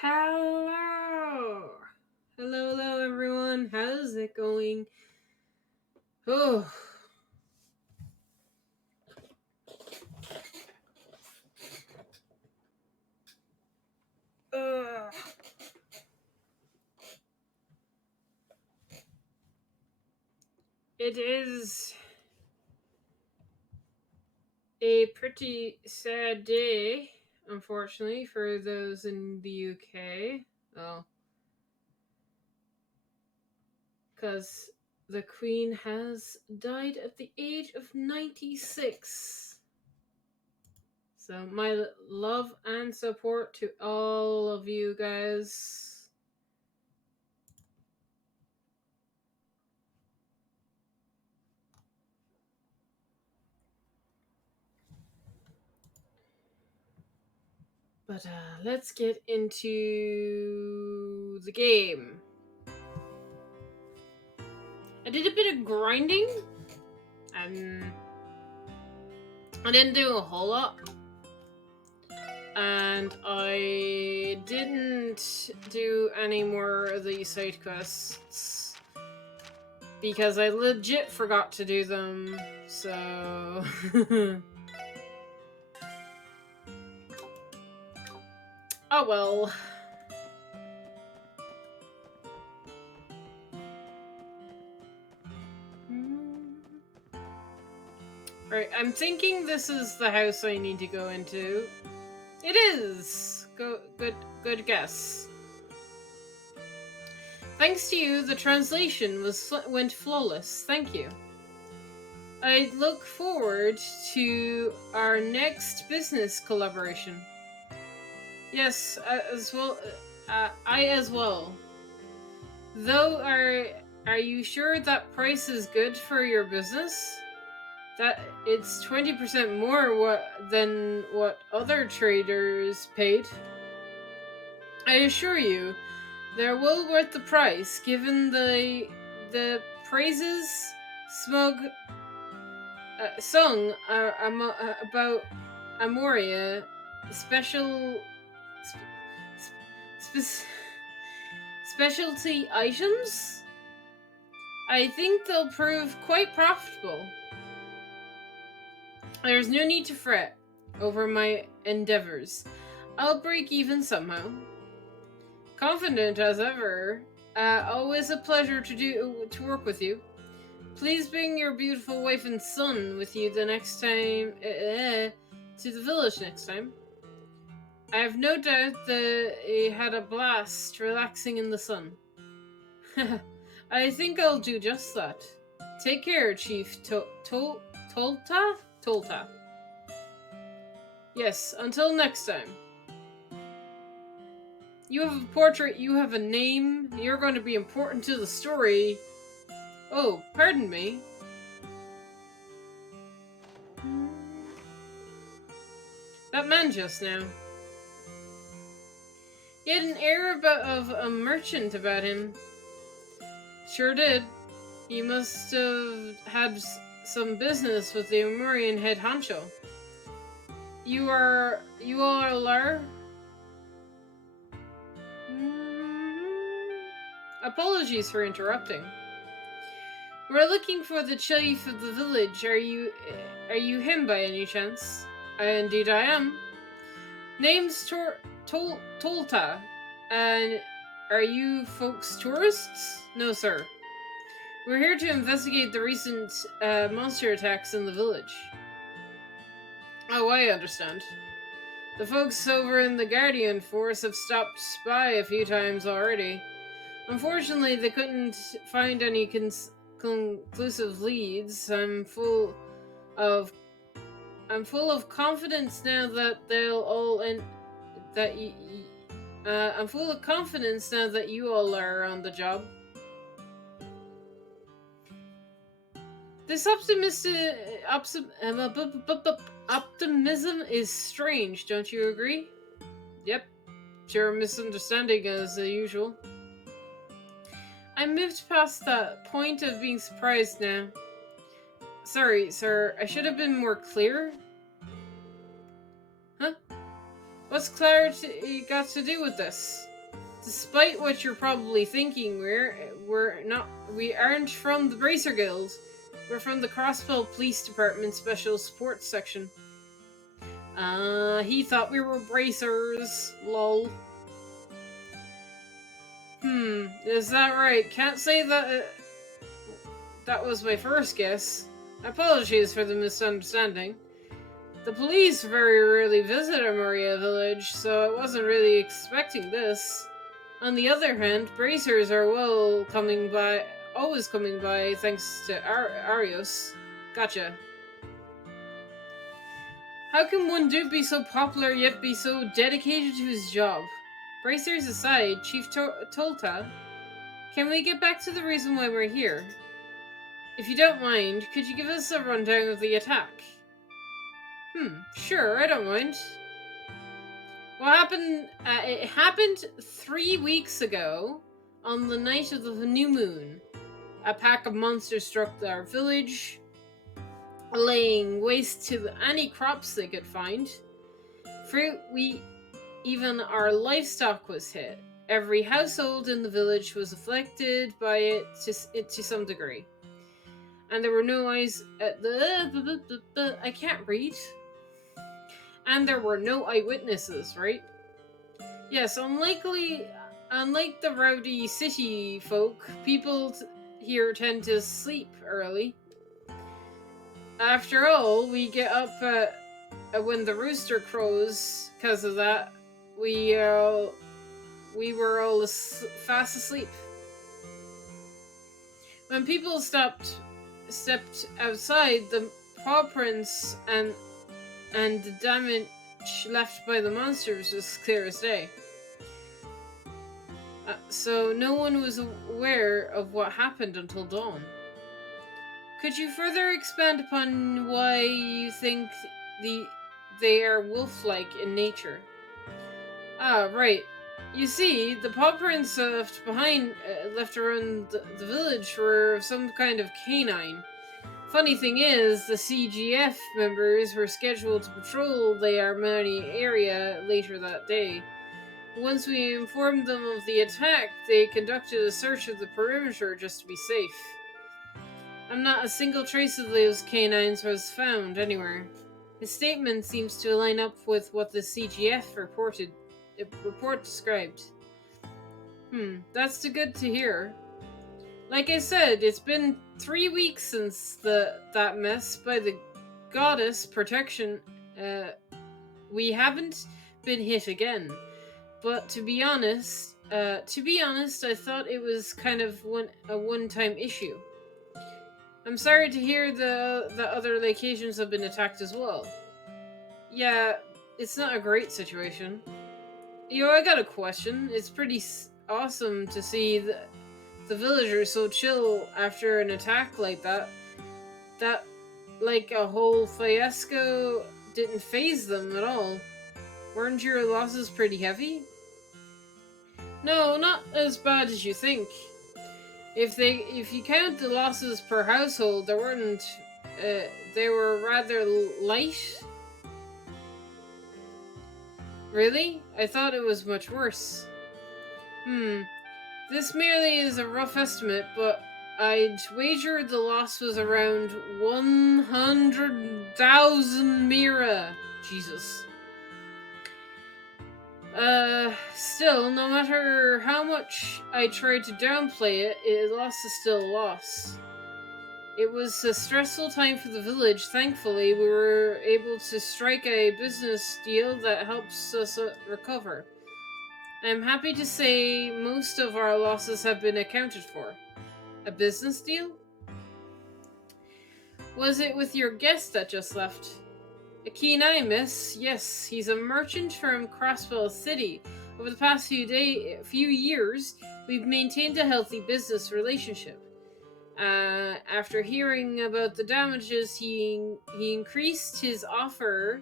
Hello! Hello, everyone. How's it going? Oh. Ugh. It is a pretty sad day, unfortunately, for those in the UK. Well, because the Queen has died at the age of 96. So, my love and support to all of you guys. But let's get into the game. I did a bit of grinding, and I didn't do a whole lot. And I didn't do any more of the side quests because I legit forgot to do them. So oh well. Alright, I'm thinking this is the house I need to go into. It is! Good guess. Thanks to you, the translation went flawless. Thank you. I look forward to our next business collaboration. Yes, as well. I as well. Though, are you sure that price is good for your business? That it's 20% more than what other traders paid. I assure you, they're well worth the price, given the praises Smug sung about Amoria specialty items. I think they'll prove quite profitable. There's no need to fret over my endeavors. I'll break even somehow. Confident as ever. Always a pleasure to work with you. Please bring your beautiful wife and son with you the next time to the village next time. I have no doubt that he had a blast relaxing in the sun. I think I'll do just that. Take care, Chief Tolta? Tolta. Yes, until next time. You have a portrait, you have a name, you're going to be important to the story. Oh, pardon me. That man just now. He had an air of a merchant about him. Sure did. He must have had some business with the Amurian head honcho. You all are? Apologies for interrupting. We're looking for the chief of the village. Are you him by any chance? Indeed I am. Name's Tolta. And are you folks tourists? No, sir. We're here to investigate the recent monster attacks in the village. Oh, I understand. The folks over in the Guardian Force have stopped by a few times already. Unfortunately, they couldn't find any conclusive leads. I'm full of confidence now that they'll all I'm full of confidence now that you all are on the job. This optimism is strange, don't you agree? Yep. Sure, misunderstanding as usual. I moved past that point of being surprised now. Sorry, sir, I should have been more clear. Huh? What's clarity got to do with this? Despite what you're probably thinking, we aren't from the Bracer Guild. We're from the Crossfell Police Department Special Support Section. He thought we were bracers. Lol. Is that right? Can't say that that was my first guess. Apologies for the misunderstanding. The police very rarely visit Amuria village, so I wasn't really expecting this. On the other hand, bracers are always coming by thanks to Arios. Gotcha. How can one dude be so popular yet be so dedicated to his job? Bracers aside, Chief Tolta, can we get back to the reason why we're here? If you don't mind, could you give us a rundown of the attack? Sure, I don't mind. What happened? It happened 3 weeks ago, on the night of the new moon. A pack of monsters struck our village, laying waste to any crops they could find. Fruit, wheat, even our livestock was hit. Every household in the village was afflicted by it to some degree. And there were no eyes at I can't read. And there were no eyewitnesses, right? Yes, unlike the rowdy city folk, people here tend to sleep early. After all, we get up when the rooster crows. Because of that, we were all fast asleep. When people stepped outside, the paw prints and the damage left by the monsters was clear as day. So no one was aware of what happened until dawn. Could you further expand upon why you think they are wolf-like in nature? Right. You see, the paw prints left around the village were some kind of canine. Funny thing is, the CGF members were scheduled to patrol the Armani area later that day. Once we informed them of the attack, they conducted a search of the perimeter just to be safe. And not a single trace of those canines was found anywhere. His statement seems to line up with what the CGF report described. That's too good to hear. Like I said, it's been 3 weeks since that mess. By the goddess protection, we haven't been hit again. But to be honest, I thought it was kind of a one-time issue. I'm sorry to hear the other locations have been attacked as well. Yeah, it's not a great situation. I got a question. It's pretty awesome to see the villagers so chill after an attack like that. That, like a whole fiasco, didn't faze them at all. Weren't your losses pretty heavy? No, not as bad as you think. If you count the losses per household, they were rather light. Really? I thought it was much worse. This merely is a rough estimate, but I'd wager the loss was around 100,000 mira. Jesus. Still, no matter how much I tried to downplay it, a loss is still a loss. It was a stressful time for the village. Thankfully, we were able to strike a business deal that helps us recover. I'm happy to say most of our losses have been accounted for. A business deal? Was it with your guest that just left? A keen eye, miss. Yes, he's a merchant from Crossfell City. Over the past few years, we've maintained a healthy business relationship. After hearing about the damages, he increased his offer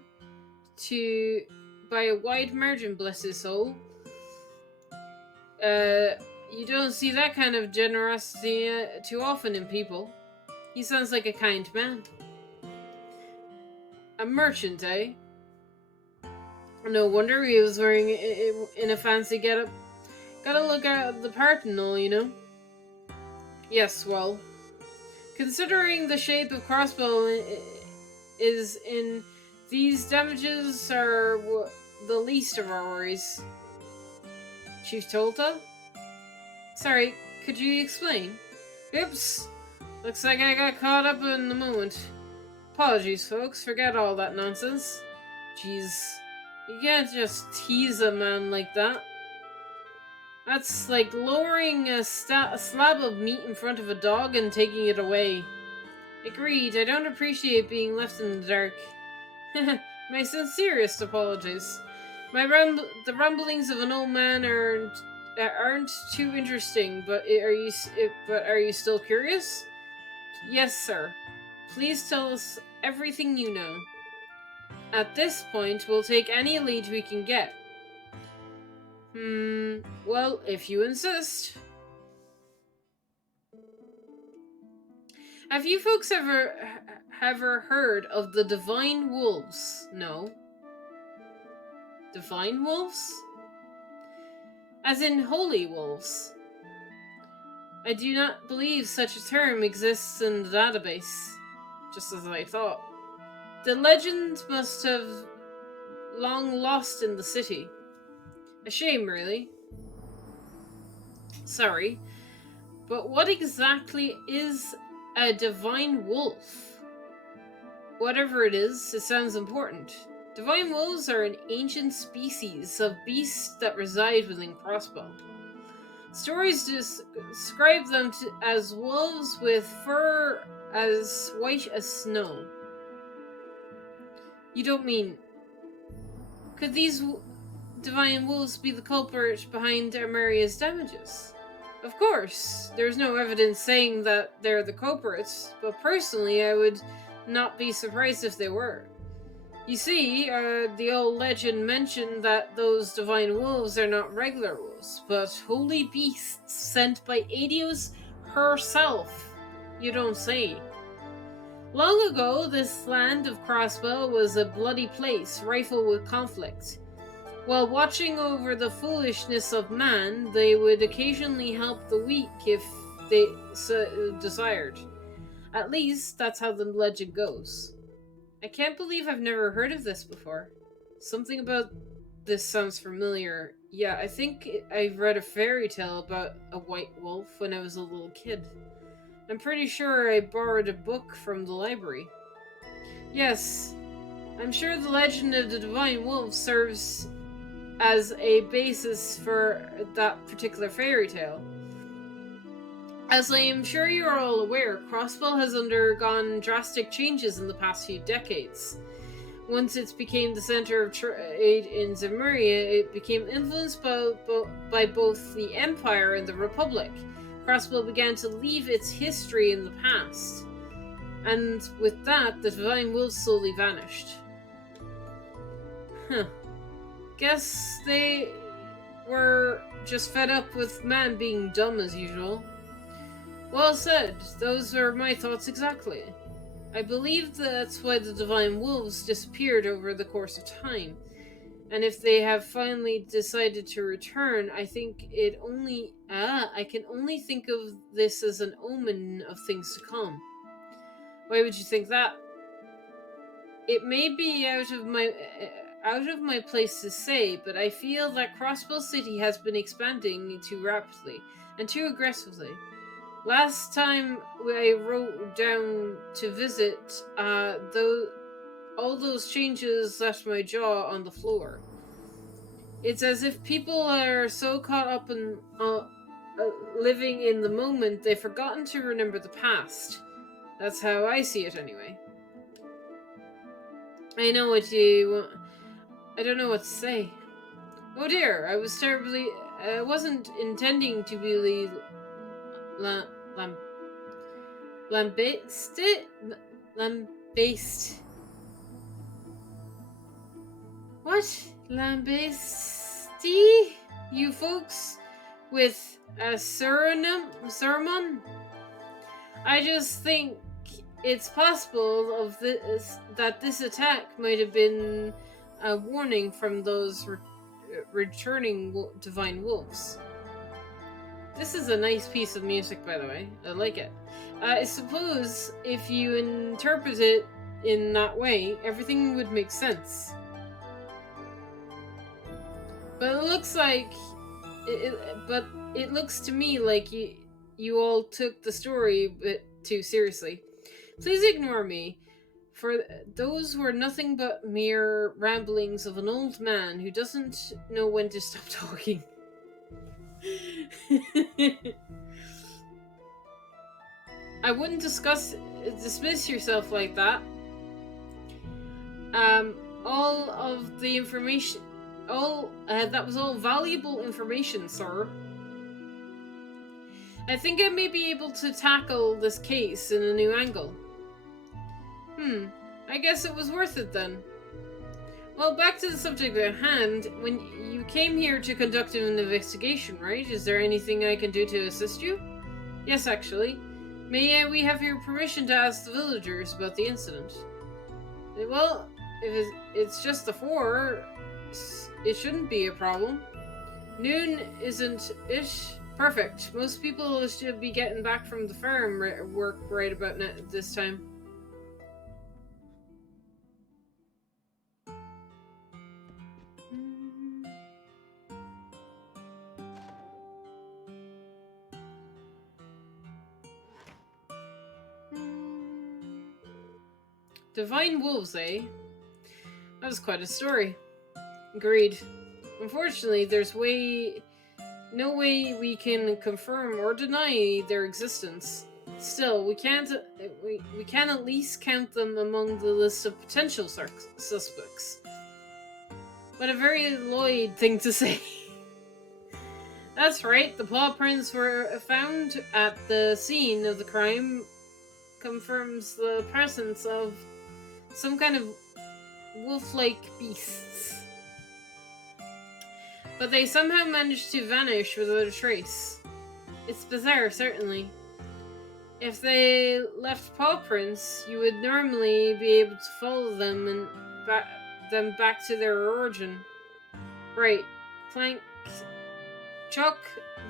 by a wide margin, bless his soul. You don't see that kind of generosity too often in people. He sounds like a kind man. A merchant, eh? No wonder he was wearing in a fancy getup. Gotta look at the part and all, you know? Yes, well, considering the shape of crossbow is in, these damages are the least of our worries. Chief Tolta? Sorry, could you explain? Oops. Looks like I got caught up in the moment. Apologies, folks. Forget all that nonsense. Jeez. You can't just tease a man like that. That's like lowering a slab of meat in front of a dog and taking it away. Agreed, I don't appreciate being left in the dark. My sincerest apologies. The rumblings of an old man aren't too interesting, but are you still curious? Yes, sir. Please tell us everything you know. At this point, we'll take any lead we can get. Well, if you insist. Have you folks ever heard of the Divine Wolves? No. Divine Wolves? As in holy wolves. I do not believe such a term exists in the database, just as I thought. The legend must have long lost in the city. A shame, really. Sorry, but what exactly is a divine wolf? Whatever it is, it sounds important. Divine wolves are an ancient species of beasts that reside within Crossbow. Stories describe them as wolves with fur as white as snow. You don't mean... Could these divine wolves be the culprit behind Armeria's damages? Of course, there's no evidence saying that they're the culprits, but personally I would not be surprised if they were. You see, the old legend mentioned that those divine wolves are not regular wolves, but holy beasts sent by Adios herself. You don't say. Long ago, this land of Crossbow was a bloody place, rife with conflict. While watching over the foolishness of man, they would occasionally help the weak if they so desired. At least, that's how the legend goes. I can't believe I've never heard of this before. Something about this sounds familiar. Yeah, I think I've read a fairy tale about a white wolf when I was a little kid. I'm pretty sure I borrowed a book from the library. Yes, I'm sure the legend of the Divine Wolf serves as a basis for that particular fairy tale. As I am sure you are all aware, Crossbell has undergone drastic changes in the past few decades. Once it became the center of trade in Zemuria, it became influenced by both the Empire and the Republic. Crossbell began to leave its history in the past, and with that, the Divine Wolves slowly vanished. Guess they were just fed up with man being dumb as usual. Well said. Those are my thoughts exactly. I believe that's why the Divine Wolves disappeared over the course of time. And if they have finally decided to return, I can only think of this as an omen of things to come. Why would you think that? It may be out of my place to say, but I feel that Crossbow City has been expanding too rapidly and too aggressively. Last time I wrote down to visit, all those changes left my jaw on the floor. It's as if people are so caught up in living in the moment they've forgotten to remember the past. That's how I see it anyway. I know what you want. I don't know what to say. Oh dear, I wasn't intending to be lambasted. What? Lambasty? You folks with a sermon? I just think it's possible that this attack might have been a warning from those returning divine wolves. This is a nice piece of music, by the way. I like it. I suppose if you interpret it in that way, everything would make sense. But it looks like, but it looks to me like you all took the story a bit too seriously. Please ignore me, for those were nothing but mere ramblings of an old man who doesn't know when to stop talking. I wouldn't dismiss yourself like that. All of the information, that was all valuable information, sir. I think I may be able to tackle this case in a new angle. I guess it was worth it then. Well, back to the subject at hand. When you came here to conduct an investigation, right? Is there anything I can do to assist you? Yes, actually. May we have your permission to ask the villagers about the incident? Well, if it's just the 4, it shouldn't be a problem. Noon isn't it? Perfect. Most people should be getting back from the farm work right about this time. Divine wolves, eh? That was quite a story. Agreed. Unfortunately, there's no way we can confirm or deny their existence. Still, we can at least count them among the list of potential suspects. What a very Lloyd thing to say. That's right, the paw prints were found at the scene of the crime confirms the presence of some kind of wolf-like beasts. But they somehow managed to vanish without a trace. It's bizarre, certainly. If they left paw prints, you would normally be able to follow them and them back to their origin. Right. Clank. Chalk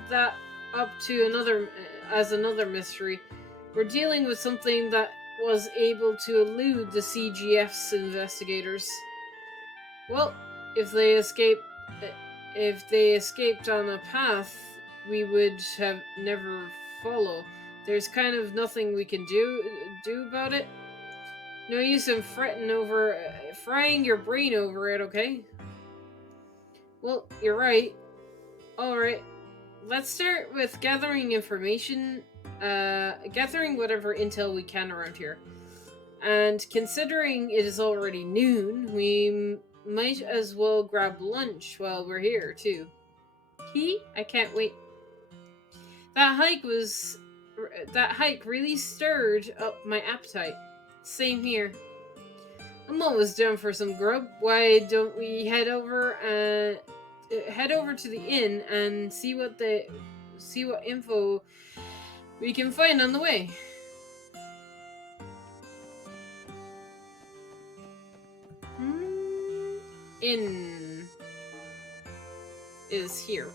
that up to another mystery. We're dealing with something that was able to elude the CGF's investigators. Well, if they escaped on a path we would have never follow, there's kind of nothing we can do about it. No use in frying your brain over it, okay? Well, you're right. Alright, let's start with gathering information, gathering whatever intel we can around here. And considering it is already noon, we might as well grab lunch while we're here, too. I can't wait. That hike really stirred up my appetite. Same here. I'm always down for some grub. Why don't we head over to the inn and see what info we can find on the way. Inn is here.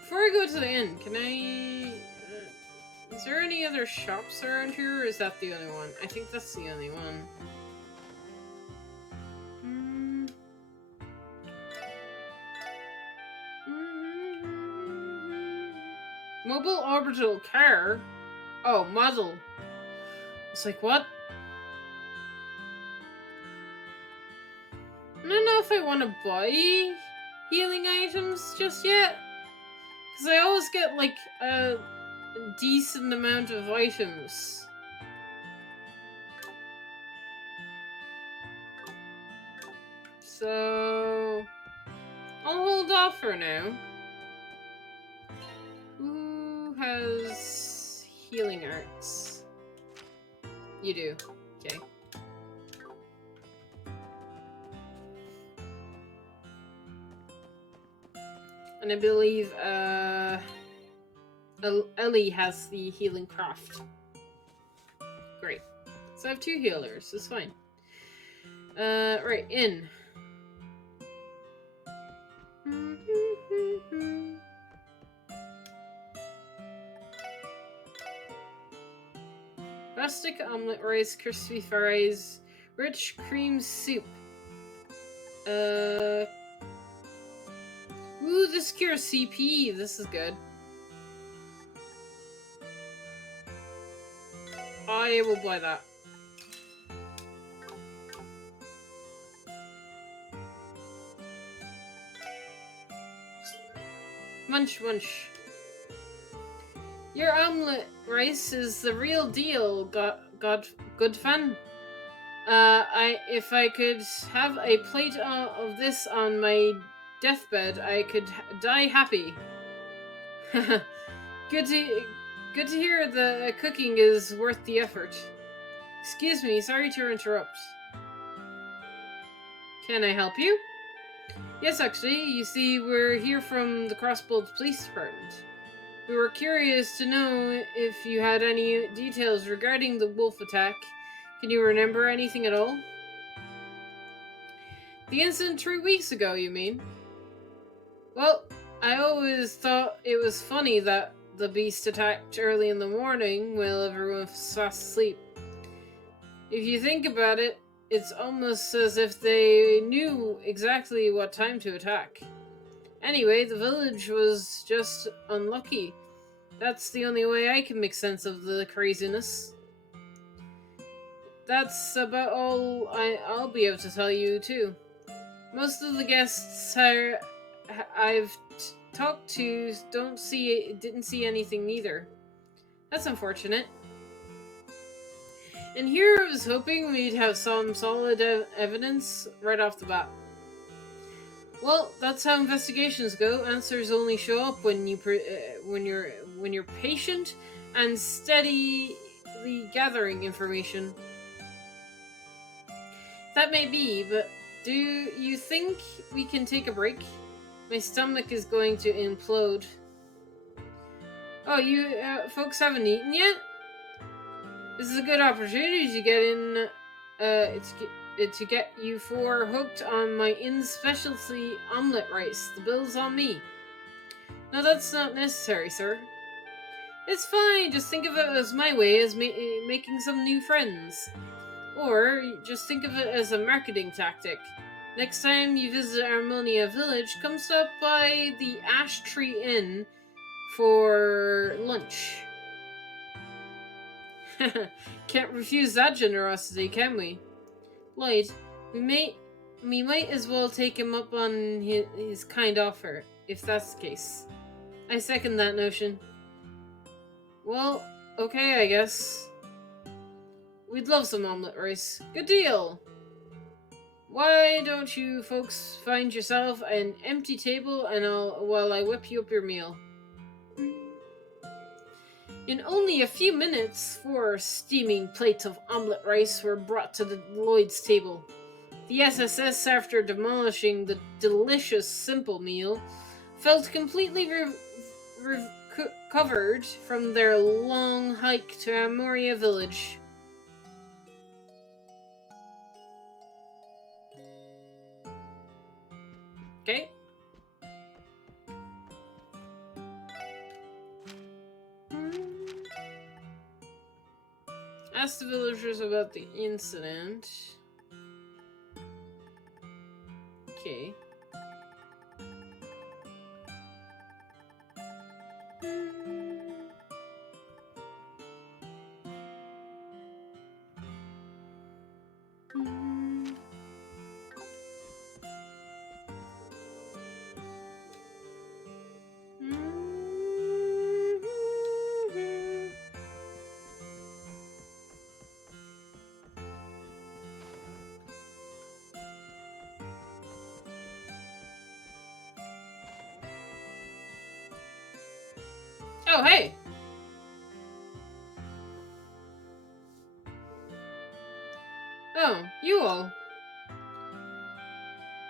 Before I go to the inn, can I... is there any other shops around here, or is that the only one? I think that's the only one. Mobile orbital car? Oh, model. It's like, what? I don't know if I want to buy healing items just yet. Because I always get, like, a decent amount of items. So... I'll hold off for now. Who has healing arts? You do. Okay. And I believe Ellie has the healing craft. Great. So I have 2 healers. It's fine. Right, inn. Rustic omelet rice, crispy fries, rich cream soup. Ooh, this cures CP. This is good. I will buy that. Munch, munch. Your omelet rice is the real deal. Good fun. If I could have a plate of this on my deathbed, I could die happy. Good to hear the cooking is worth the effort. Excuse me, sorry to interrupt. Can I help you? Yes, actually, you see, we're here from the Crossbones Police Department. We were curious to know if you had any details regarding the wolf attack. Can you remember anything at all? The incident 3 weeks ago, you mean? Well, I always thought it was funny that the beast attacked early in the morning while everyone was fast asleep. If you think about it, it's almost as if they knew exactly what time to attack. Anyway, the village was just unlucky. That's the only way I can make sense of the craziness. That's about all I'll be able to tell you, too. Most of the guests I've talked to didn't see anything either. That's unfortunate. And here I was hoping we'd have some solid evidence right off the bat. Well, that's how investigations go. Answers only show up when you're patient and steadily gathering information. That may be, but do you think we can take a break? My stomach is going to implode. Oh, you folks haven't eaten yet? This is a good opportunity to get in. To get you four hooked on my in-specialty omelet rice. The bill's on me. No, that's not necessary, sir. It's fine. Just think of it as my way as making some new friends. Or just think of it as a marketing tactic. Next time you visit Harmonia Village, come stop by the Ash Tree Inn for lunch. Can't refuse that generosity, can we? Lloyd, we might as well take him up on his kind offer, if that's the case. I second that notion. Well, okay, I guess. We'd love some omelet rice. Good deal! Why don't you folks find yourself an empty table while I whip you up your meal? In only a few minutes, 4 steaming plates of omelet rice were brought to the Lloyd's table. The SSS, after demolishing the delicious simple meal, felt completely recovered from their long hike to Amoria Village. Okay. Ask the villagers about the incident. Okay. Oh, hey! Oh, you all.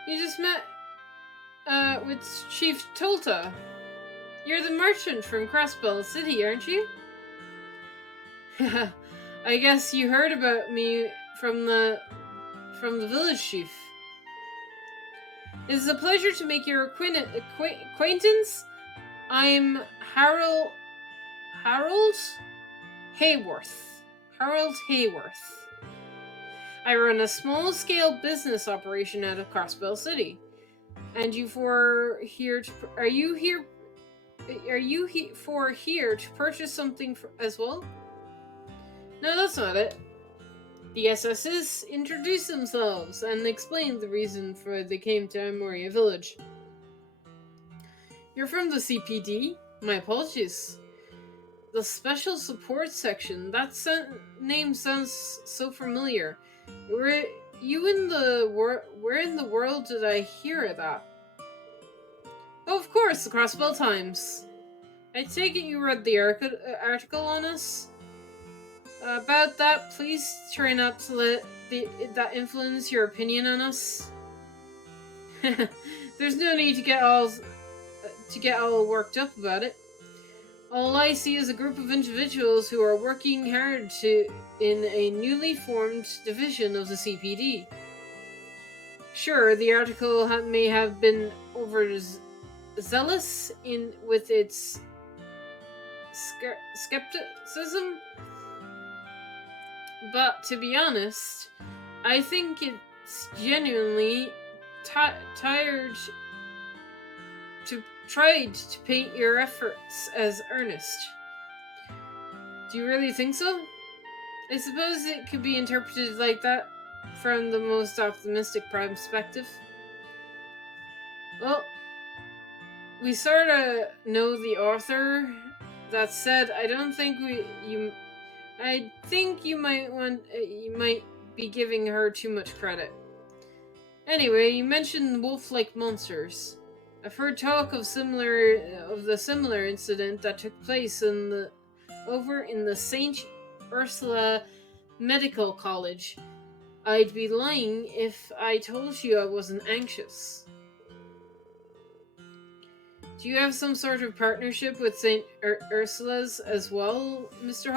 You just met, with Chief Tolta. You're the merchant from Crossbell City, aren't you? I guess you heard about me from the village chief. It is a pleasure to make your acquaintance. I'm Harold Hayworth. Harold Hayworth. I run a small-scale business operation out of Crossbell City. And are you here to purchase something as well? No, that's not it. The SSs introduced themselves and explained the reason for they came to Amoria Village. You're from the CPD? My apologies. The Special Support Section. That name sounds so familiar. Where in the world did I hear that? Oh, of course, the Crossbell Times. I take it you read the article on us? About that, please try not to let that influence your opinion on us. There's no need to get all worked up about it. All I see is a group of individuals who are working hard in a newly formed division of the CPD. Sure, the article may have been overzealous with its skepticism, but to be honest, I think it's genuinely tried to paint your efforts as earnest. Do you really think so? I suppose it could be interpreted like that from the most optimistic perspective. Well, we sorta know the author. That said, I think you might be giving her too much credit. Anyway, you mentioned wolf-like monsters. I've heard talk of the similar incident that took place over in the St. Ursula Medical College. I'd be lying if I told you I wasn't anxious. Do you have some sort of partnership with St. Ursula's as well, Mr.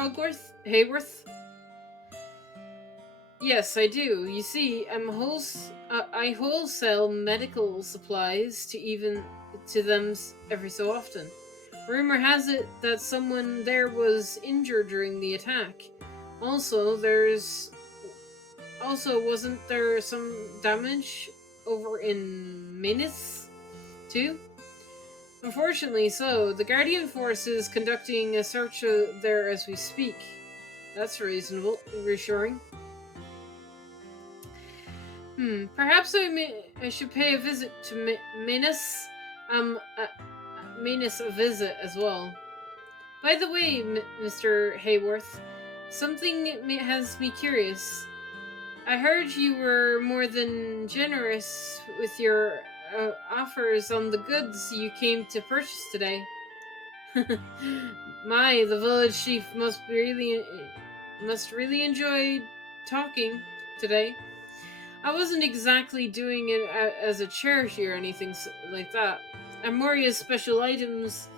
Hayworth? Yes, I do. You see, I wholesale medical supplies to them every so often. Rumor has it that someone there was injured during the attack. Also, wasn't there some damage over in Menis, too? Unfortunately so. The Guardian Force is conducting a search there as we speak. That's reassuring. Perhaps I should pay a visit to Menis. Menis a visit as well. By the way, Mr. Hayworth, something has me curious. I heard you were more than generous with your offers on the goods you came to purchase today. The village chief must really enjoy talking today. I wasn't exactly doing it as a charity or anything like that. Amoria's special items,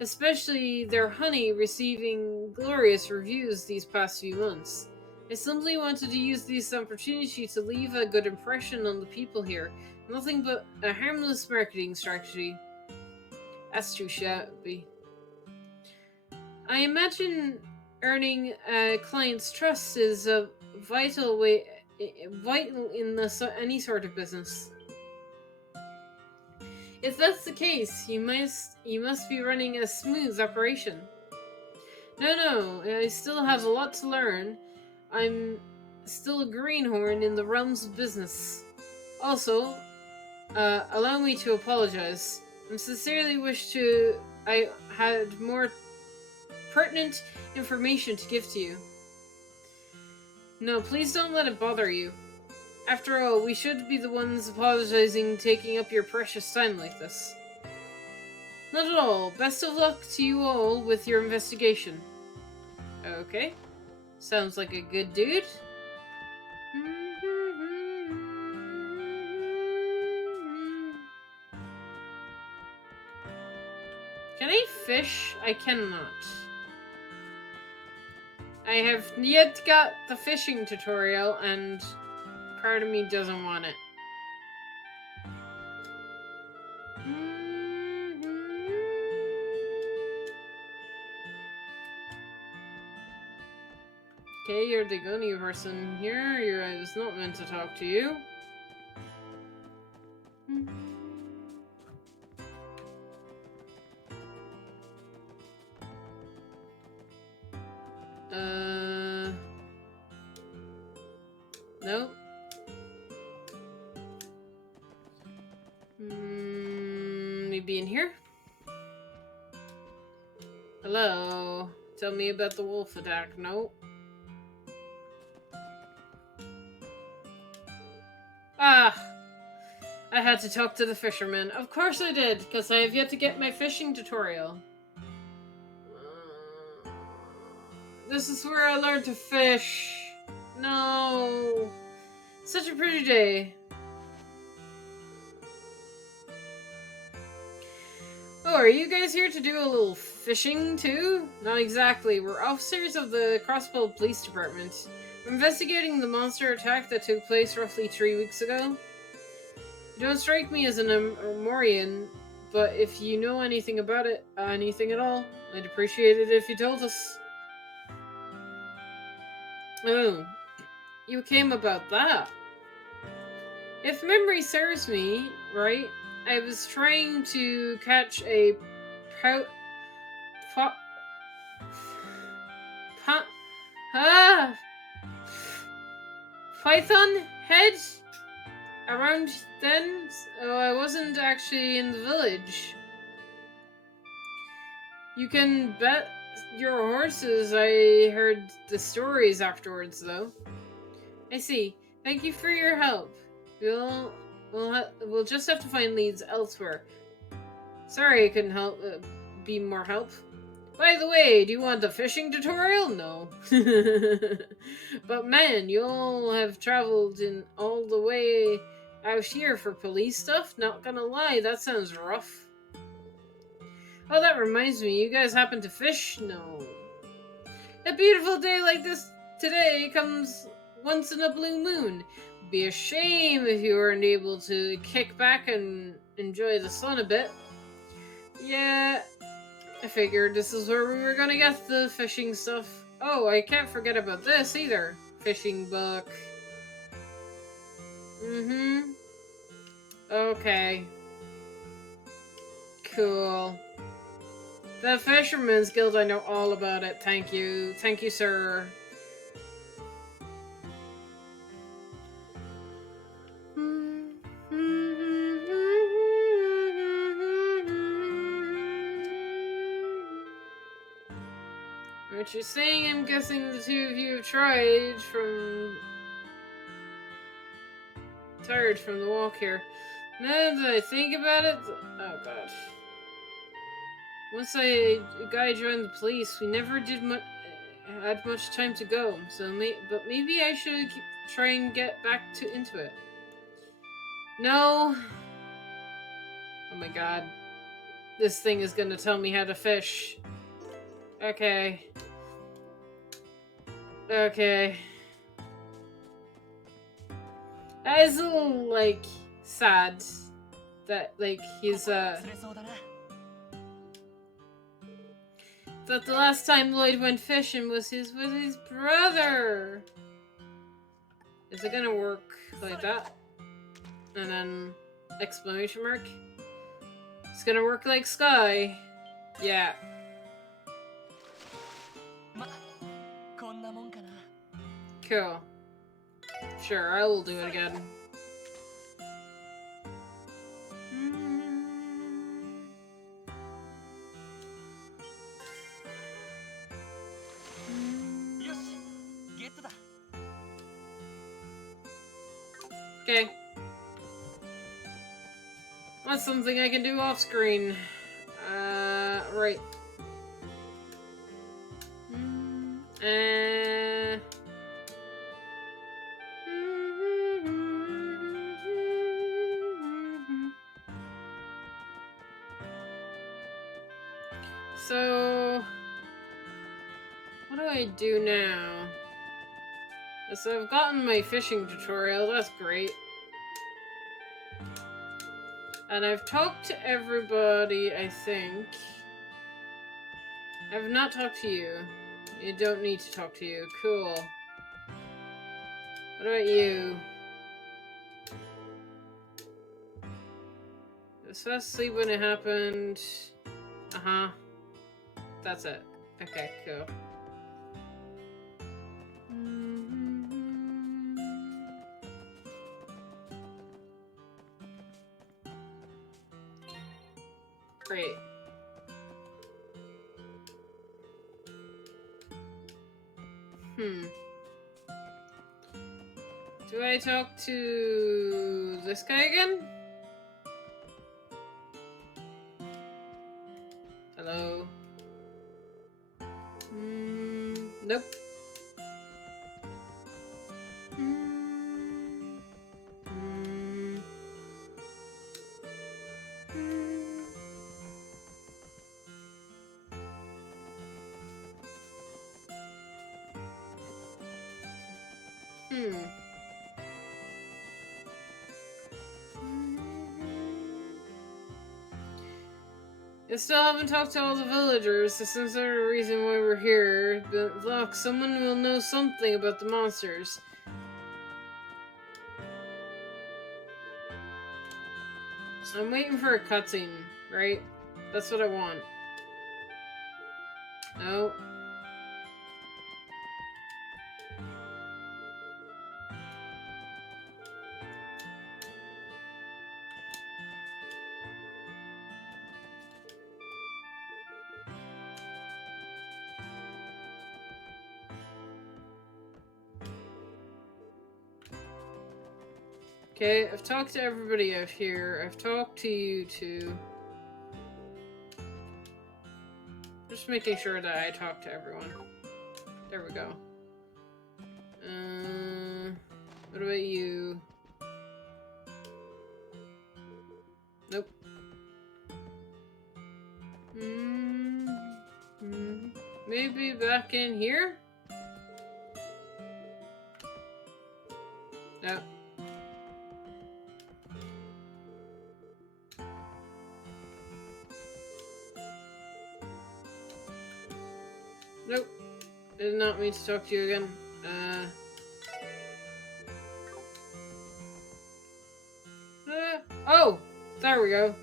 especially their honey, receiving glorious reviews these past few months. I simply wanted to use this opportunity to leave a good impression on the people here. Nothing but a harmless marketing strategy. That's too shabby. I imagine earning a client's trust is a vital in any sort of business. If that's the case, you must be running a smooth operation. No, I still have a lot to learn. I'm still a greenhorn in the realms of business. Also, allow me to apologize. I sincerely I had more pertinent information to give to you. No, please don't let it bother you. After all, we should be the ones apologizing, taking up your precious time like this. Not at all. Best of luck to you all with your investigation. Okay. Sounds like a good dude. Can I fish? I cannot. I have yet got the fishing tutorial, and part of me doesn't want it. Okay, you're the only person here. I was not meant to talk to you. No. Maybe in here? Hello? Tell me about the wolf attack. No. Ah! I had to talk to the fisherman. Of course I did, because I have yet to get my fishing tutorial. This is where I learned to fish. No. Such a pretty day. Oh, are you guys here to do a little fishing too? Not exactly. We're officers of the Crossbow Police Department. We're investigating the monster attack that took place roughly 3 weeks ago. You don't strike me as an Amorian, but if you know anything about it, anything at all, I'd appreciate it if you told us. Oh, you came about that. If memory serves me right, I was trying to catch a python head around then. Oh, I wasn't actually in the village. You can bet your horses I heard the stories afterwards, though. I see. Thank you for your help. We'll just have to find leads elsewhere. Sorry I couldn't be more help. By the way, do you want the fishing tutorial? No. But man, you'll have traveled in all the way out here for police stuff? Not gonna lie, that sounds rough. Oh, that reminds me, you guys happen to fish? No. A beautiful day like this today comes once in a blue moon. It'd be a shame if you weren't able to kick back and enjoy the sun a bit. Yeah, I figured this is where we were gonna get the fishing stuff. Oh, I can't forget about this either. Fishing book. Okay. Cool. The Fisherman's Guild, I know all about it. Thank you. Thank you, sir. What you're saying, I'm guessing the two of you have tired from the walk here. Now that I think about it, oh god. Once a guy joined the police, we never had much time to go. But maybe I should try and get back into it. No. Oh my god. This thing is gonna tell me how to fish. Okay. Okay. That is a little, like, sad. That, like, he's, that the last time Lloyd went fishing was with his brother. Is it gonna work like that? And then, exclamation mark. It's gonna work like Sky. Yeah. Cool. Sure, I will do it again. Okay. That's something I can do off screen. Right. So, what do I do now? So I've gotten my fishing tutorial, that's great. And I've talked to everybody, I think. I've not talked to you. You don't need to talk to you. Cool. What about you? I was fast asleep when it happened. Uh-huh. That's it. Okay, cool. Great. Do I talk to this guy again? Hello? Nope. I still haven't talked to all the villagers. This is the reason why we're here. But look, someone will know something about the monsters. I'm waiting for a cutscene, right? That's what I want. No. Okay, I've talked to everybody out here. I've talked to you two. Just making sure that I talk to everyone. There we go. What about you? Nope. Maybe back in here? No. Nope. I did not mean to talk to you again. Oh! There we go.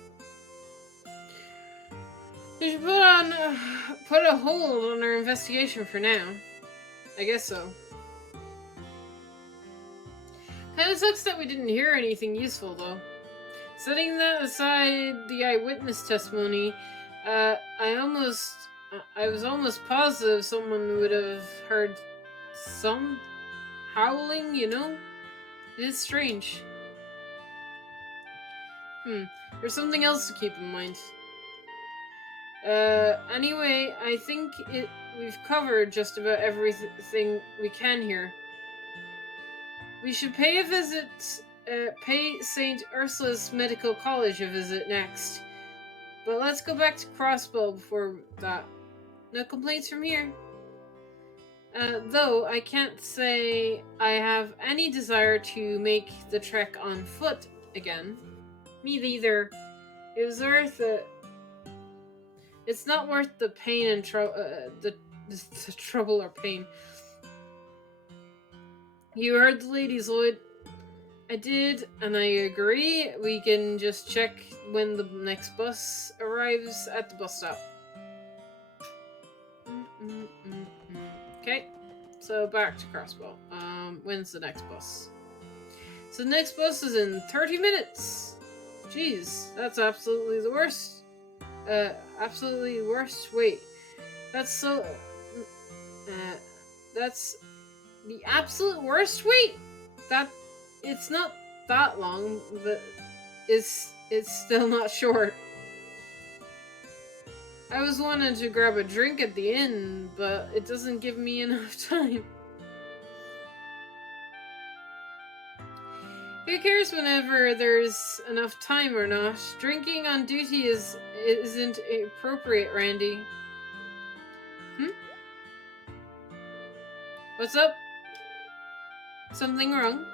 You should put a hold on our investigation for now. I guess so. Kinda sucks that we didn't hear anything useful, though. Setting that aside, the eyewitness testimony, I was almost positive someone would have heard some howling, you know? It is strange. There's something else to keep in mind. Anyway, I think we've covered just about everything we can here. We should pay St. Ursula's Medical College a visit next. But let's go back to Crossbow before that. No complaints from here. Though I can't say I have any desire to make the trek on foot again. Me neither. It was worth it. It's not worth the pain and the trouble or pain. You heard the ladies, Lloyd. I did, and I agree. We can just check when the next bus arrives at the bus stop. Okay, so back to Crossbow. When's the next bus? So the next bus is in 30 minutes. Jeez, that's absolutely the worst. Absolutely worst. Wait, that's so. That's the absolute worst. Wait, that it's not that long, but it's still not short. I was wanting to grab a drink at the inn, but it doesn't give me enough time. Who cares whenever there's enough time or not? Drinking on duty isn't appropriate, Randy. What's up? Something wrong?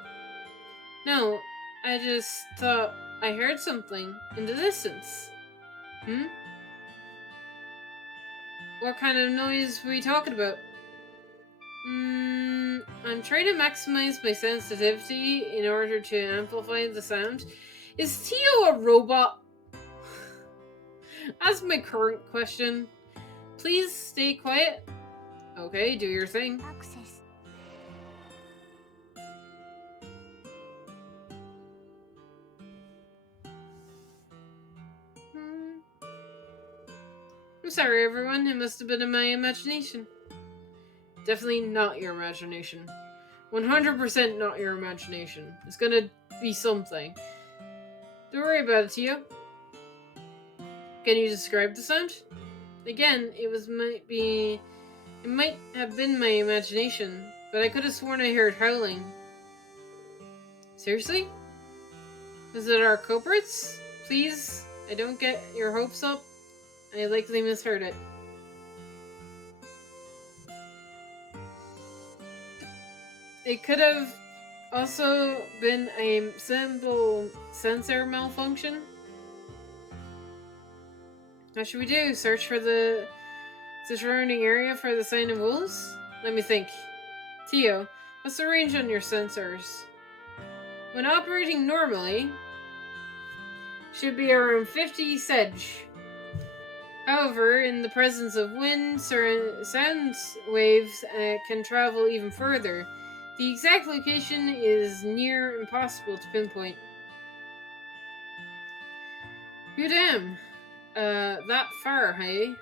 No, I just thought I heard something in the distance. What kind of noise were you talking about? I'm trying to maximize my sensitivity in order to amplify the sound. Is Tio a robot? That's my current question. Please stay quiet. Okay, do your thing. Access. I'm sorry, everyone. It must have been in my imagination. Definitely not your imagination. 100% not your imagination. It's gonna be something. Don't worry about it, Tio. Can you describe the sound? Again, it might have been my imagination, but I could have sworn I heard howling. Seriously? Was it our culprits? Please, I don't get your hopes up. I likely misheard it. It could have also been a simple sensor malfunction. What should we do? Search for the surrounding area for the sign of wolves? Let me think. Tio, what's the range on your sensors? When operating normally, should be around 50 sedge. However, in the presence of wind, sound waves can travel even further. The exact location is near impossible to pinpoint. Who damn? That far, hey?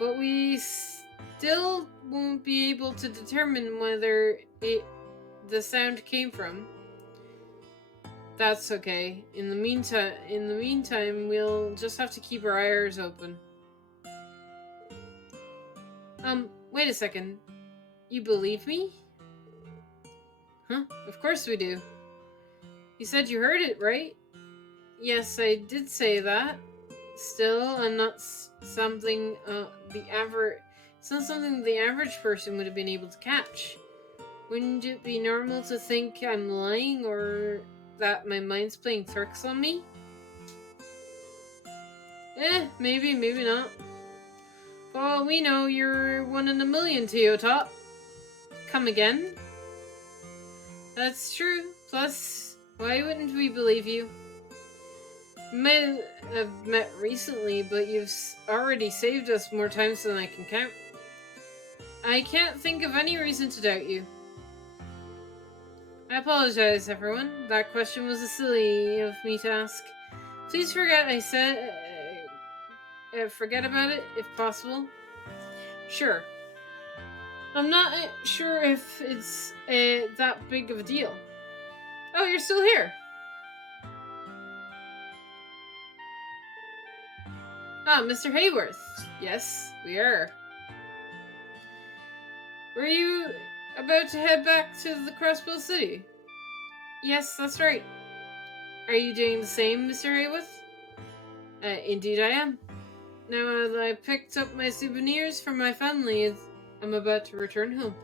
But we still won't be able to determine whether the sound came from. That's okay. In the meantime, we'll just have to keep our ears open. Wait a second. You believe me? Huh? Of course we do. You said you heard it, right? Yes, I did say that. Still, I'm not something it's not something the average person would have been able to catch. Wouldn't it be normal to think I'm lying or that my mind's playing tricks on me? Maybe, maybe not. For all we know, you're 1 in a million, Teotop. Come again? That's true. Plus, why wouldn't we believe you? We might have met recently, but you've already saved us more times than I can count. I can't think of any reason to doubt you. I apologize, everyone. That question was silly of me to ask. Please forget I said... forget about it, if possible. Sure. I'm not sure if it's that big of a deal. Oh, you're still here. Ah, Mr. Hayworth. Yes, we are. Were you about to head back to the Crossbill City? Yes, that's right. Are you doing the same, Mr. Hayworth? Indeed I am. Now that I picked up my souvenirs from my family, I'm about to return home.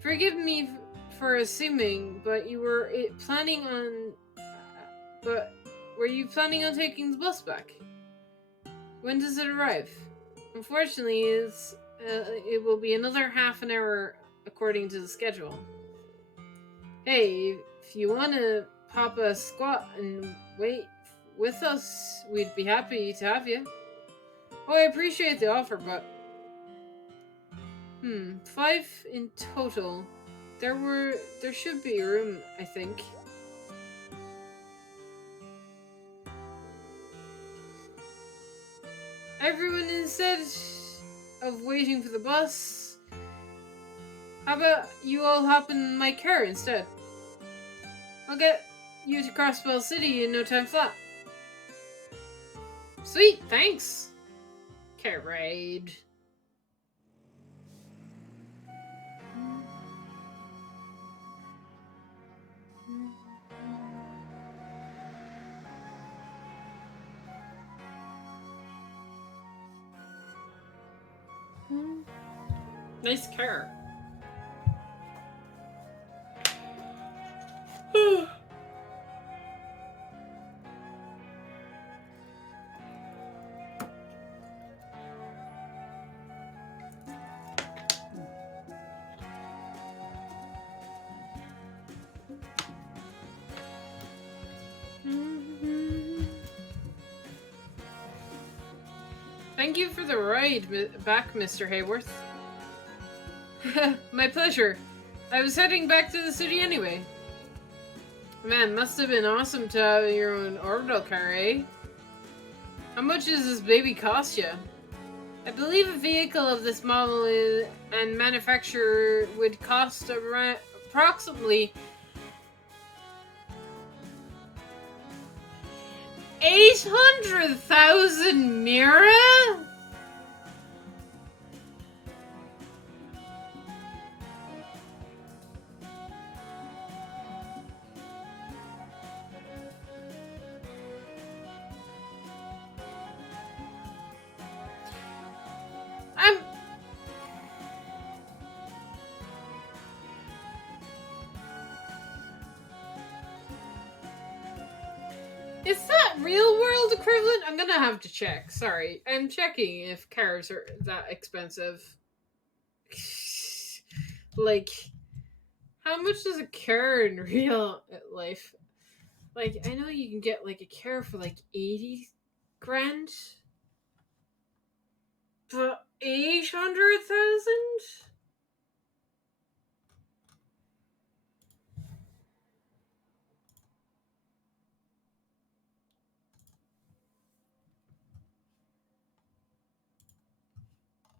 Forgive me for assuming, but were you planning on taking the bus back? When does it arrive? Unfortunately, it will be another half an hour according to the schedule. Hey, if you want to pop a squat and wait with us, we'd be happy to have you. Oh, I appreciate the offer, but... 5 in total. There should be room, I think. Everyone, instead of waiting for the bus, how about you all hop in my car instead? I'll get you to Crossbell City in no time flat. Sweet, thanks. Car ride. Nice car. Thank you for the ride back, Mr. Hayworth. My pleasure. I was heading back to the city anyway. Man, must have been awesome to have your own orbital car, eh? How much does this baby cost you? I believe a vehicle of this model and manufacturer would cost around approximately 800,000 Mira? Is that real world equivalent? I'm gonna have to check. Sorry. I'm checking if cars are that expensive. Like, how much does a car in real life? Like, I know you can get like a car for like 80 grand. But 800,000?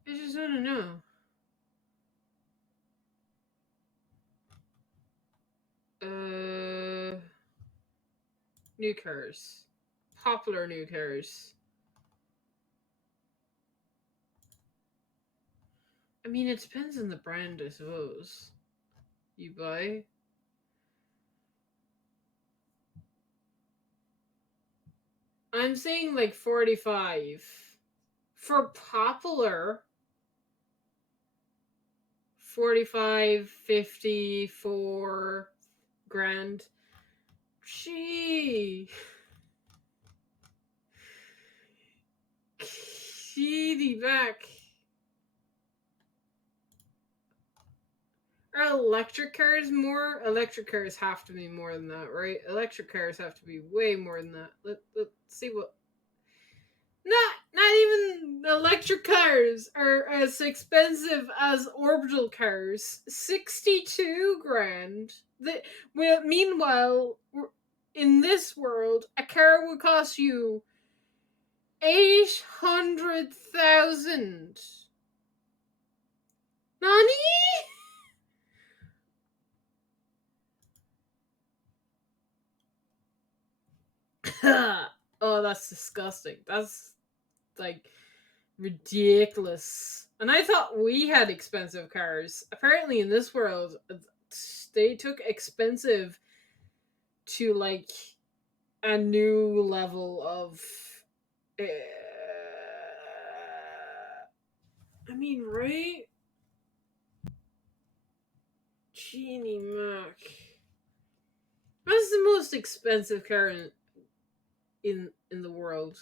I just want to know. New cars. Popular new cars. I mean, it depends on the brand, I suppose. You buy. I'm saying like 45. For popular, 45, 54 grand. Gee. Gee, back. Are electric cars more? Electric cars have to be more than that, right? Electric cars have to be way more than that. Let's see what. Not even electric cars are as expensive as orbital cars. 62 grand. Meanwhile, in this world, a car would cost you 800,000. Nani? Oh, that's disgusting. That's like ridiculous. And I thought we had expensive cars. Apparently, in this world, they took expensive to like a new level of. I mean, right? Genie Mac. What's the most expensive car in the world?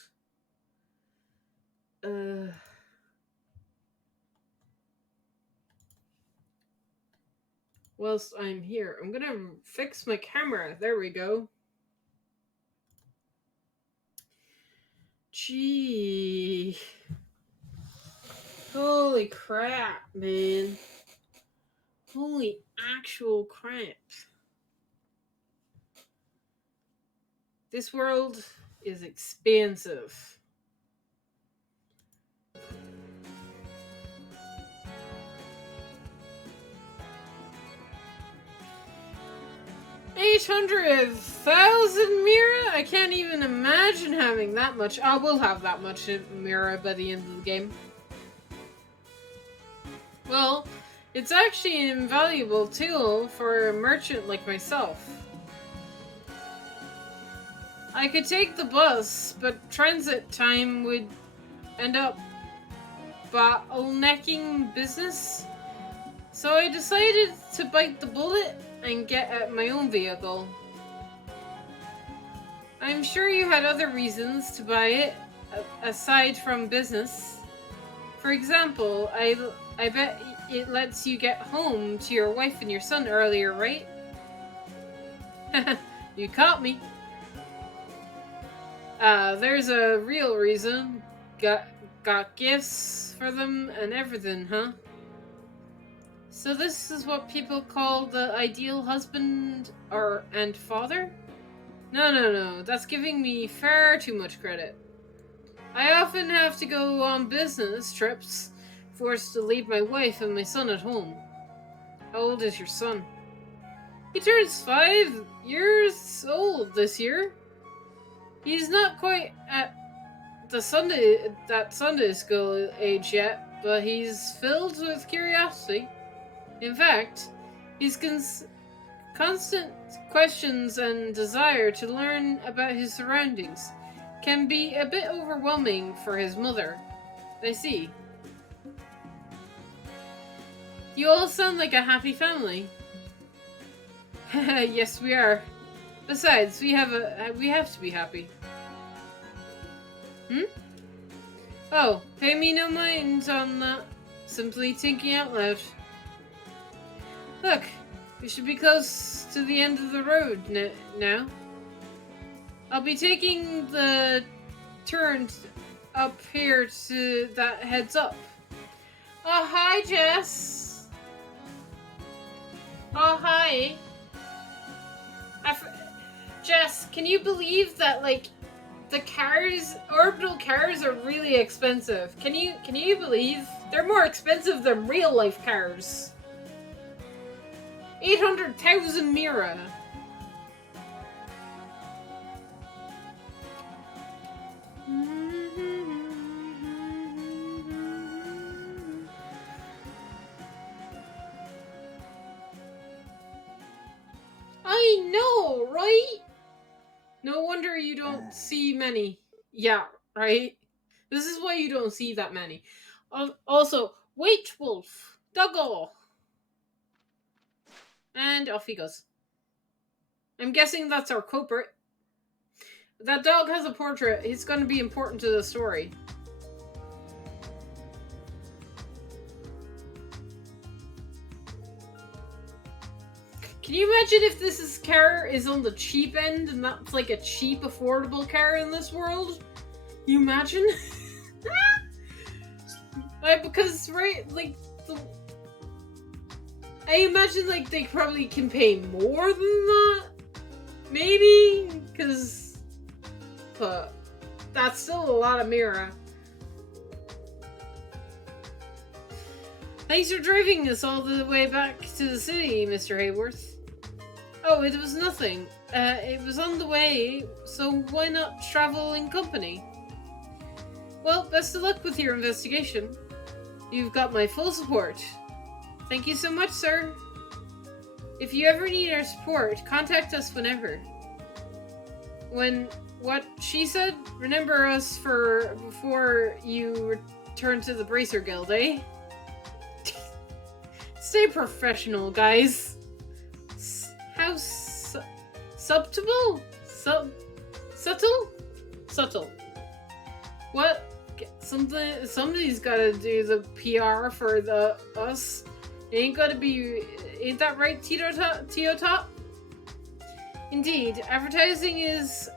Whilst I'm here, I'm gonna fix my camera. There we go. Gee. Holy crap, man. Holy actual crap. This world is expensive. $800,000 Mira? I can't even imagine having that much. I will have that much Mira by the end of the game. Well, it's actually an invaluable tool for a merchant like myself. I could take the bus, but transit time would end up bottlenecking business. So I decided to bite the bullet and get my own vehicle. I'm sure you had other reasons to buy it, aside from business. For example, I bet it lets you get home to your wife and your son earlier, right? You caught me. There's a real reason. got gifts for them and everything, huh? So this is what people call the ideal husband and father? No, that's giving me far too much credit. I often have to go on business trips, forced to leave my wife and my son at home. How old is your son? He turns 5 years old this year. He's not quite at that Sunday school age yet, but he's filled with curiosity. In fact, his constant questions and desire to learn about his surroundings can be a bit overwhelming for his mother. I see. You all sound like a happy family. Yes, we are. Besides, we have to be happy. Oh, pay me no mind on that. Simply thinking out loud. Look, we should be close to the end of the road now. I'll be taking the turn up here that heads up. Oh, hi, Jess. Oh, hi. Jess, can you believe that, like, orbital cars are really expensive? Can you believe? They're more expensive than real life cars. 800,000 Mira. I know, right? No wonder you don't see many. Yeah, right? This is why you don't see that many. Also, wait, Wolf. Doggo. And off he goes. I'm guessing that's our culprit. That dog has a portrait. He's going to be important to the story. Can you imagine if this car is on the cheap end and that's like a cheap, affordable car in this world? Can you imagine? Because, right, like, I imagine, like, they probably can pay more than that. Maybe? But that's still a lot of Mira. Thanks for driving us all the way back to the city, Mr. Hayworth. Oh, it was nothing. It was on the way, so why not travel in company? Well, best of luck with your investigation. You've got my full support. Thank you so much, sir. If you ever need our support, contact us whenever. What she said? Remember us for before you return to the Bracer Guild, eh? Stay professional, guys. How subtle? Subtle. What? Somebody's gotta do the PR for us. Ain't that right, Tito Top? Indeed, advertising is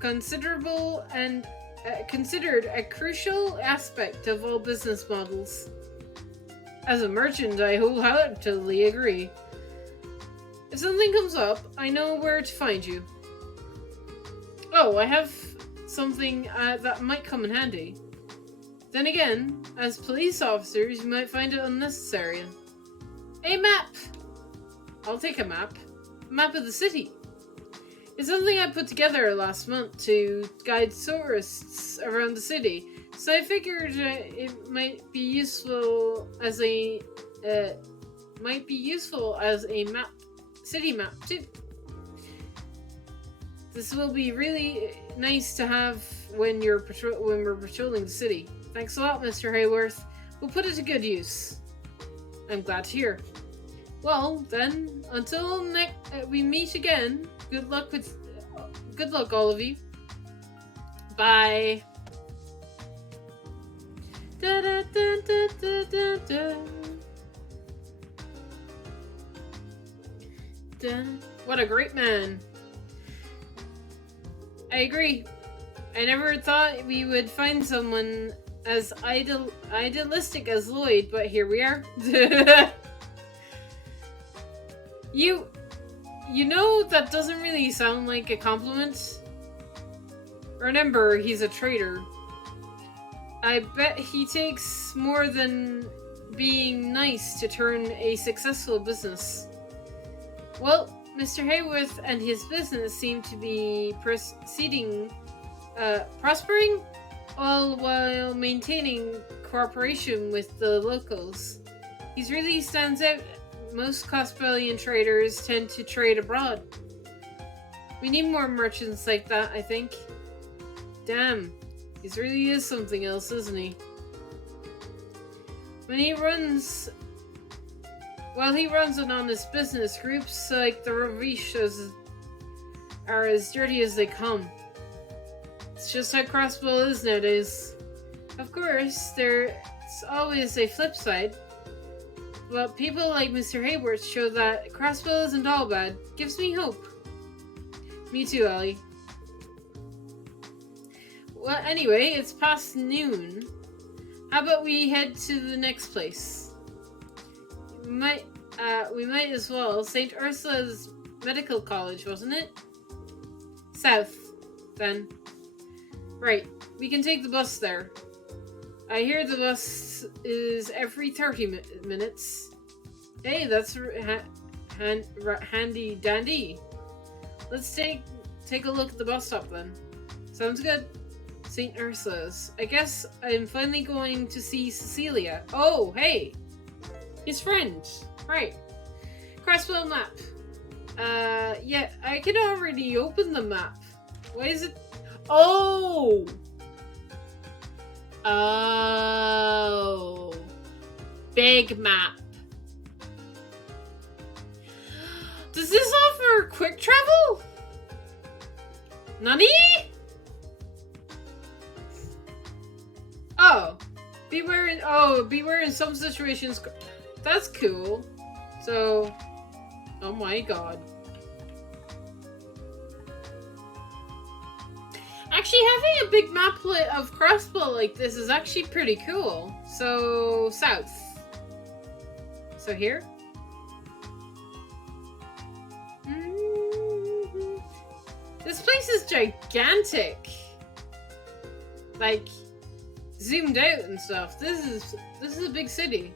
considerable and considered a crucial aspect of all business models. As a merchant, I wholeheartedly agree. If something comes up, I know where to find you. Oh, I have something that might come in handy. Then again, as police officers, you might find it unnecessary. A map! I'll take a map. A map of the city. It's something I put together last month to guide tourists around the city, so I figured it might be useful as a map, city map too. This will be really nice to have when we're patrolling the city. Thanks a lot, Mr. Hayworth. We'll put it to good use. I'm glad to hear. Well, then, until we meet again, good luck, all of you. Bye. Da, da, da, da, da, da, da. Da. What a great man. I agree. I never thought we would find someone as idealistic as Lloyd, but here we are. You know that doesn't really sound like a compliment. Remember, he's a traitor. I bet he takes more than being nice to turn a successful business. Well, Mr. Hayworth and his business seem to be prospering, all while maintaining cooperation with the locals. He really stands out. Most Cospellian traders tend to trade abroad. We need more merchants like that, I think. Damn, he really is something else, isn't he? While he runs an honest business, groups like the Ravishas are as dirty as they come. It's just how Crossbow is nowadays. Of course, there's always a flip side. But people like Mr. Hayworth show that Crossbow isn't all bad. Gives me hope. Me too, Ellie. Well, anyway, it's past noon. How about we head to the next place? We might as well. St. Ursula's Medical College, wasn't it? South, then. Right, we can take the bus there. I hear the bus is every 30 minutes. Hey, that's handy dandy. Let's take a look at the bus stop then. Sounds good. St. Ursula's. I guess I'm finally going to see Cecilia. Oh, hey! His friend. Right. Crossbow map. Yeah, I can already open the map. Why is it... Oh! Oh. Big map. Does this offer quick travel? Nani? Oh. Beware in some situations. That's cool. So, oh my god. Actually, having a big map of Crossbow like this is actually pretty cool. So, south. So here? Mm-hmm. This place is gigantic. Like, zoomed out and stuff. This is a big city.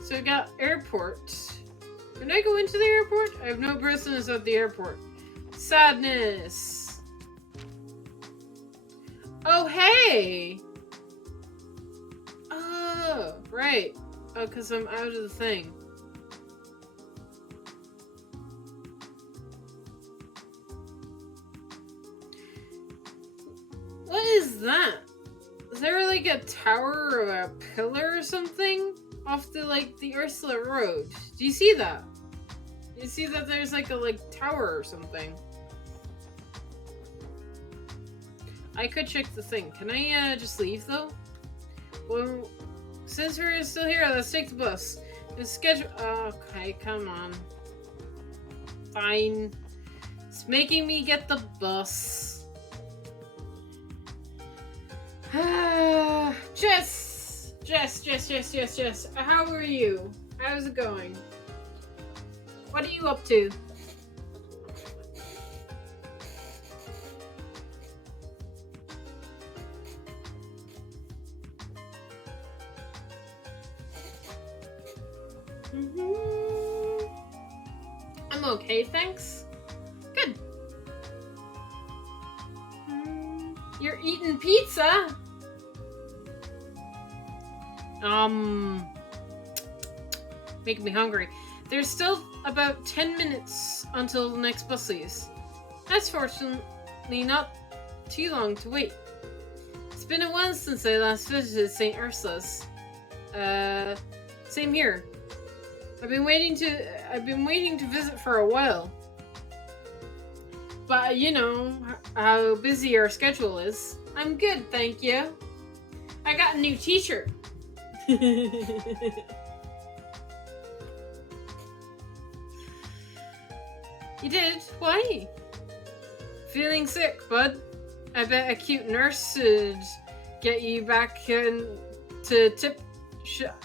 So we got airport. Can I go into the airport? I have no business at the airport. Sadness. Oh, hey! Oh, right. Oh, because I'm out of the thing. What is that? Is there like a tower or a pillar or something off the Ursula Road? Do you see that? You see that there's like a tower or something? I could check the thing. Can I just leave though? Well, since we're still here, let's take the bus. It's scheduled. Okay, come on. Fine. It's making me get the bus. Jess! How are you? How's it going? What are you up to? I'm okay, thanks. Good. You're eating pizza? Making me hungry. There's still about 10 minutes until the next bus leaves. That's fortunately not too long to wait. It's been a while since I last visited St. Ursula's. Same here. I've been waiting to visit for a while. But you know how busy our schedule is. I'm good, thank you. I got a new teacher. You did? Why? Feeling sick, bud. I bet a cute nurse would get you back into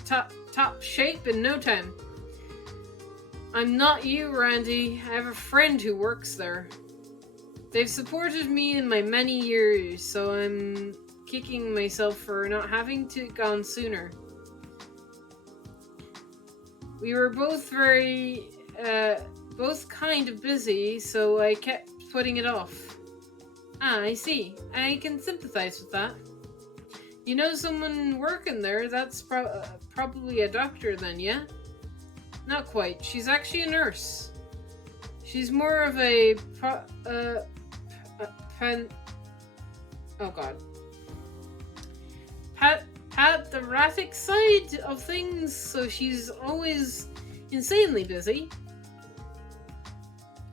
top shape in no time. I'm not you, Randy. I have a friend who works there. They've supported me in my many years, so I'm kicking myself for not having to gone sooner. We were both both kind of busy, so I kept putting it off. Ah, I see. I can sympathize with that. You know someone working there? That's probably a doctor then, yeah? Not quite. She's actually a nurse. She's more of a patheratic side of things, so she's always insanely busy.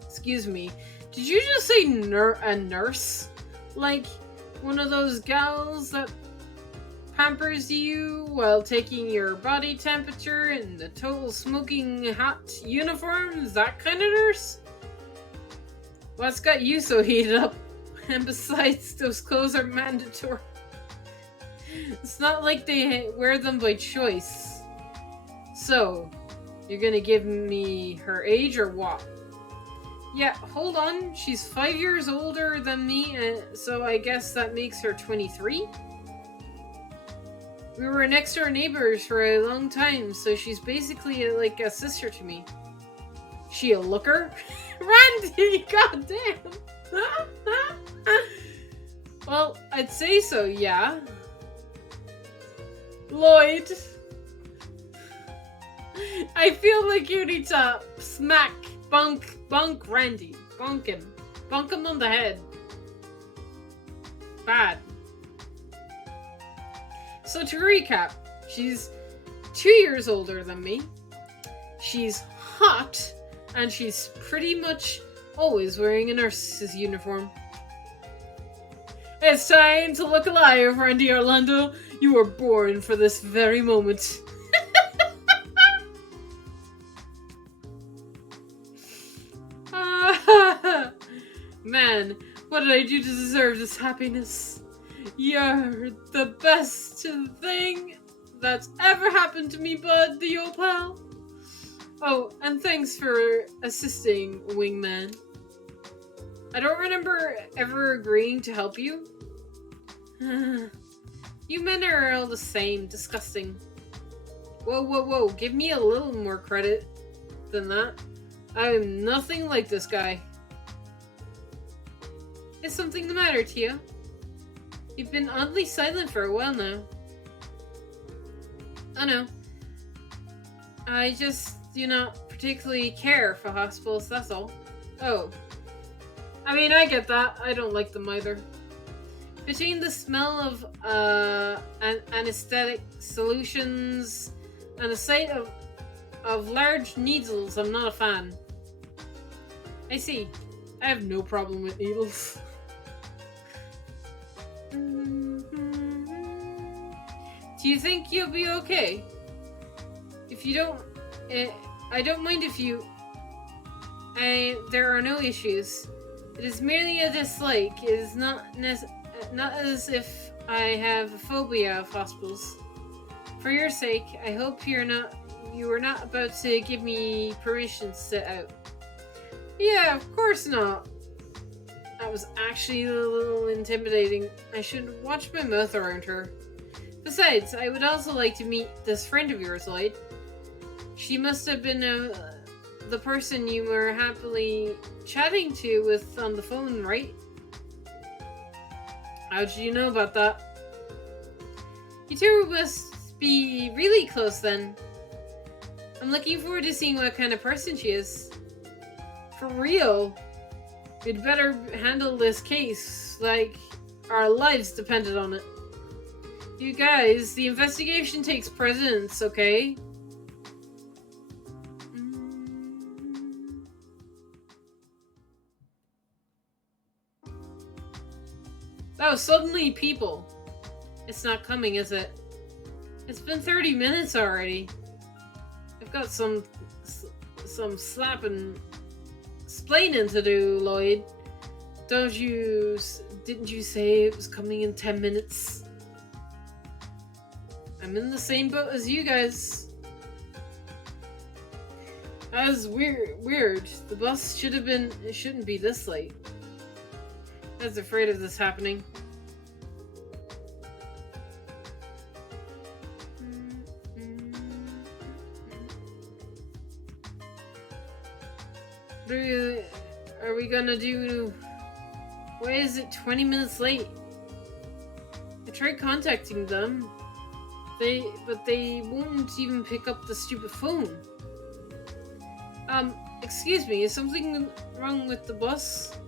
Excuse me, did you just say a nurse? Like one of those gals that pampers you while taking your body temperature in the total smoking hot uniform? That kind of nurse? What's got you so heated up? And besides, those clothes are mandatory. It's not like they wear them by choice. So, you're gonna give me her age or what? Yeah, hold on. She's 5 years older than me, so I guess that makes her 23? We were next door neighbors for a long time, so she's basically like a sister to me. She a looker? Randy, goddamn! Well, I'd say so, yeah. Lloyd, I feel like you need to bunk Randy. Bunk him on the head. Bad. So to recap, she's 2 years older than me. She's hot, and she's pretty much always wearing a nurse's uniform. It's time to look alive, Randy Orlando. You were born for this very moment. Man, what did I do to deserve this happiness? You're the best thing that's ever happened to me, bud, the old pal. Oh, and thanks for assisting, wingman. I don't remember ever agreeing to help you. You men are all the same. Disgusting. Whoa. Give me a little more credit than that. I am nothing like this guy. Is something the matter, Tia? You've been oddly silent for a while now. Oh no. I just do not particularly care for hospitals, that's all. Oh. I mean, I get that. I don't like them either. Between the smell of anesthetic solutions and the sight of large needles, I'm not a fan. I see. I have no problem with needles. Do you think you'll be okay? If you don't, I don't mind if you. There are no issues. It is merely a dislike. It is not as if I have a phobia of hospitals. For your sake, I hope you are not about to give me permission to sit out. Yeah, of course not. That was actually a little intimidating. I should watch my mouth around her. Besides, I would also like to meet this friend of yours, Lloyd. She must have been the person you were happily chatting to with on the phone, right? How did you know about that? You two must be really close then. I'm looking forward to seeing what kind of person she is. For real. We'd better handle this case like our lives depended on it. You guys, the investigation takes precedence, okay? Oh, suddenly people. It's not coming, is it? It's been 30 minutes already. I've got some slapping splaining to do, Lloyd. Didn't you say it was coming in 10 minutes? I'm in the same boat as you guys. That's weird. The bus shouldn't be this late. I was afraid of this happening. What are we gonna do? Why is it 20 minutes late? I tried contacting them, but they won't even pick up the stupid phone. Excuse me, is something wrong with the bus?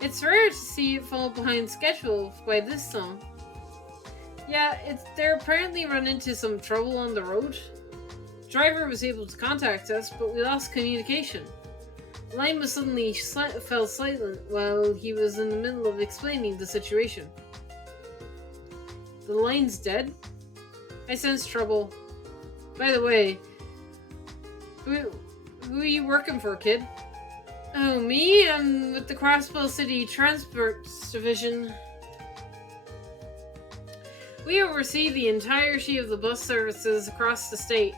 It's rare to see it fall behind schedule by this time. Yeah, they're apparently run into some trouble on the road. The driver was able to contact us, but we lost communication. The line was suddenly fell silent while he was in the middle of explaining the situation. The line's dead? I sense trouble. By the way, who are you working for, kid? Oh, me? I'm with the Crossbell City Transport Division. We oversee the entirety of the bus services across the state.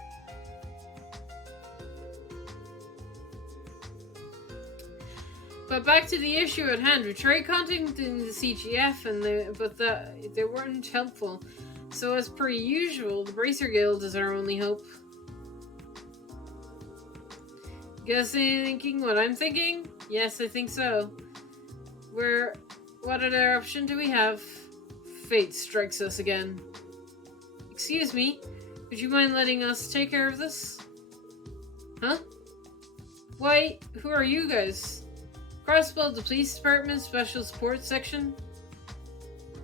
But back to the issue at hand. We tried contacting the CGF, but they weren't helpful. So as per usual, the Bracer Guild is our only hope. Guess you're thinking what I'm thinking? Yes, I think so. What other option do we have? Fate strikes us again. Excuse me, would you mind letting us take care of this? Huh? Why, who are you guys? Crossbell, the police department, special support section.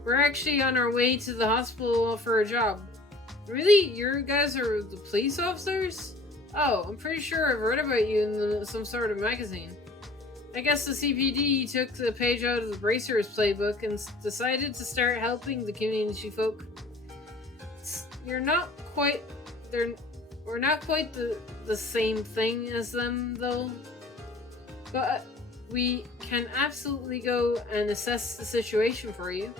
We're actually on our way to the hospital for a job. Really? You guys are the police officers? Oh, I'm pretty sure I've read about you in some sort of magazine. I guess the CPD took the page out of the Bracers playbook and decided to start helping the community folk. We're not quite the same thing as them, though. But we can absolutely go and assess the situation for you.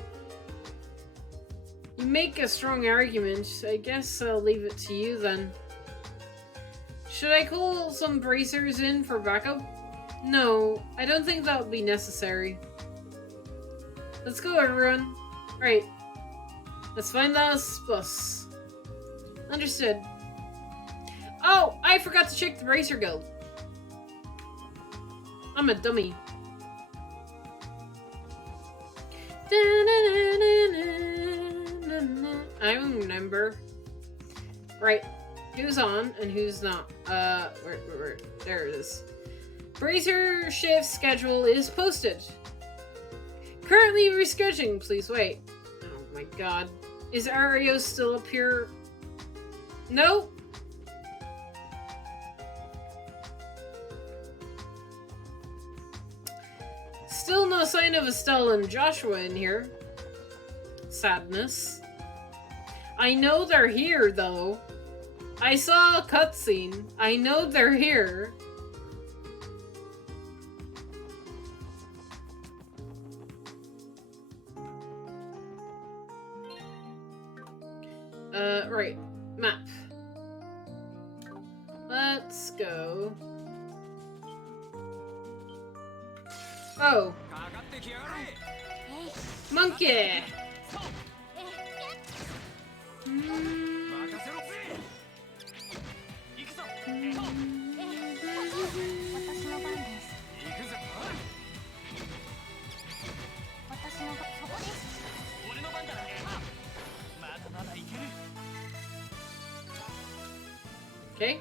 You make a strong argument. I guess I'll leave it to you then. Should I call some bracers in for backup? No, I don't think that would be necessary. Let's go, everyone. Right. Let's find that bus. Understood. Oh, I forgot to check the Bracer Guild. I'm a dummy. I remember. Right. Who's on and who's not? Where? There it is. Bracer shift schedule is posted. Currently rescheduling. Please wait. Oh my god. Is Ario still up here? No. Still no sign of Estelle and Joshua in here. Sadness. I know they're here, though. I saw a cutscene. I know they're here. Right. Map. Let's go. Oh. Monkey! Okay.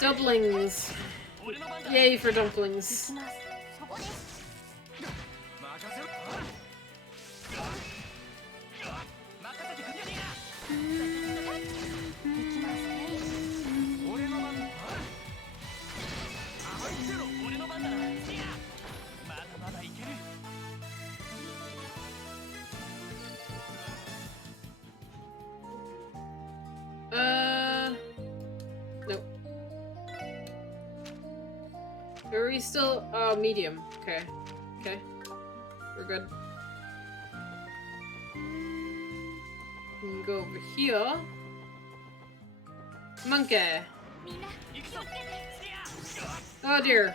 Dumplings. Yay for dumplings. Are we still medium? Okay. Okay. We're good. We can go over here. Monkey. Oh dear.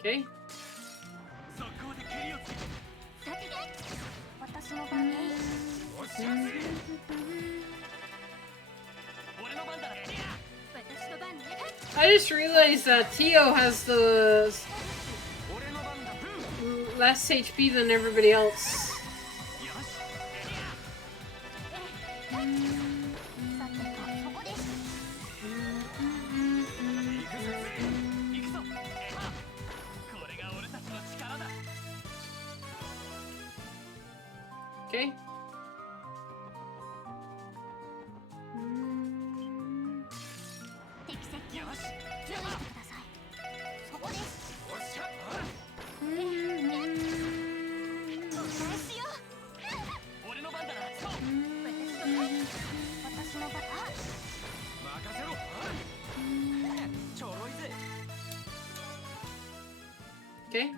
Okay. I just realized that Tio has the less HP than everybody else. Okay. Okay.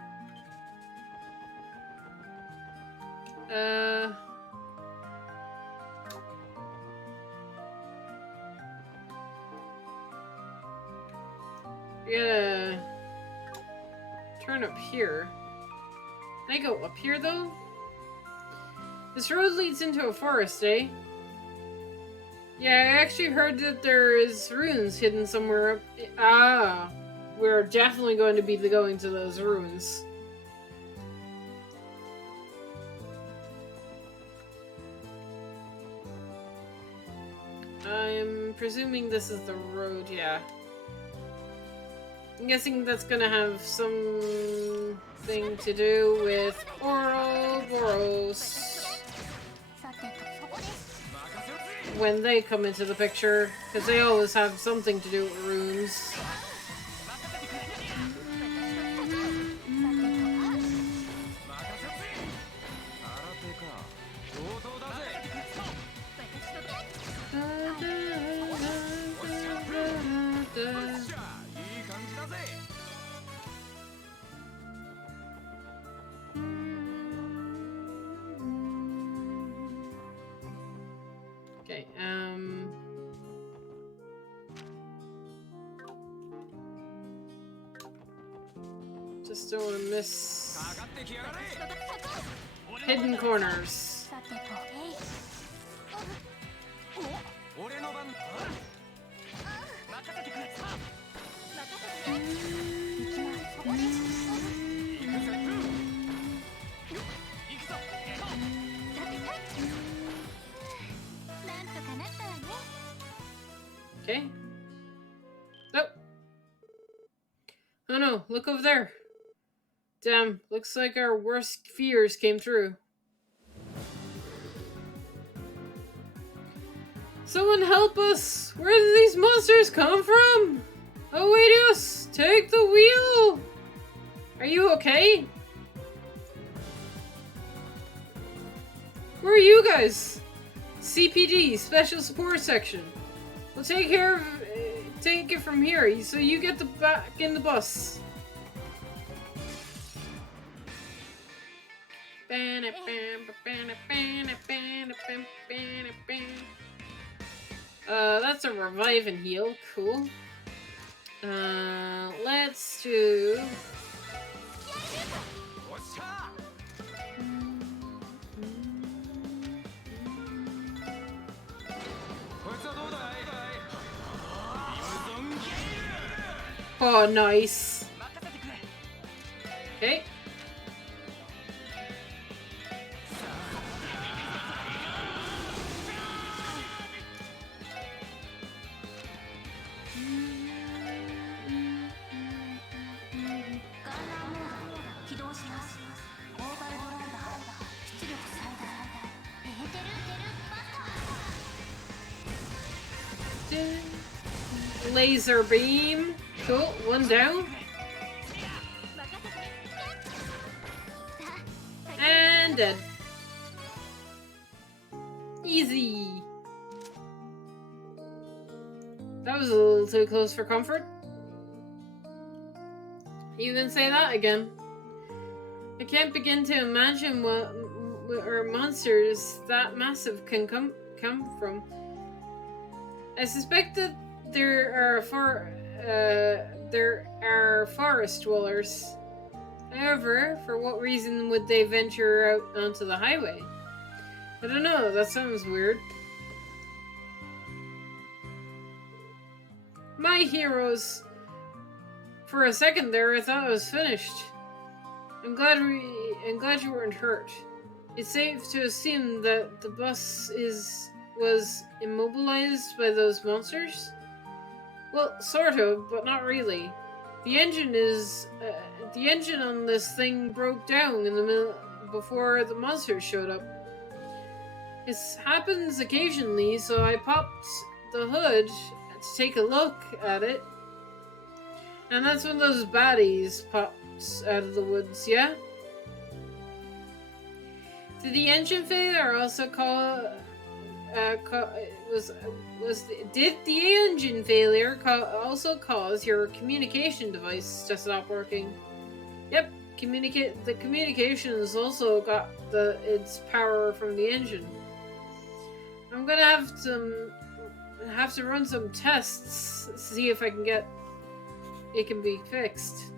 We gotta turn up here. Can I go up here though? This road leads into a forest, eh? Yeah, I actually heard that there is ruins hidden somewhere up. Ah, we're definitely going to be going to those ruins. I'm presuming this is the road, yeah. I'm guessing that's gonna have something to do with Ouroboros when they come into the picture, because they always have something to do with runes. Okay, just don't want to miss hidden corners. Okay. Oh. Oh no, look over there. Damn, looks like our worst fears came true. Someone help us! Where did these monsters come from? Oedius, take the wheel! Are you okay? Where are you guys? CPD, Special Support Section. We'll take it from here, so you get back in the bus. That's a revive and heal. Cool. Let's do... Oh, nice. Okay. Laser beam. Cool, one down. And dead. Easy. That was a little too close for comfort. You can say that again. I can't begin to imagine what or monsters that massive can come from. I suspect that there are forest dwellers. However, for what reason would they venture out onto the highway? I don't know, that sounds weird. My heroes. For a second there, I thought I was finished. I'm glad you weren't hurt. It's safe to assume that the bus was immobilized by those monsters? Well, sort of, but not really. The engine on this thing broke down in the middle before the monsters showed up. It happens occasionally, so I popped the hood to take a look at it. And that's when those baddies popped out of the woods, yeah? Did the engine failure also did the engine failure also cause your communication device to stop working? Yep, the communications also got its power from the engine. I'm gonna have to run some tests to see if I can get it can be fixed.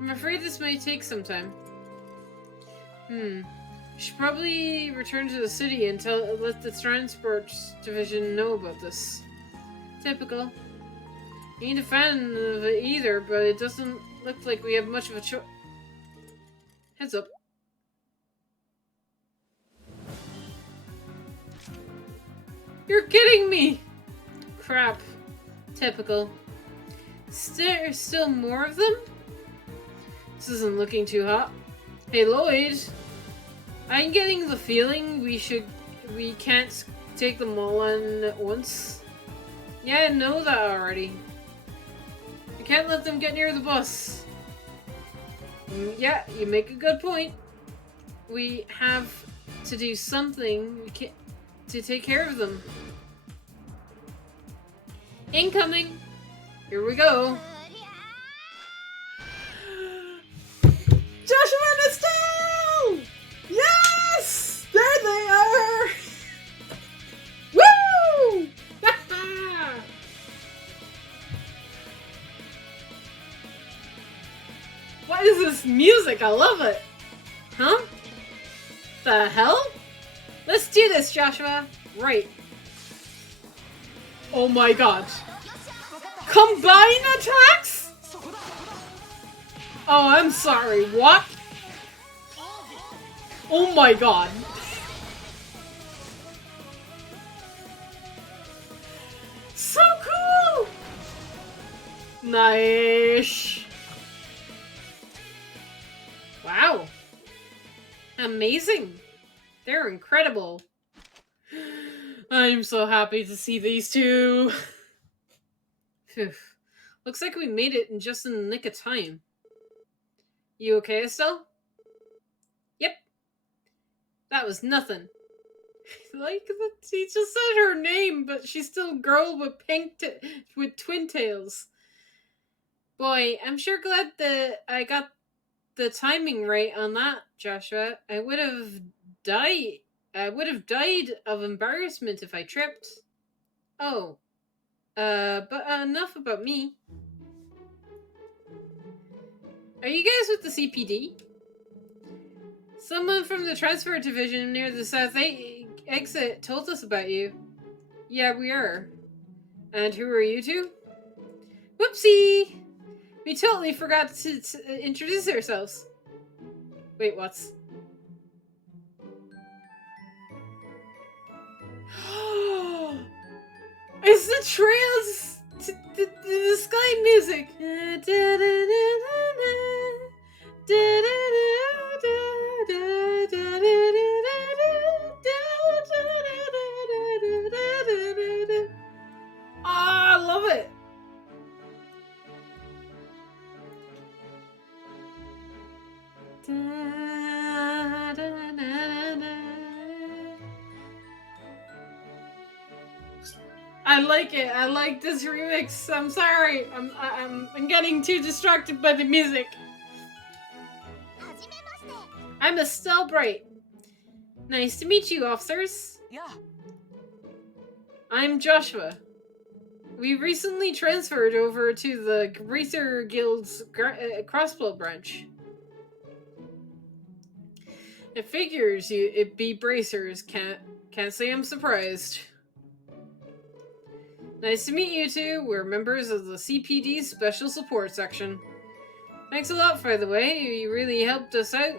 I'm afraid this may take some time. I should probably return to the city and let the transport division know about this. Typical. Ain't a fan of it either, but it doesn't look like we have much of a choice. Heads up. You're kidding me! Crap. Typical. There's still more of them? This isn't looking too hot. Hey Lloyd, I'm getting the feeling we can't take them all on at once. Yeah, I know that already. We can't let them get near the bus. Yeah, you make a good point. We have to do something to take care of them. Incoming! Here we go. Joshua and Estelle! Yes! There they are! Woo! What is this music? I love it! Huh? The hell? Let's do this, Joshua! Right. Oh my god. Combine attacks? Oh, I'm sorry. What? Oh my god. So cool! Nice. Wow. Amazing. They're incredible. I'm so happy to see these two. Phew. Looks like we made it just in the nick of time. You okay, Estelle? Yep. That was nothing. Like, he just said her name, but she's still a girl with with twin tails. Boy, I'm sure glad that I got the timing right on that, Joshua. I would have died of embarrassment if I tripped. Oh. But enough about me. Are you guys with the CPD? Someone from the transfer division near the south exit told us about you. Yeah, we are. And who are you two? Whoopsie! We totally forgot to introduce ourselves. Wait, what's... It's the trails to music. Oh, I love it. I like it. I like this remix. I'm sorry. I'm getting too distracted by the music. I'm Estelle Bright. Nice to meet you, officers. Yeah. I'm Joshua. We recently transferred over to the Racer Guild's Crossbow branch. It figures it be bracers. Can't say I'm surprised. Nice to meet you two. We're members of the CPD's Special Support Section. Thanks a lot, by the way. You really helped us out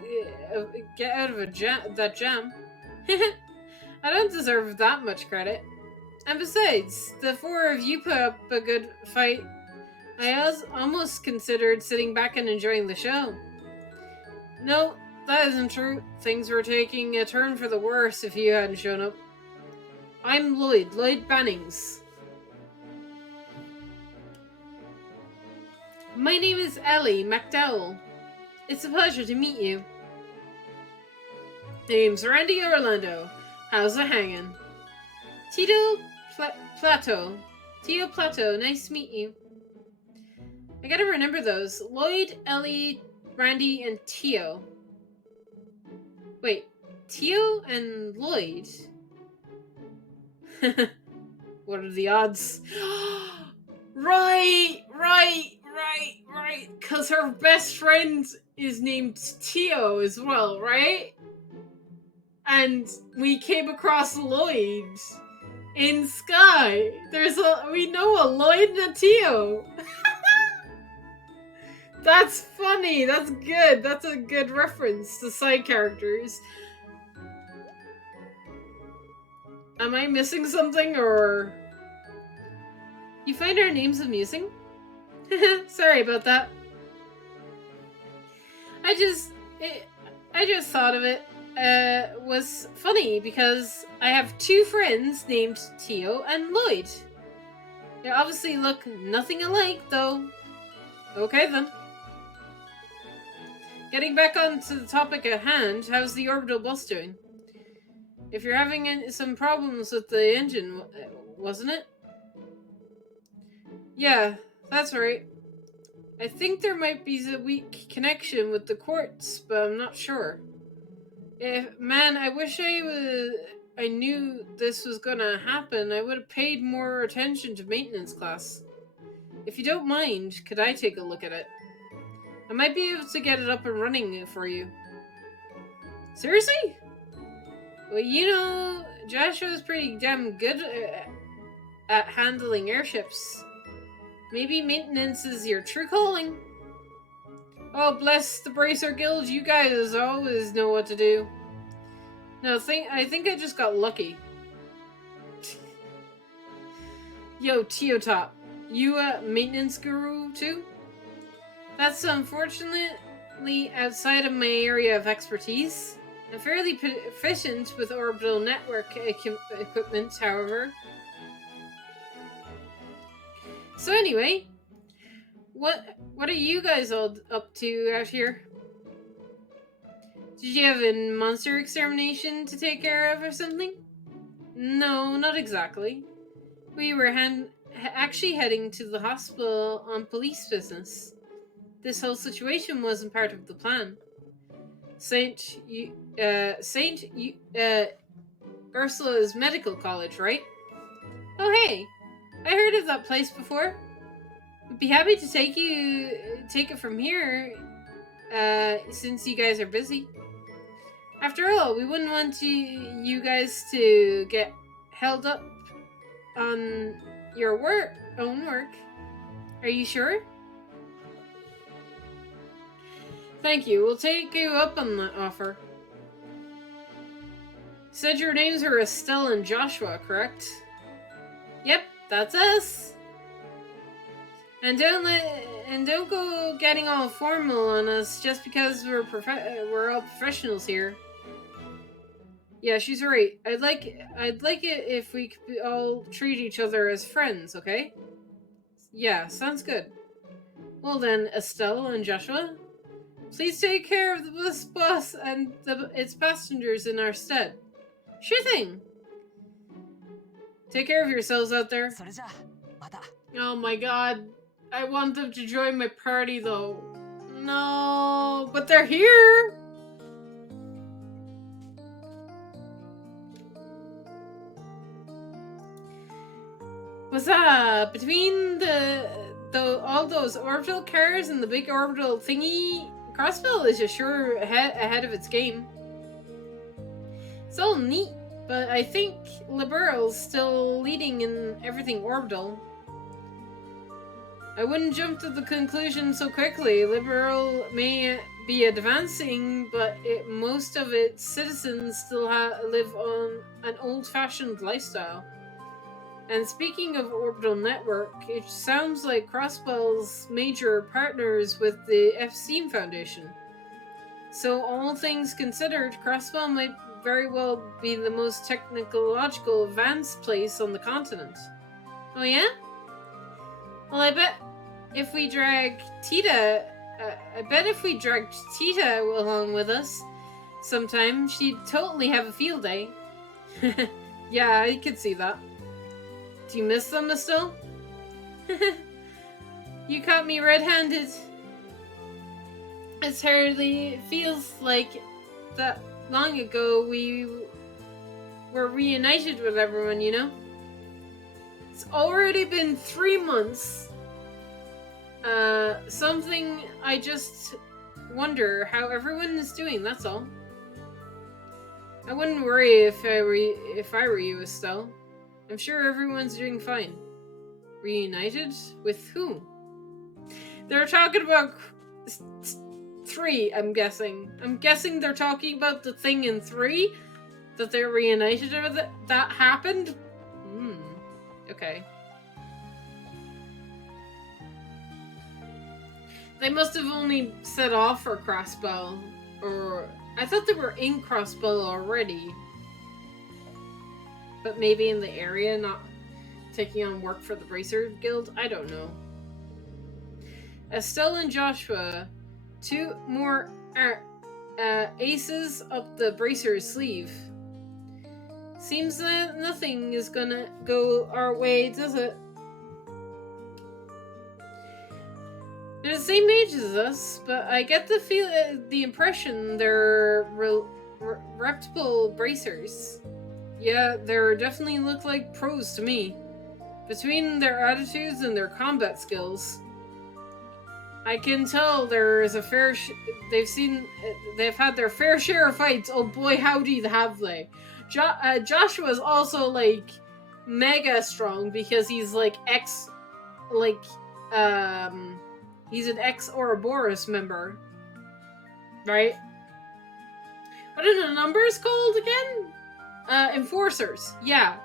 get out of that jam. I don't deserve that much credit. And besides, the four of you put up a good fight. I almost considered sitting back and enjoying the show. No, that isn't true. Things were taking a turn for the worse if you hadn't shown up. I'm Lloyd Bannings. My name is Ellie McDowell. It's a pleasure to meet you. Name's Randy Orlando. How's it hanging? Tito Plateau. Tito Plateau, nice to meet you. I gotta remember those. Lloyd, Ellie, Randy, and Tio. Wait, Tio and Lloyd? What are the odds? Right. Because her best friend is named Tio as well, right? And we came across Lloyd in Sky. We know a Lloyd and a Tio. That's funny. That's good. That's a good reference to side characters. Am I missing something, or... You find our names amusing? Sorry about that. I just thought of it was funny because I have two friends named Tio and Lloyd. They obviously look nothing alike, though. Okay then. Getting back onto the topic at hand, how's the orbital bus doing? If you're having some problems with the engine, wasn't it? Yeah, that's right. I think there might be a weak connection with the quartz, but I'm not sure. Man, I wish I knew this was gonna happen. I would have paid more attention to maintenance class. If you don't mind, could I take a look at it? I might be able to get it up and running for you. Seriously? Well, you know, Joshua's pretty damn good at handling airships. Maybe maintenance is your true calling. Oh, bless the Bracer Guild, you guys always know what to do. No, I think I just got lucky. Yo, Teotop, you a maintenance guru too? That's unfortunately outside of my area of expertise. I'm fairly proficient with orbital network equipment, however. So anyway, what are you guys all up to out here? Did you have a monster extermination to take care of or something? No, not exactly. We were actually heading to the hospital on police business. This whole situation wasn't part of the plan. Saint Ursula's Medical College, right? Oh hey, I heard of that place before. I'd be happy to take it from here, since you guys are busy. After all, we wouldn't want you guys to get held up on your own work. Are you sure? Thank you. We'll take you up on that offer. Said your names are Estelle and Joshua, correct? Yep, that's us. And don't go getting all formal on us just because we're all professionals here. Yeah, she's right. I'd like it if we could all treat each other as friends, okay? Yeah, sounds good. Well then, Estelle and Joshua, please take care of this bus and its passengers in our stead. Sure thing. Take care of yourselves out there. Oh my god. I want them to join my party though. No, but they're here. What's up? Between all those orbital cars and the big orbital thingy, Crossbell is just sure ahead of its game. It's all neat, but I think Liberal's still leading in everything orbital. I wouldn't jump to the conclusion so quickly. Liberal may be advancing, but most of its citizens still live on an old-fashioned lifestyle. And speaking of orbital network, it sounds like Crossbell's major partners with the Epstein Foundation. So all things considered, Crossbell might very well be the most technological advanced place on the continent. Oh yeah? Well, I bet if we drag Tita along with us sometime, she'd totally have a field day. Yeah, I could see that. Do you miss them, Estelle? You caught me red-handed. It hardly feels like that long ago we were reunited with everyone, you know? It's already been 3 months. Something I just wonder how everyone is doing, that's all. I wouldn't worry if I were you, Estelle. I'm sure everyone's doing fine. Reunited? With whom? They're talking about 3, I'm guessing. I'm guessing they're talking about the thing in 3? That they're reunited with it? That happened? Okay. They must have only set off for Crossbell. Or... I thought they were in Crossbell already. But maybe in the area, not taking on work for the Bracer Guild? I don't know. Estelle and Joshua, 2 more aces up the Bracer's sleeve. Seems that nothing is gonna go our way, does it? They're the same age as us, but I get the impression they're reputable Bracers. Yeah, they definitely look like pros to me. Between their attitudes and their combat skills, I can tell there's a they've had their fair share of fights. Oh boy, howdy have they. Joshua's also like mega strong because he's like he's an ex-Ouroboros member, right? What are the numbers called again? Enforcers. Yeah.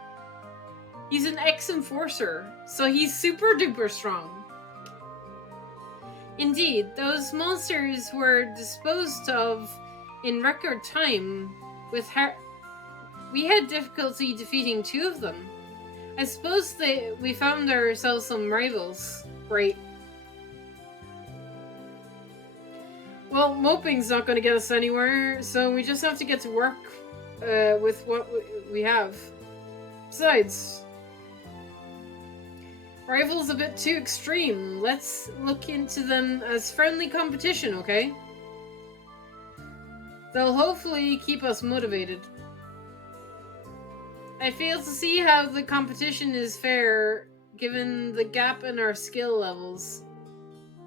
He's an ex-enforcer, so he's super duper strong. Indeed, those monsters were disposed of in record time. We had difficulty defeating 2 of them. I suppose we found ourselves some rivals. Great. Well, moping's not going to get us anywhere, so we just have to get to work with what we have. Besides, rivals a bit too extreme. Let's look into them as friendly competition, okay? They'll hopefully keep us motivated. I fail to see how the competition is fair, given the gap in our skill levels.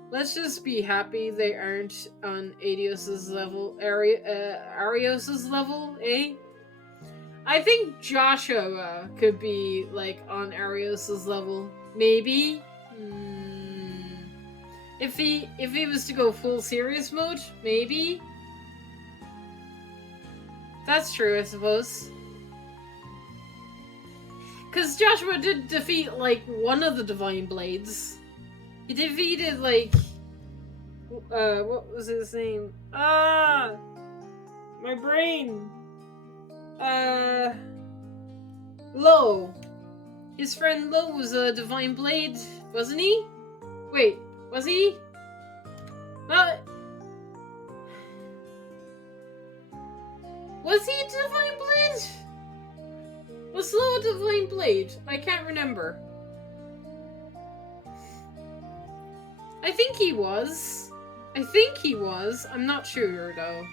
Let's just be happy they aren't on Arios's level, Arios's level, eh? I think Joshua could be, like, on Arios's level. Maybe? If he was to go full serious mode, maybe? That's true, I suppose. Because Joshua did defeat, like, one of the Divine Blades. He defeated, like, what was his name? Ah! My brain! Lo. His friend Lo was a Divine Blade, wasn't he? Wait, was he? Not... Was he a Divine Blade? Was Lo a Divine Blade? I can't remember. I think he was. I'm not sure, though.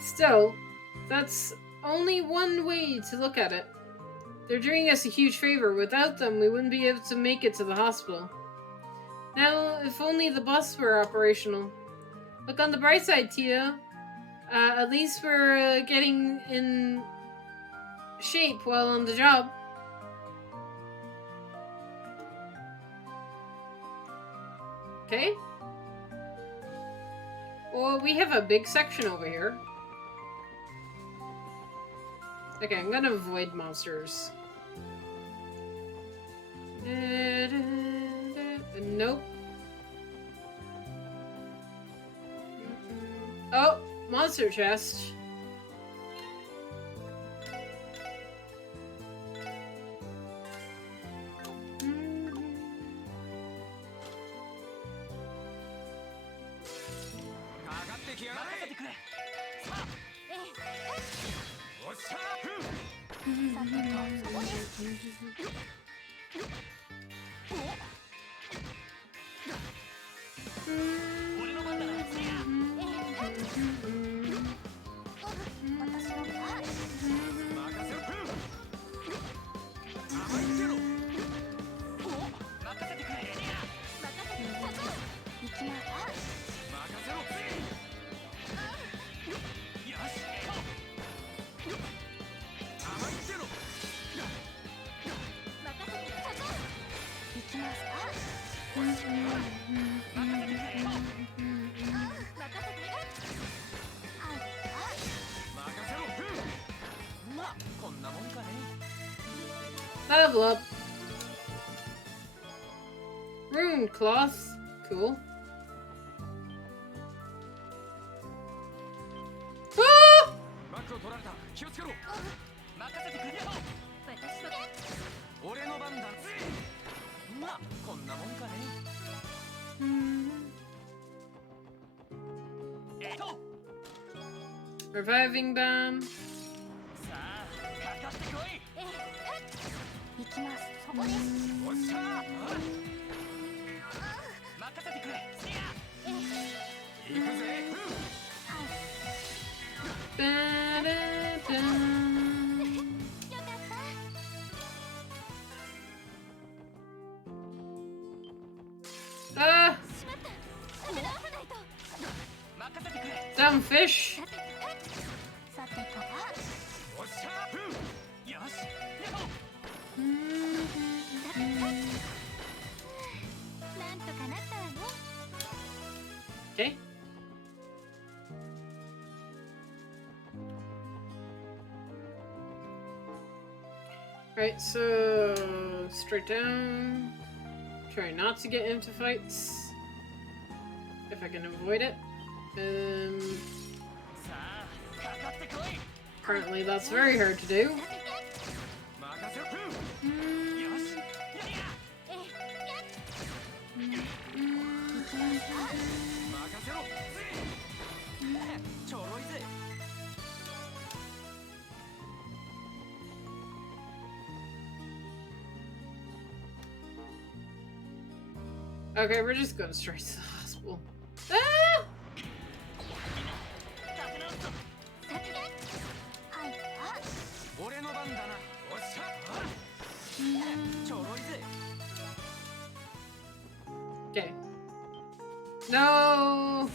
Still, that's only one way to look at it. They're doing us a huge favor. Without them, we wouldn't be able to make it to the hospital. Now, if only the bus were operational. Look on the bright side, Tito. At least we're getting in shape while on the job. Okay. Well, we have a big section over here. Okay, I'm gonna avoid monsters. Nope. Oh, monster chest. Level up. Rune cloth. Cool. Ah! Reviving bomb. Ah! Dumb fish. Okay. Right, so straight down. Try not to get into fights if I can avoid it. Apparently that's very hard to do. Okay, we're just going straight to the hospital. Ah! Okay. No!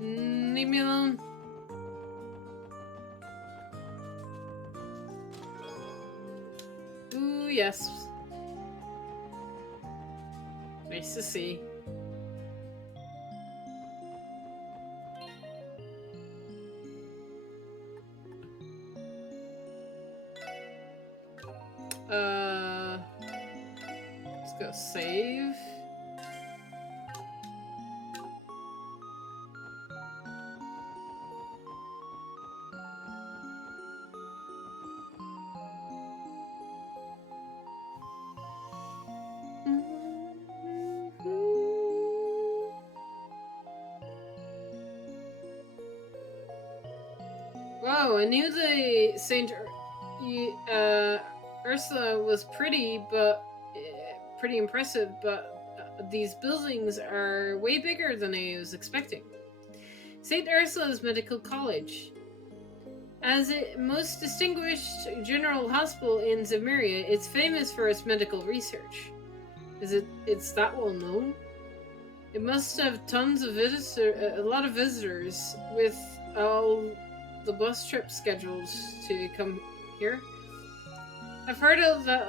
Leave me alone. Ooh, yes. Nice to see. Let's go save. Whoa, I knew the Ursula was pretty, but pretty impressive, but these buildings are way bigger than I was expecting. St. Ursula's Medical College. As a most distinguished general hospital in Zemuria, it's famous for its medical research. It's that well known? It must have tons of a lot of visitors with all the bus trips scheduled to come here. I've heard of that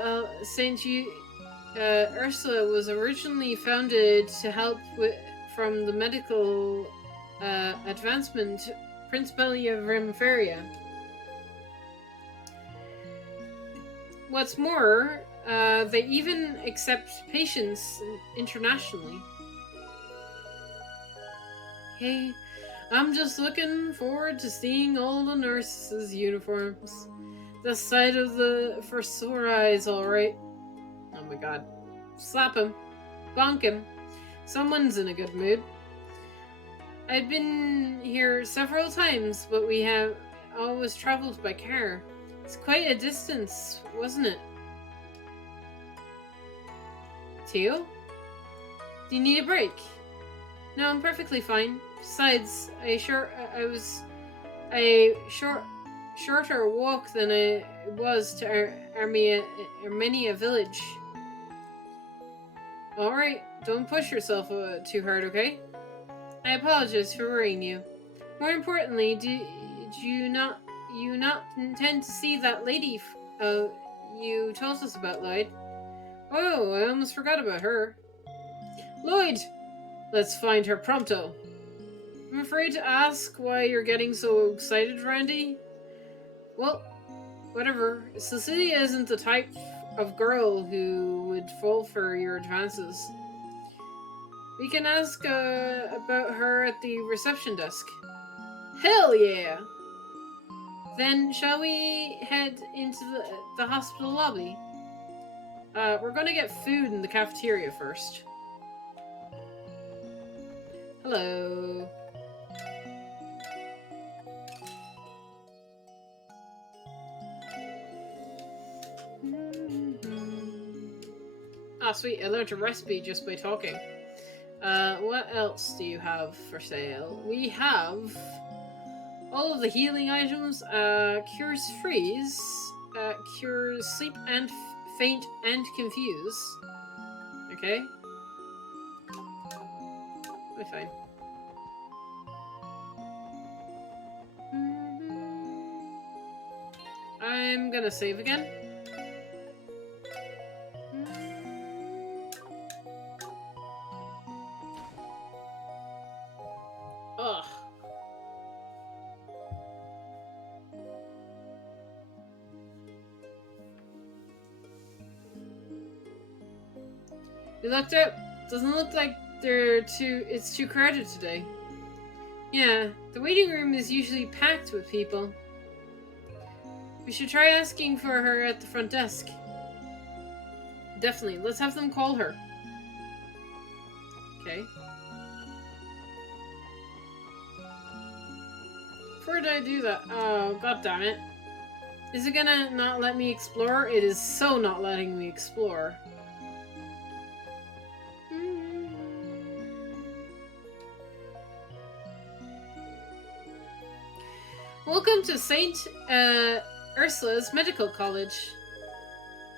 Ursula was originally founded to help from the medical advancement Principality of Rimferia. What's more, they even accept patients internationally. Hey, I'm just looking forward to seeing all the nurses' uniforms. The sight of for sore eyes, alright. Oh my god. Slap him. Bonk him. Someone's in a good mood. I've been here several times, but we have always traveled by car. It's quite a distance, wasn't it? Theo? Do you need a break? No, I'm perfectly fine. Besides, a shorter walk than I was to Armenia village. Alright, don't push yourself too hard, okay? I apologize for worrying you. More importantly, do you not intend to see that lady you told us about, Lloyd? Oh, I almost forgot about her. Lloyd! Let's find her pronto. I'm afraid to ask why you're getting so excited, Randy. Well, whatever. Cecilia isn't the type of girl who would fall for your advances. We can ask about her at the reception desk. Hell yeah! Then shall we head into the hospital lobby? We're gonna get food in the cafeteria first. Hello. Ah, sweet. I learned a recipe just by talking. What else do you have for sale? We have all of the healing items. Cures freeze. Cures sleep and faint and confuse. Okay. We're fine. I'm gonna save again. Ugh. We looked up. Doesn't look like it's too crowded today. Yeah, the waiting room is usually packed with people. We should try asking for her at the front desk. Definitely. Let's have them call her. Okay. Before I do that... Oh, god damn it. Is it gonna not let me explore? It is so not letting me explore. Welcome to St. Ursula's Medical College.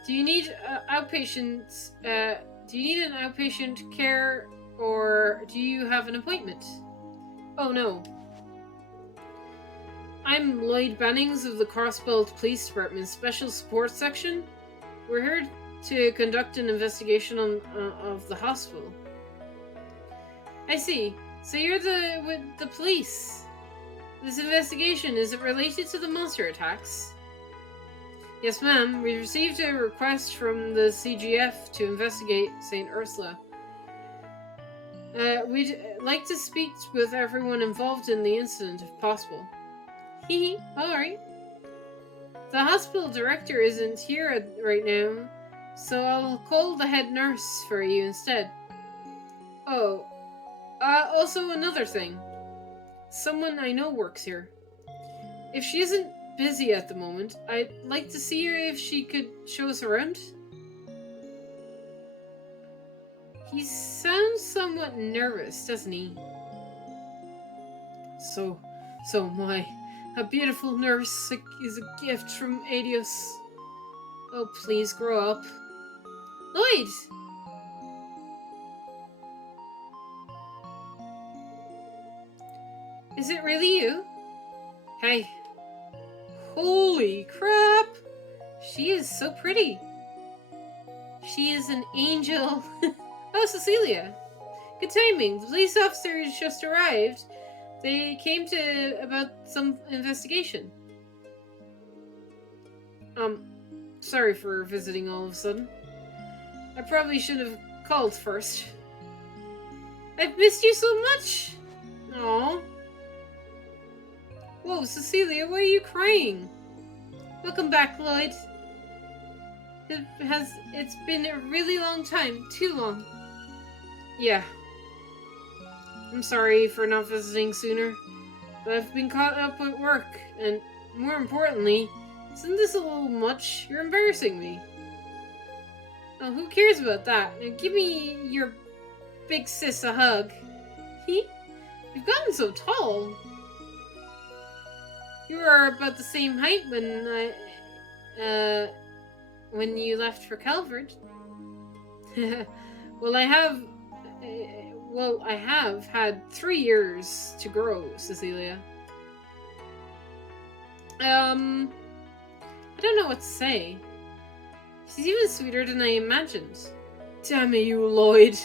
Do you need outpatient? Do you need an outpatient care, or do you have an appointment? Oh no. I'm Lloyd Bannings of the Crossbelt Police Department Special Support Section. We're here to conduct an investigation of the hospital. I see. So you're with the police. This investigation, is it related to the monster attacks? Yes, ma'am. We received a request from the CGF to investigate St. Ursula. We'd like to speak with everyone involved in the incident if possible. Hee, alright. The hospital director isn't here right now, so I'll call the head nurse for you instead. Oh, also another thing. Someone I know works here. If she isn't busy at the moment, I'd like to see her if she could show us around. He sounds somewhat nervous, doesn't he? So my a beautiful nurse is a gift from Adios. Oh, please grow up. Lloyd! Is it really you? Hey. Holy crap! She is so pretty. She is an angel. Oh, Cecilia. Good timing. The police officers just arrived. They came about some investigation. Sorry for visiting all of a sudden. I probably should have called first. I've missed you so much. Aww. Whoa, Cecilia, why are you crying? Welcome back, Lloyd. It's been a really long time. Too long. Yeah. I'm sorry for not visiting sooner, but I've been caught up with work, and more importantly, isn't this a little much? You're embarrassing me. Oh, who cares about that? Now give me your big sis a hug. You've gotten so tall. You were about the same height when you left for Calvert. Well, I have had 3 years to grow, Cecilia. I don't know what to say. She's even sweeter than I imagined. Damn it, you Lloyd.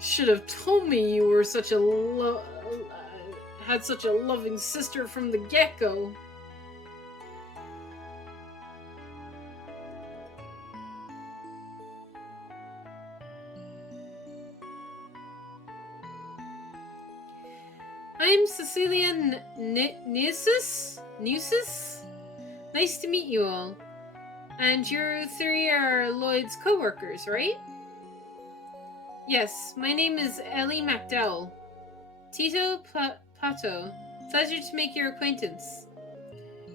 Should have told me you were had such a loving sister from the get-go. I'm Cecilia Neusis? Nice to meet you all. And you 3 are Lloyd's co-workers, right? Yes, my name is Ellie MacDowell. Tito Pato. Pleasure to make your acquaintance.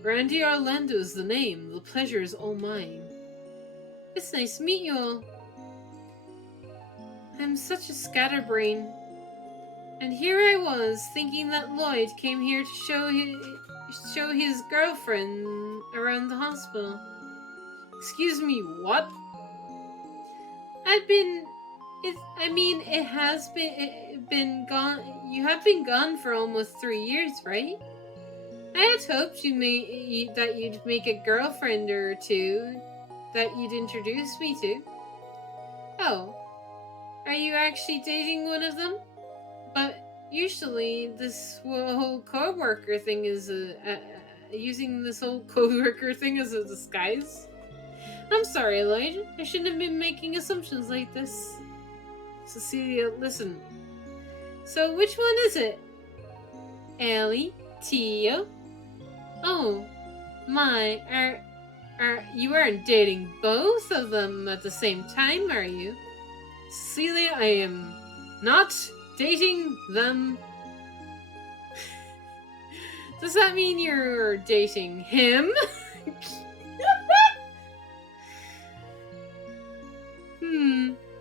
Randy Orlando's the name. The pleasure is all mine. It's nice to meet you all. I'm such a scatterbrain. And here I was, thinking that Lloyd came here to show his girlfriend around the hospital. Excuse me, what? It has been gone. You have been gone for almost 3 years, right? I had hoped that you'd make a girlfriend or two that you'd introduce me to. Oh, are you actually dating one of them? But usually this whole co-worker thing is using this whole co-worker thing as a disguise. I'm sorry, Lloyd. I shouldn't have been making assumptions like this. Cecilia, listen. So which one is it? Ellie? Tio? Oh, my, you aren't dating both of them at the same time, are you? Cecilia, I am not dating them. Does that mean you're dating him?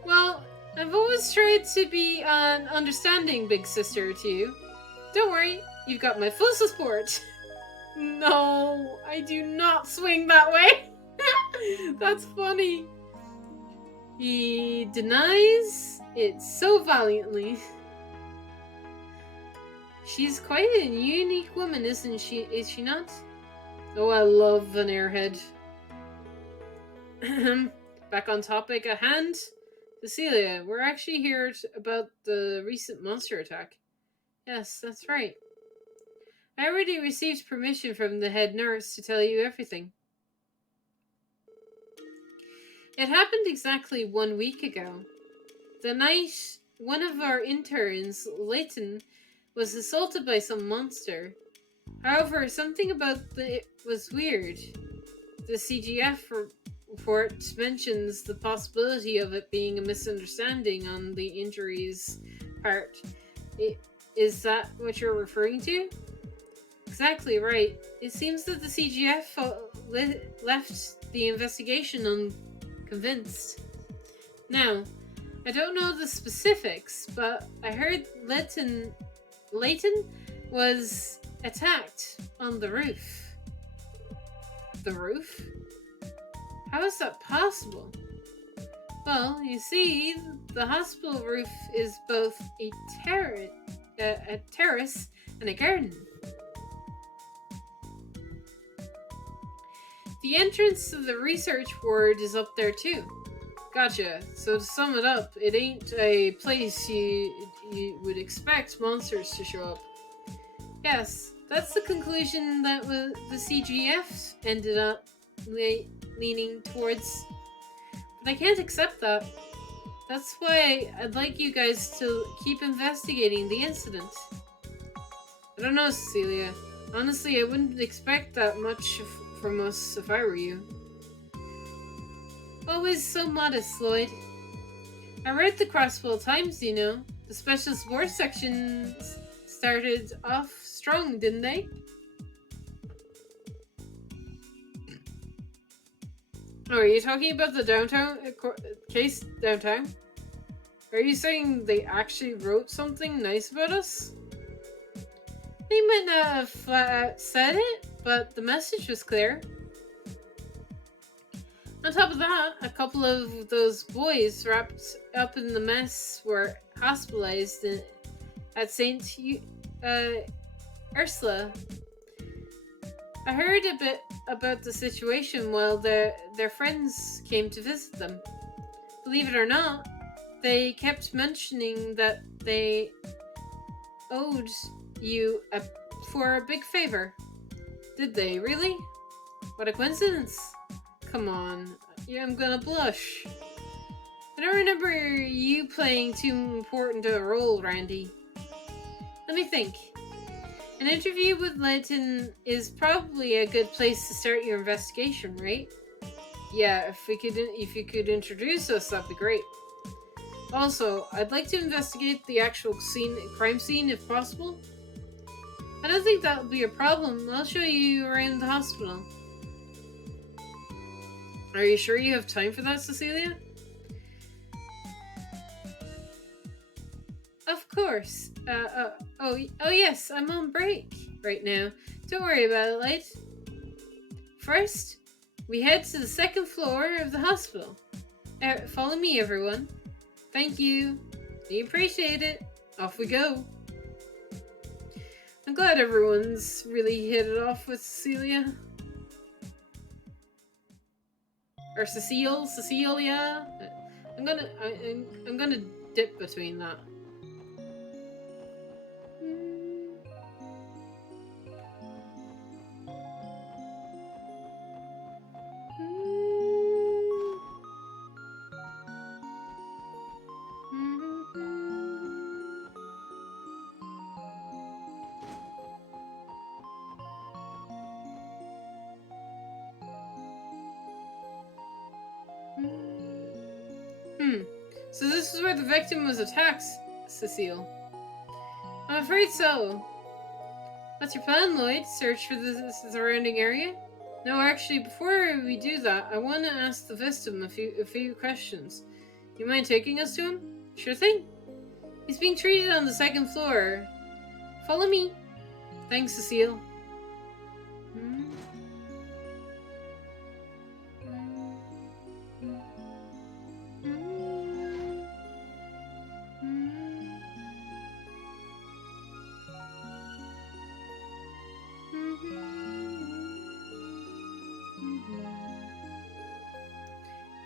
Well, I've always tried to be an understanding big sister to you. Don't worry, you've got my full support. No, I do not swing that way. That's funny. He denies it so valiantly. She's quite a unique woman, isn't she? Is she not? Oh, I love an airhead. Back on topic at hand. Cecilia, we're actually here about the recent monster attack. Yes, that's right. I already received permission from the head nurse to tell you everything. It happened exactly 1 week ago. The night one of our interns, Layton, was assaulted by some monster. However, something about it was weird. The CGF report mentions the possibility of it being a misunderstanding on the injuries part. Is that what you're referring to? Exactly right. It seems that the CGF left the investigation unconvinced. Now, I don't know the specifics, but I heard Layton was attacked on the roof. The roof? How is that possible? Well, you see, the hospital roof is both a terrace and a garden. The entrance to the research ward is up there too. Gotcha. So to sum it up, it ain't a place you would expect monsters to show up. Yes, that's the conclusion that the CGF ended up leaning towards. But I can't accept that. That's why I'd like you guys to keep investigating the incident. I don't know, Cecilia. Honestly, I wouldn't expect that much from us if I were you. Always so modest, Lloyd. I read the Crosswell Times, you know. The special sports section started off strong, didn't they? Oh, are you talking about the downtown case downtown? Are you saying they actually wrote something nice about us? They might not have flat out said it, but the message was clear. On top of that, a couple of those boys wrapped up in the mess were hospitalized at St. Ursula. I heard a bit about the situation while their friends came to visit them. Believe it or not, they kept mentioning that they owed you for a big favor. Did they, really? What a coincidence. Come on, I'm gonna blush. I don't remember you playing too important a role, Randy. Let me think. An interview with Layton is probably a good place to start your investigation, right? Yeah, if you could introduce us, that'd be great. Also, I'd like to investigate the actual crime scene if possible. I don't think that would be a problem. I'll show you around the hospital. Are you sure you have time for that, Cecilia? Of course. Oh yes, I'm on break right now. Don't worry about it, Light. First, we head to the second floor of the hospital. Follow me, everyone. Thank you. We appreciate it. Off we go. I'm glad everyone's really hit it off with Cecilia. Or Cecilia. I'm gonna dip between that. So this is where the victim was attacked, Cecile. I'm afraid so. What's your plan, Lloyd? Search for the surrounding area? No, actually, before we do that, I want to ask the victim a few questions. You mind taking us to him? Sure thing. He's being treated on the second floor. Follow me. Thanks, Cecile.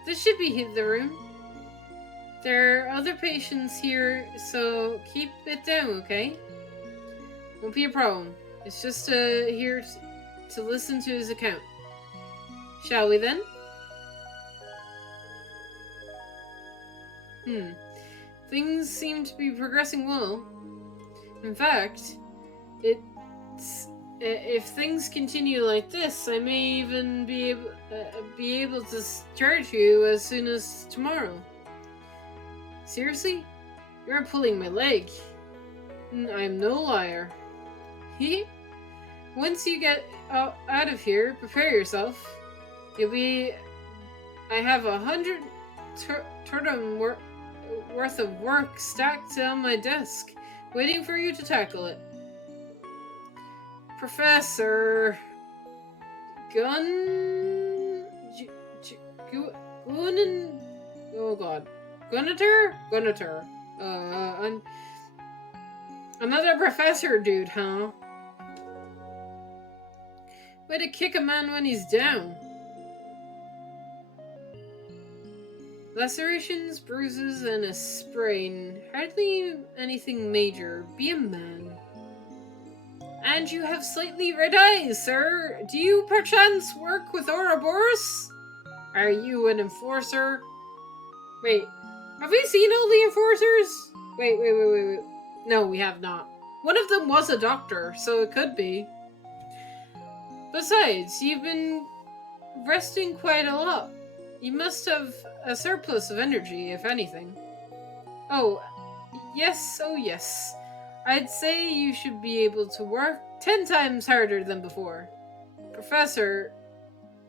This should be the room. There are other patients here, so keep it down, okay? Won't be a problem. It's just here to listen to his account. Shall we then? Things seem to be progressing well. In fact, if things continue like this, I may even be able to discharge you as soon as tomorrow. Seriously? You're pulling my leg. I'm no liar. Once you get out of here, prepare yourself. I have 100 tertum worth of work stacked on my desk, waiting for you to tackle it. Professor Gunnater? Another professor dude, huh? Way to kick a man when he's down. Lacerations, bruises, and a sprain. Hardly anything major. Be a man. And you have slightly red eyes, sir. Do you perchance work with Ouroboros? Are you an enforcer? Wait, have we seen all the enforcers? Wait. No, we have not. One of them was a doctor, so it could be. Besides, you've been resting quite a lot. You must have a surplus of energy, if anything. Oh, yes. I'd say you should be able to work 10 times harder than before. Professor,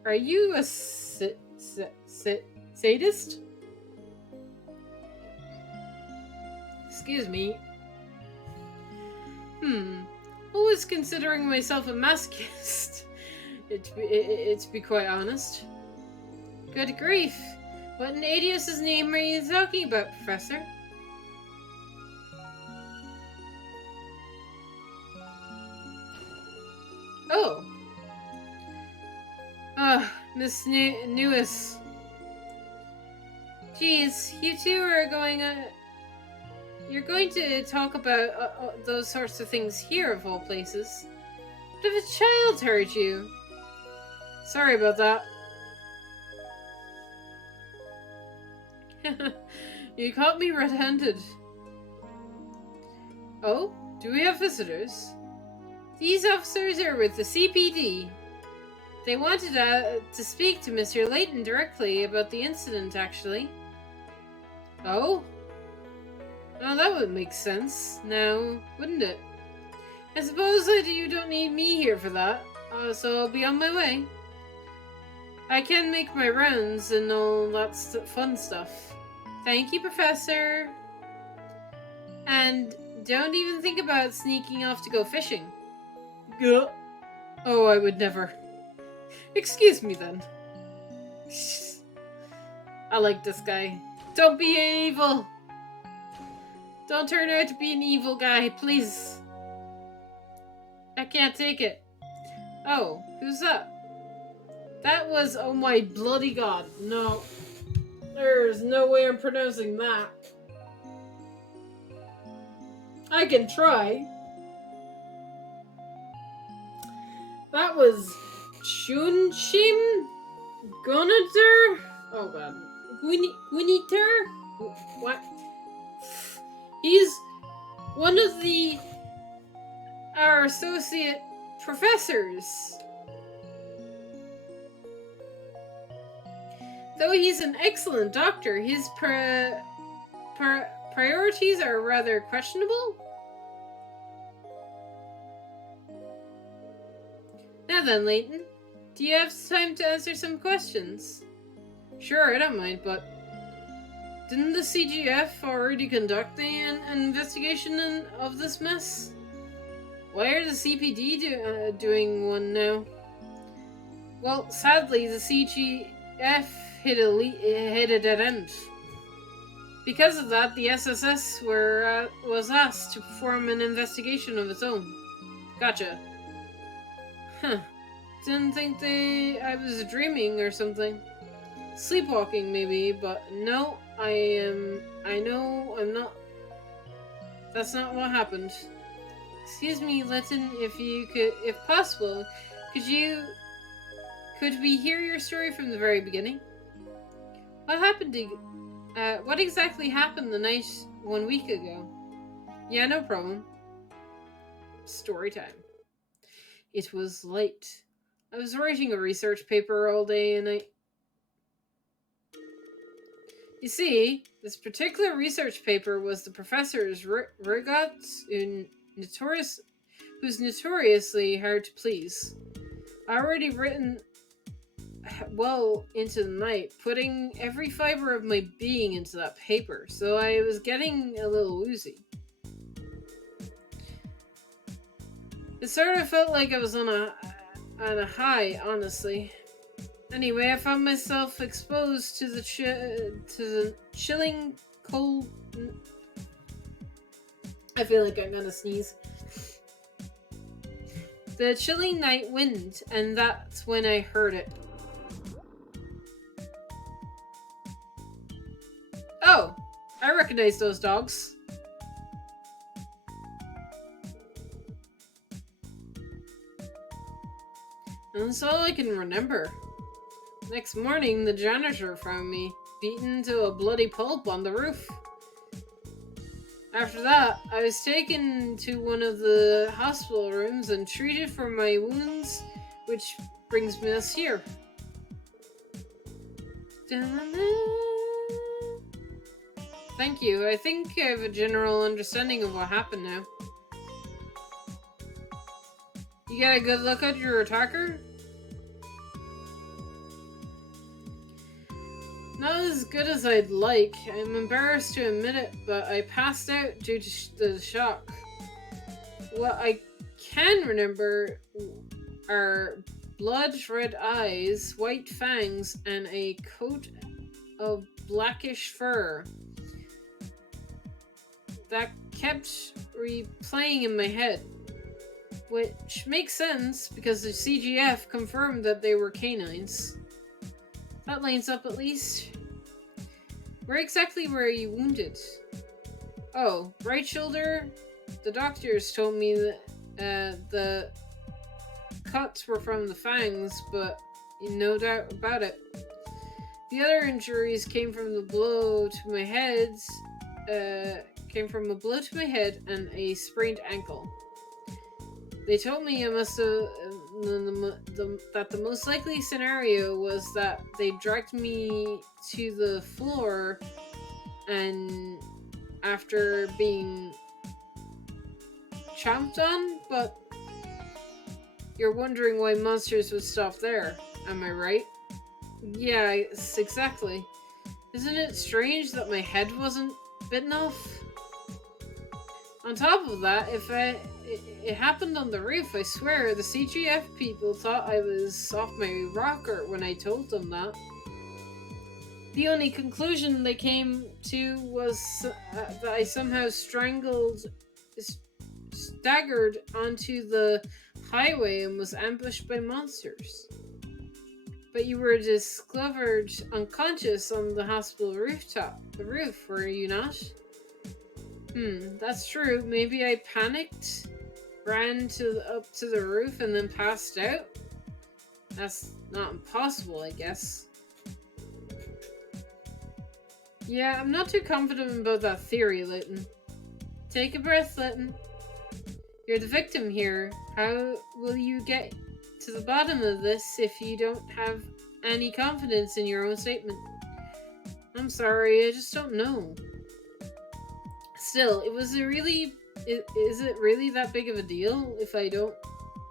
are you a sadist? Excuse me. Always considering myself a masochist. To be quite honest. Good grief. What in Adios' name are you talking about, Professor? Oh. Miss Newis. Geez, you two are you're going to talk about those sorts of things here, of all places. What if a child hurt you? Sorry about that. You caught me red-handed. Oh? Do we have visitors? These officers are with the CPD. They wanted to speak to Mr. Layton directly about the incident, actually. Oh? Well, that would make sense now, wouldn't it? I suppose you don't need me here for that, so I'll be on my way. I can make my rounds and all that fun stuff. Thank you, Professor. And don't even think about sneaking off to go fishing. Gah. Oh, I would never. Excuse me then. I like this guy. Don't be evil. Don't turn out to be an evil guy, please. I can't take it. Oh, who's that? That was, oh my bloody god, no. There's no way I'm pronouncing that. I can try. That was Chunshim Gunater? Oh god. Guiniter? What? He's one of our associate professors. Though he's an excellent doctor, his priorities are rather questionable. Now then, Layton, do you have time to answer some questions? Sure, I don't mind, but didn't the CGF already conduct an investigation of this mess? Why are the CPD doing one now? Well, sadly, the CGF hit a dead end. Because of that, the SSS was asked to perform an investigation of its own. Gotcha. Huh. Didn't think I was dreaming or something. Sleepwalking, maybe, but no, I know I'm not. That's not what happened. Excuse me, Layton, if possible, could we hear your story from the very beginning? What happened what exactly happened the night 1 week ago? Yeah, no problem. Story time. It was late. I was writing a research paper all day and You see, this particular research paper was the professor's Rigot's who's notoriously hard to please. I already written well into the night, putting every fiber of my being into that paper, so I was getting a little woozy. It sort of felt like I was on a high, honestly. Anyway, I found myself exposed to the chilling cold. I feel like I'm gonna sneeze. The chilling night wind, and that's when I heard it. Oh, I recognize those dogs. And that's all I can remember. Next morning, the janitor found me, beaten to a bloody pulp on the roof. After that, I was taken to one of the hospital rooms and treated for my wounds, which brings me us here. Thank you. I think I have a general understanding of what happened now. You got a good look at your attacker? Not as good as I'd like. I'm embarrassed to admit it, but I passed out due to the shock. What I can remember are blood-red eyes, white fangs, and a coat of blackish fur that kept replaying in my head. Which makes sense, because the CGF confirmed that they were canines. That lines up at least. Where exactly were you wounded? Oh, right shoulder? The doctors told me that the cuts were from the fangs, but no doubt about it. The other injuries came from a blow to my head and a sprained ankle. They told me I must have that the most likely scenario was that they dragged me to the floor, and after being chomped on. But you're wondering why monsters would stop there, am I right? Yeah, exactly. Isn't it strange that my head wasn't bitten off? On top of that, it happened on the roof, I swear. The CGF people thought I was off my rocker when I told them that. The only conclusion they came to was that I somehow staggered onto the highway and was ambushed by monsters. But you were discovered unconscious on the hospital roof, were you not? That's true. Maybe I panicked, ran up to the roof, and then passed out? That's not impossible, I guess. Yeah, I'm not too confident about that theory, Layton. Take a breath, Layton. You're the victim here. How will you get to the bottom of this if you don't have any confidence in your own statement? I'm sorry, I just don't know. Still, is it really that big of a deal if I don't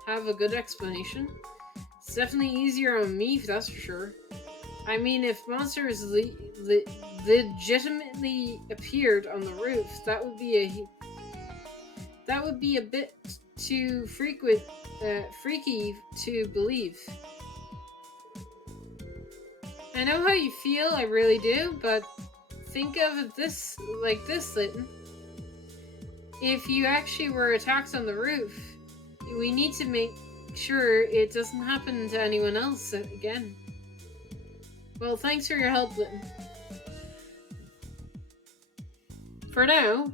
have a good explanation? It's definitely easier on me, that's for sure. I mean, if monsters legitimately appeared on the roof, that would be a bit too freaky to believe. I know how you feel, I really do, but think of it like this, Layton. If you actually were attacked on the roof, we need to make sure it doesn't happen to anyone else again. Well, thanks for your help, Layton. For now,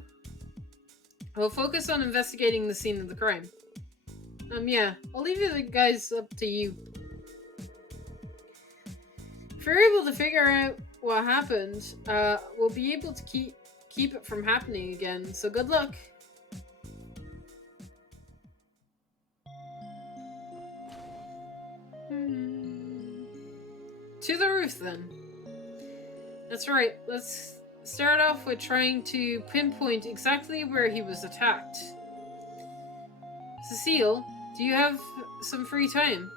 we'll focus on investigating the scene of the crime. Yeah, I'll leave the guys up to you. If you're able to figure out what happened, we'll be able to keep it from happening again, so good luck. To the roof, then. That's right, let's start off with trying to pinpoint exactly where he was attacked. Cecile, do you have some free time?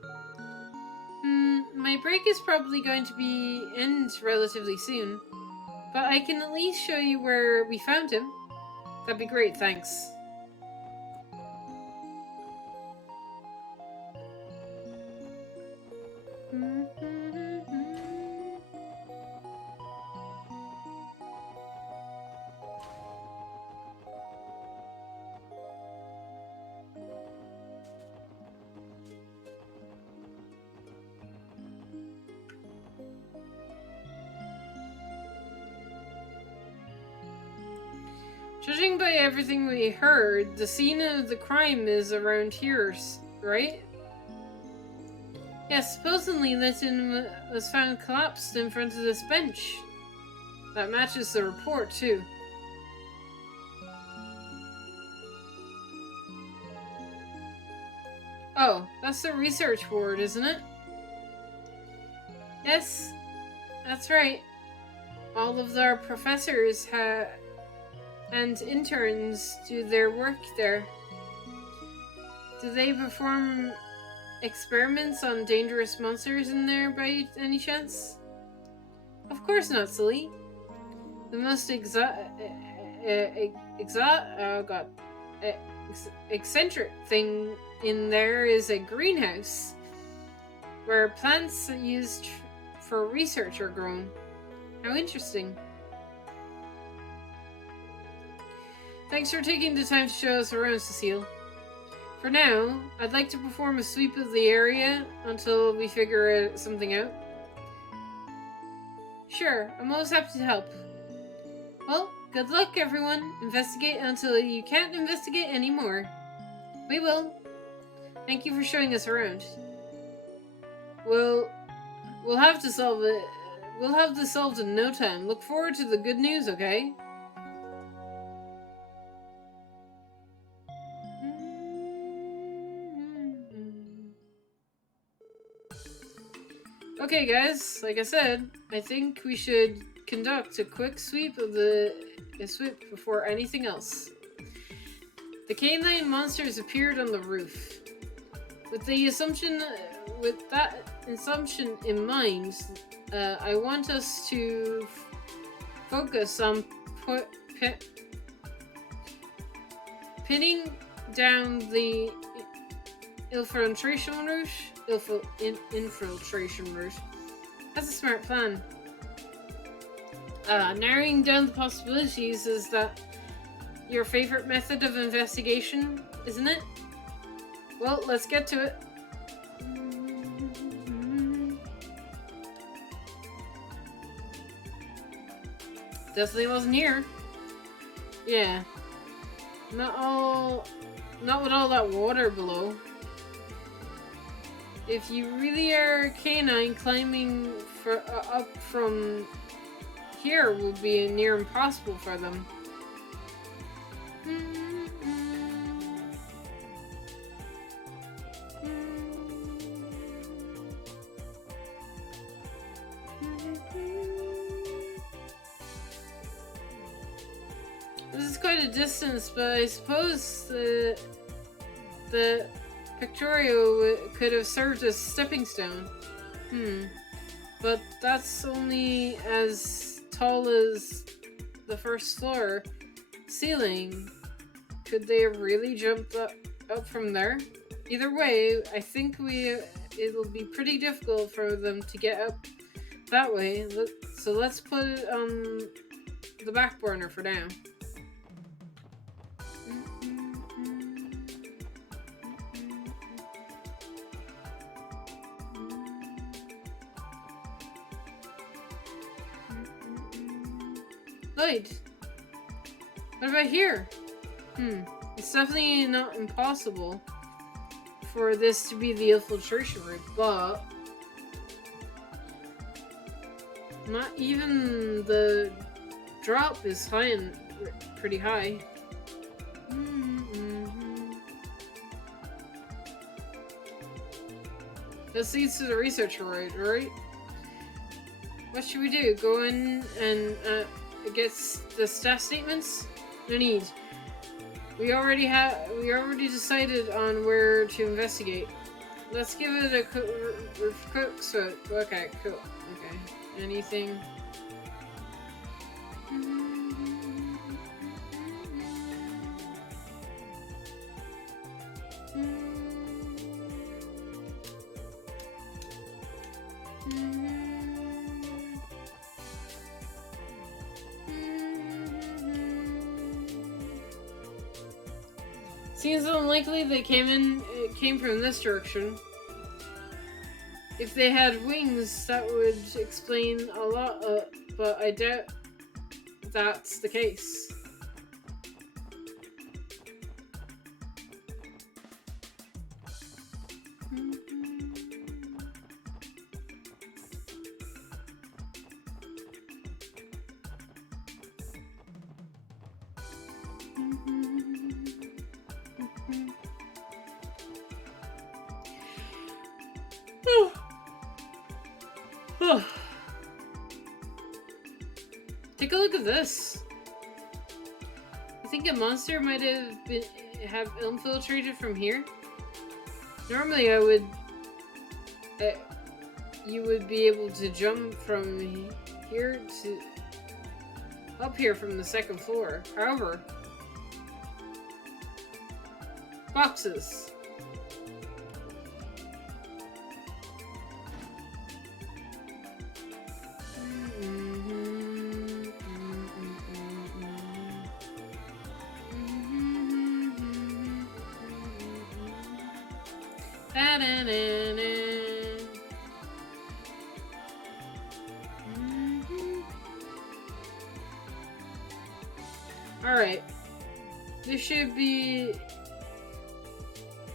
My break is probably going to end relatively soon, but I can at least show you where we found him. That'd be great, thanks. Judging by everything we heard, the scene of the crime is around here, right? Yes, supposedly Layton was found collapsed in front of this bench. That matches the report, too. Oh, that's the research ward, isn't it? Yes, that's right. All of our professors and interns do their work there. Do they perform experiments on dangerous monsters in there by any chance? Of course not, silly. The most eccentric thing in there is a greenhouse where plants used for research are grown. How interesting. Thanks for taking the time to show us around, Cecile. For now, I'd like to perform a sweep of the area until we figure something out. Sure, I'm always happy to help. Well, good luck, everyone. Investigate until you can't investigate anymore. We will. Thank you for showing us around. We'll have to solve it. We'll have this solved in no time. Look forward to the good news, okay? Okay, guys, like I said, I think we should conduct a quick sweep before anything else. The canine monsters appeared on the roof. With that assumption in mind, I want us to focus on pinning down the infiltration route. Infiltration route. That's a smart plan. Narrowing down the possibilities is that your favorite method of investigation, isn't it? Well, let's get to it. Definitely wasn't here. Yeah. Not with all that water below. If you really are a canine, climbing up from here will be near impossible for them. This is quite a distance, but I suppose the Pictorio could have served as a stepping stone. But that's only as tall as the first floor ceiling. Could they have really jumped up from there? Either way, I think it'll be pretty difficult for them to get up that way. So let's put it on the back burner for now. hide. What about here? It's definitely not impossible for this to be the infiltration route, but not even the drop is high and pretty high. This leads to the research road, right? What should we do? Go in and get the staff statements? No need. We already decided on where to investigate. Let's give it a quick so okay, cool. Okay. Anything? Seems unlikely they came from this direction. If they had wings, that would explain a lot, but I doubt that's the case. Take a look at this. I think a monster might have infiltrated from here. Normally, you would be able to jump from here to up here from the second floor. However, boxes. Alright. We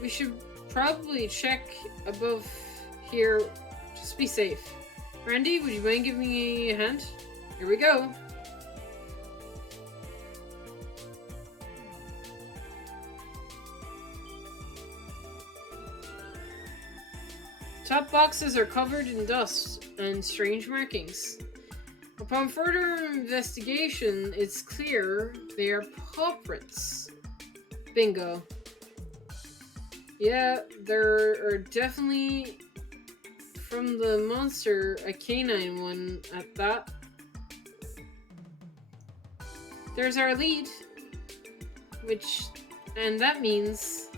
should probably check above here. Just be safe. Randy, would you mind giving me a hand? Here we go. Top boxes are covered in dust and strange markings. Upon further investigation, it's clear they are paw prints. Bingo. Yeah, there are definitely from the monster, a canine one at that. There's our lead, and that means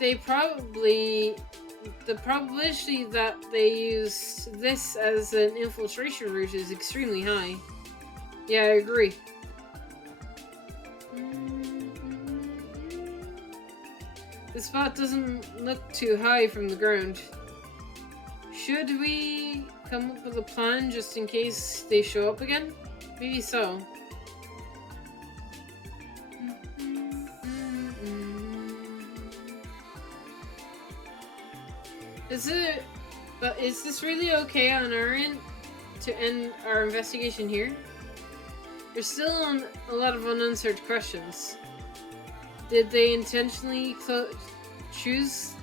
the probability that they use this as an infiltration route is extremely high. Yeah, I agree. The spot doesn't look too high from the ground. Should we come up with a plan just in case they show up again? Maybe so. Is this really okay on our end to end our investigation here? There's still a lot of unanswered questions. Did they intentionally choose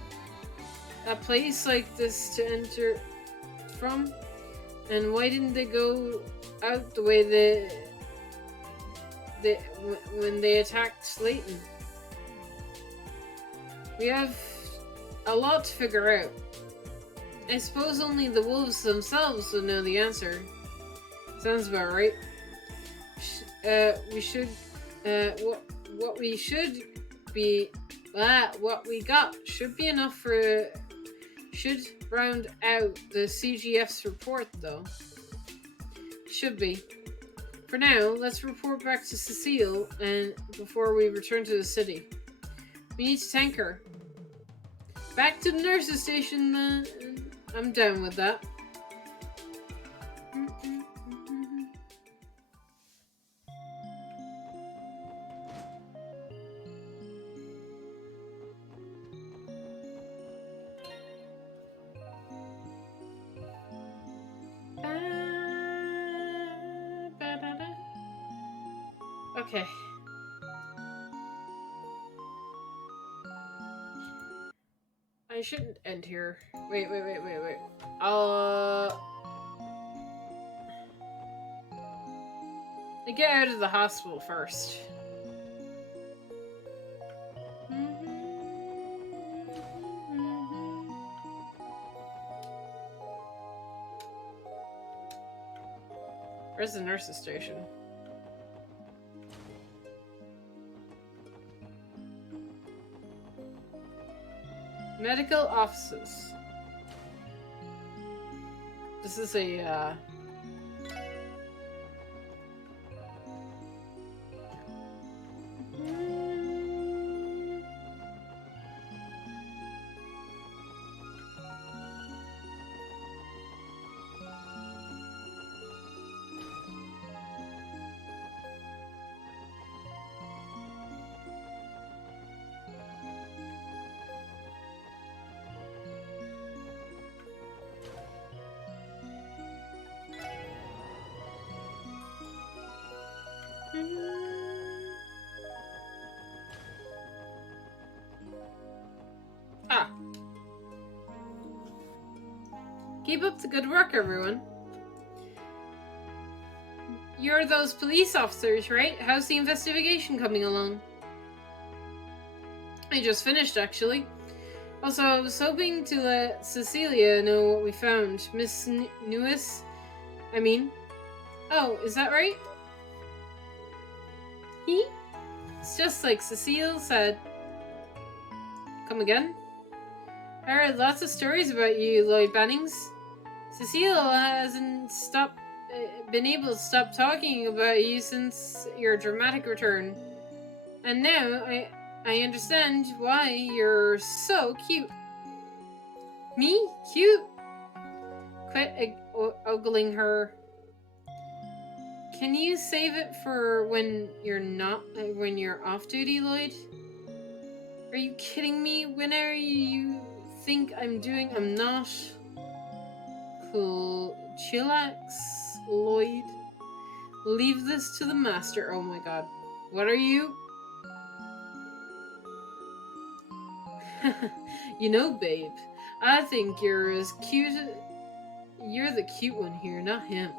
a place like this to enter from? And why didn't they go out the way when they attacked Layton? We have a lot to figure out. I suppose only the wolves themselves would know the answer. Sounds about right. What we got should be enough should round out the CGF's report, though. Should be. For now, let's report back to Cecile and before we return to the city. We need to thank her. Back to the nurse's station, then. I'm down with that. Okay. I shouldn't end here. Wait. I get out of the hospital first. Where's the nurse's station? Medical offices. This is a, Keep up the good work, everyone. You're those police officers, right? How's the investigation coming along? I just finished, actually. Also, I was hoping to let Cecilia know what we found. Miss Newis? I mean... Oh, is that right? It's just like Cecile said. Come again? I heard lots of stories about you, Lloyd Bannings. Cecile hasn't been able to stop talking about you since your dramatic return. And now, I understand why you're so cute. Me? Cute? Quit ogling her. Can you save it for when you're off duty, Lloyd? Are you kidding me? Whenever you think I'm not. Cool. Chillax, Lloyd. Leave this to the master. Oh my god. What are you? You know, babe, I think you're as cute. You're the cute one here, not him.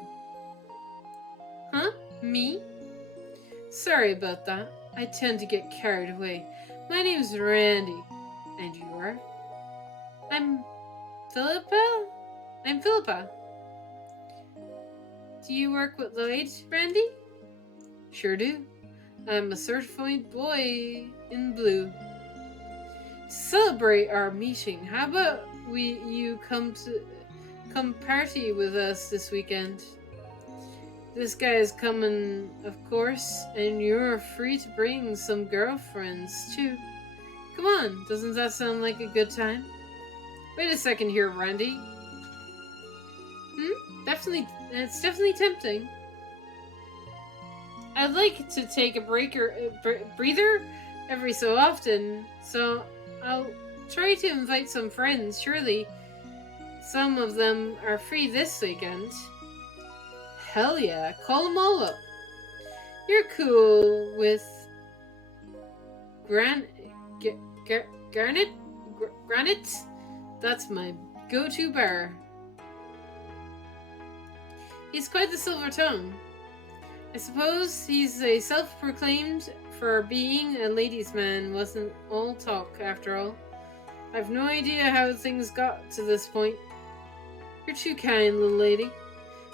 Huh? Me? Sorry about that. I tend to get carried away. My name's Randy. And you are? I'm Philippa? I'm Philippa. Do you work with Lloyd, Randy? Sure do. I'm a certified boy in blue. To celebrate our meeting, how about you come party with us this weekend? This guy is coming, of course, and you're free to bring some girlfriends, too. Come on, doesn't that sound like a good time? Wait a second here, Randy. It's definitely tempting. I'd like to take a breather every so often, so I'll try to invite some friends, surely. Some of them are free this weekend. Hell yeah, call them all up. You're cool with Granite? That's my go-to bar. He's quite the silver tongue. I suppose he's a self-proclaimed for being a ladies' man wasn't all talk after all. I've no idea how things got to this point. You're too kind, little lady.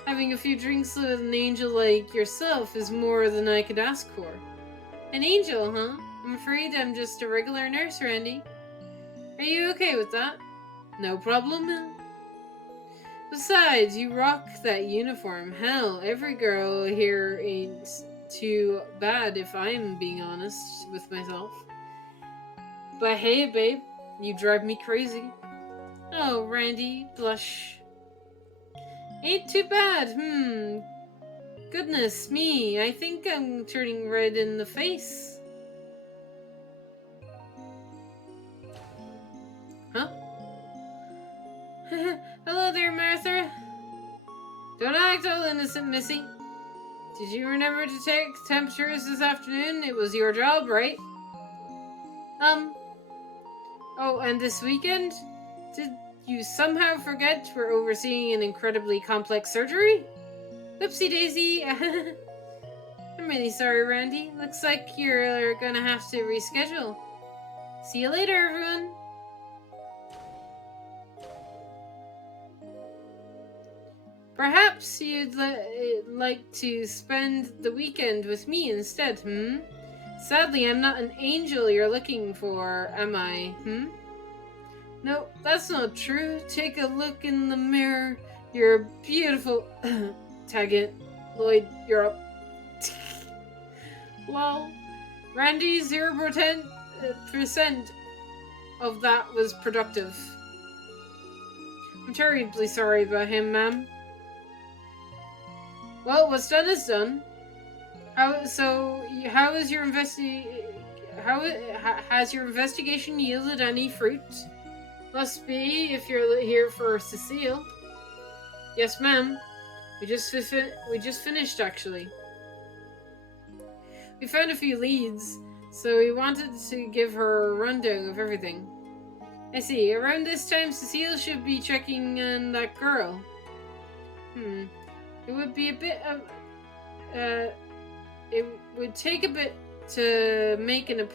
Having a few drinks with an angel like yourself is more than I could ask for. An angel, huh? I'm afraid I'm just a regular nurse, Randy. Are you okay with that? No problem. Besides, you rock that uniform. Hell, every girl here ain't too bad if I'm being honest with myself. But hey, babe, You drive me crazy. Oh, Randy, blush. Ain't too bad, Goodness me, I think I'm turning red in the face. Huh? Hello there, Martha. Don't act all innocent, Missy. Did you remember to take temperatures this afternoon? It was your job, right? Oh, and this weekend? Did you somehow forget we're overseeing an incredibly complex surgery? Whoopsie daisy. I'm really sorry, Randy. Looks like you're gonna have to reschedule. See you later, everyone. Perhaps you'd like to spend the weekend with me instead, Sadly, I'm not an angel you're looking for, am I, No, that's not true. Take a look in the mirror. You're beautiful. Tag it. Lloyd, you're up. Well, Randy, 0% of that was productive. I'm terribly sorry about him, ma'am. Well, what's done is done. How is your has your investigation yielded any fruit? Must be if you're here for Cecile. Yes, ma'am. We just finished, actually. We found a few leads, so we wanted to give her a rundown of everything. I see. Around this time, Cecile should be checking on that girl. It would be a bit of... it would take a bit to make an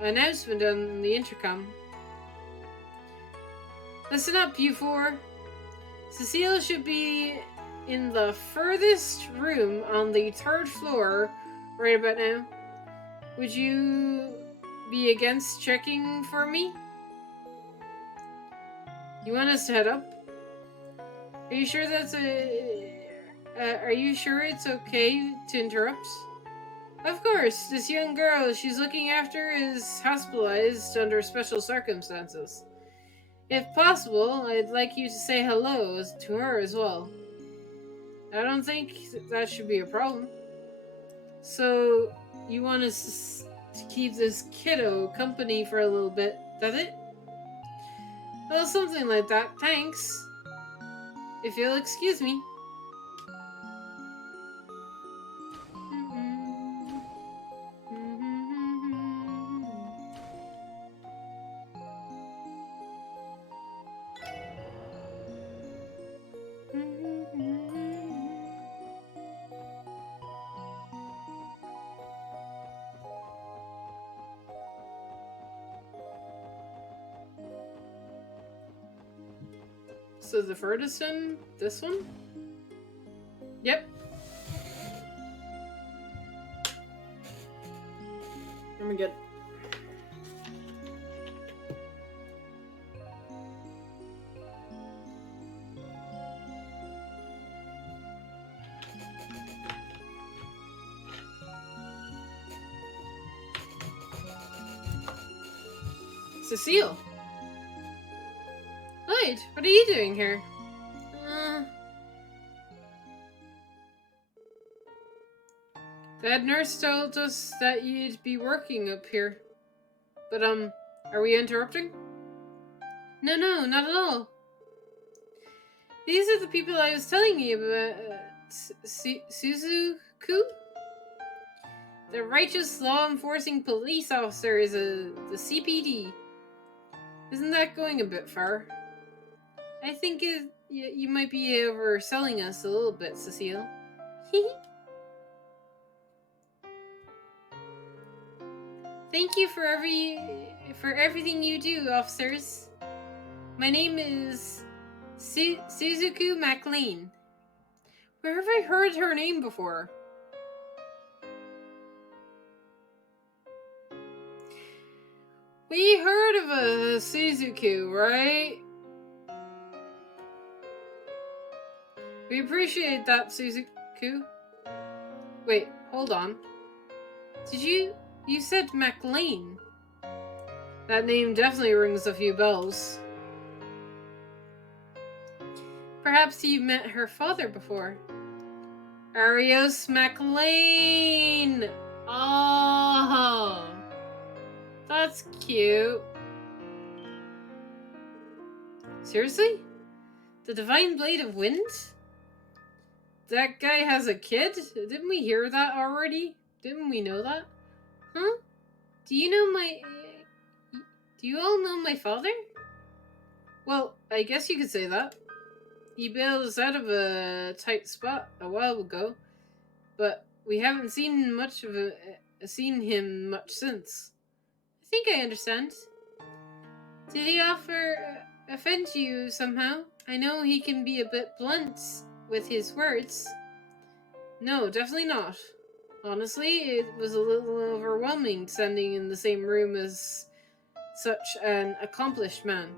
announcement on the intercom. Listen up, you four. Cecile should be in the furthest room on the 3rd floor right about now. Would you be against checking for me? You want us to head up? Are you sure are you sure it's okay to interrupt? Of course, this young girl she's looking after is hospitalized under special circumstances. If possible, I'd like you to say hello to her as well. I don't think that should be a problem. So, you want us to keep this kiddo company for a little bit, does it? Well, something like that, thanks. If you'll excuse me. So the furthest one? This one? Yep. Let me get... Cecile! Lloyd, what are you doing here? The head nurse told us that you'd be working up here. But, are we interrupting? No, not at all. These are the people I was telling you about. Suzuku? The righteous law-enforcing police officers of the CPD. Isn't that going a bit far? I think you might be overselling us a little bit, Cecile. Thank you for everything you do, officers. My name is Suzuku MacLean. Where have I heard her name before? We heard of a Suzuku, right? We appreciate that, Suzuku. Wait, hold on. You said MacLean. That name definitely rings a few bells. Perhaps you met her father before. Arios MacLean! Oh, that's cute. Seriously? The Divine Blade of Wind? That guy has a kid? Didn't we hear that already? Didn't we know that? Huh? Do you know my... Do you all know my father? Well, I guess you could say that. He bailed us out of a tight spot a while ago, but we haven't seen seen him much since. I think I understand. Did he offend you somehow? I know he can be a bit blunt with his words. No, definitely not. Honestly, it was a little overwhelming standing in the same room as such an accomplished man.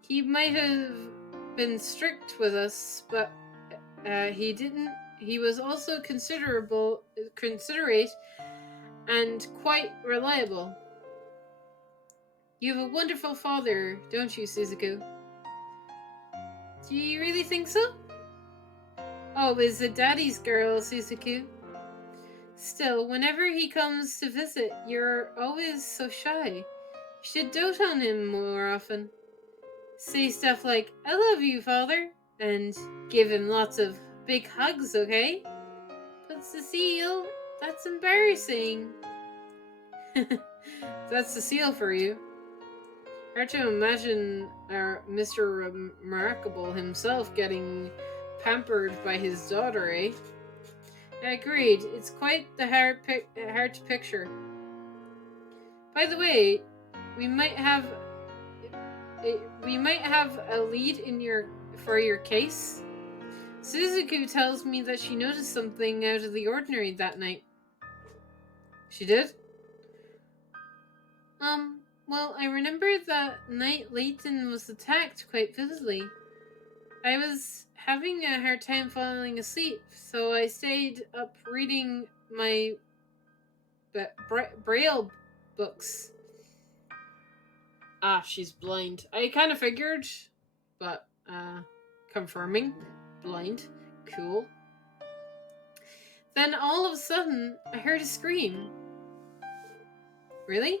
He might have been strict with us, but he didn't. He was also considerate, and quite reliable. You have a wonderful father, don't you, Suzuku? Do you really think so? Oh, is a daddy's girl, Suzuku. Still, whenever he comes to visit, you're always so shy. You should dote on him more often. Say stuff like, I love you, father, and give him lots of big hugs, okay? But Cecile, that's embarrassing. That's Cecile for you. Hard to imagine Mr. Remarkable himself getting pampered by his daughter, eh? Agreed. It's quite hard to picture. By the way, we might have a lead for your case. Suzuku tells me that she noticed something out of the ordinary that night. She did? Well, I remember that night Layton was attacked quite vividly. I was having a hard time falling asleep, so I stayed up reading my Braille books. Ah, she's blind. I kind of figured, but, confirming. Blind. Cool. Then all of a sudden, I heard a scream. Really?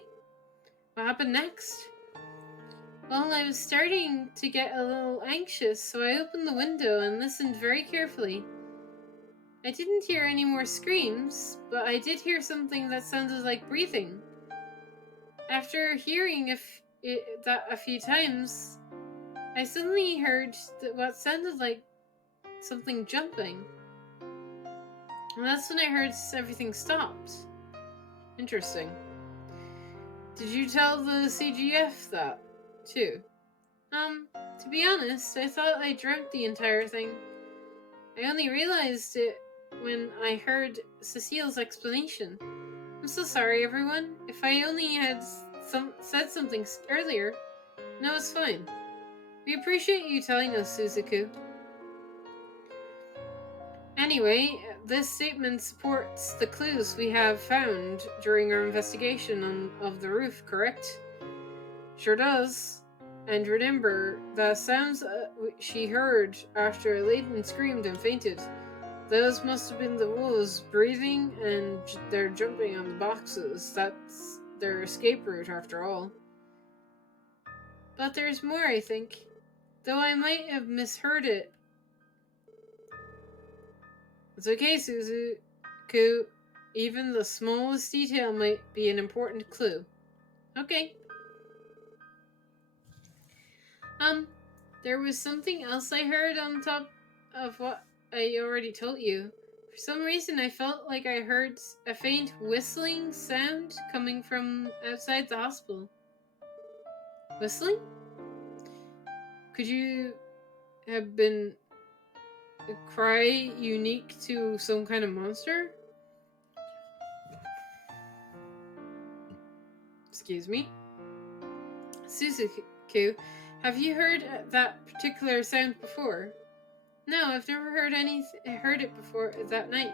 What happened next? Well, I was starting to get a little anxious, so I opened the window and listened very carefully. I didn't hear any more screams, but I did hear something that sounded like breathing. After hearing that a few times, I suddenly heard what sounded like something jumping. And that's when I heard everything stopped. Interesting. Did you tell the CGF that, too? To be honest, I thought I dreamt the entire thing. I only realized it when I heard Cecile's explanation. I'm so sorry, everyone. If I only had said something earlier. No, it's fine. We appreciate you telling us, Suzuku. Anyway, this statement supports the clues we have found during our investigation of the roof, correct? Sure does. And remember, the sounds she heard after Layton screamed and fainted. Those must have been the wolves breathing, and they're jumping on the boxes. That's their escape route, after all. But there's more, I think. Though I might have misheard it. It's okay, Suzuku. Even the smallest detail might be an important clue. Okay. There was something else I heard on top of what I already told you. For some reason, I felt like I heard a faint whistling sound coming from outside the hospital. Whistling? Could you have been a cry unique to some kind of monster? Excuse me? Suzuku, have you heard that particular sound before? No, I've never heard it before that night.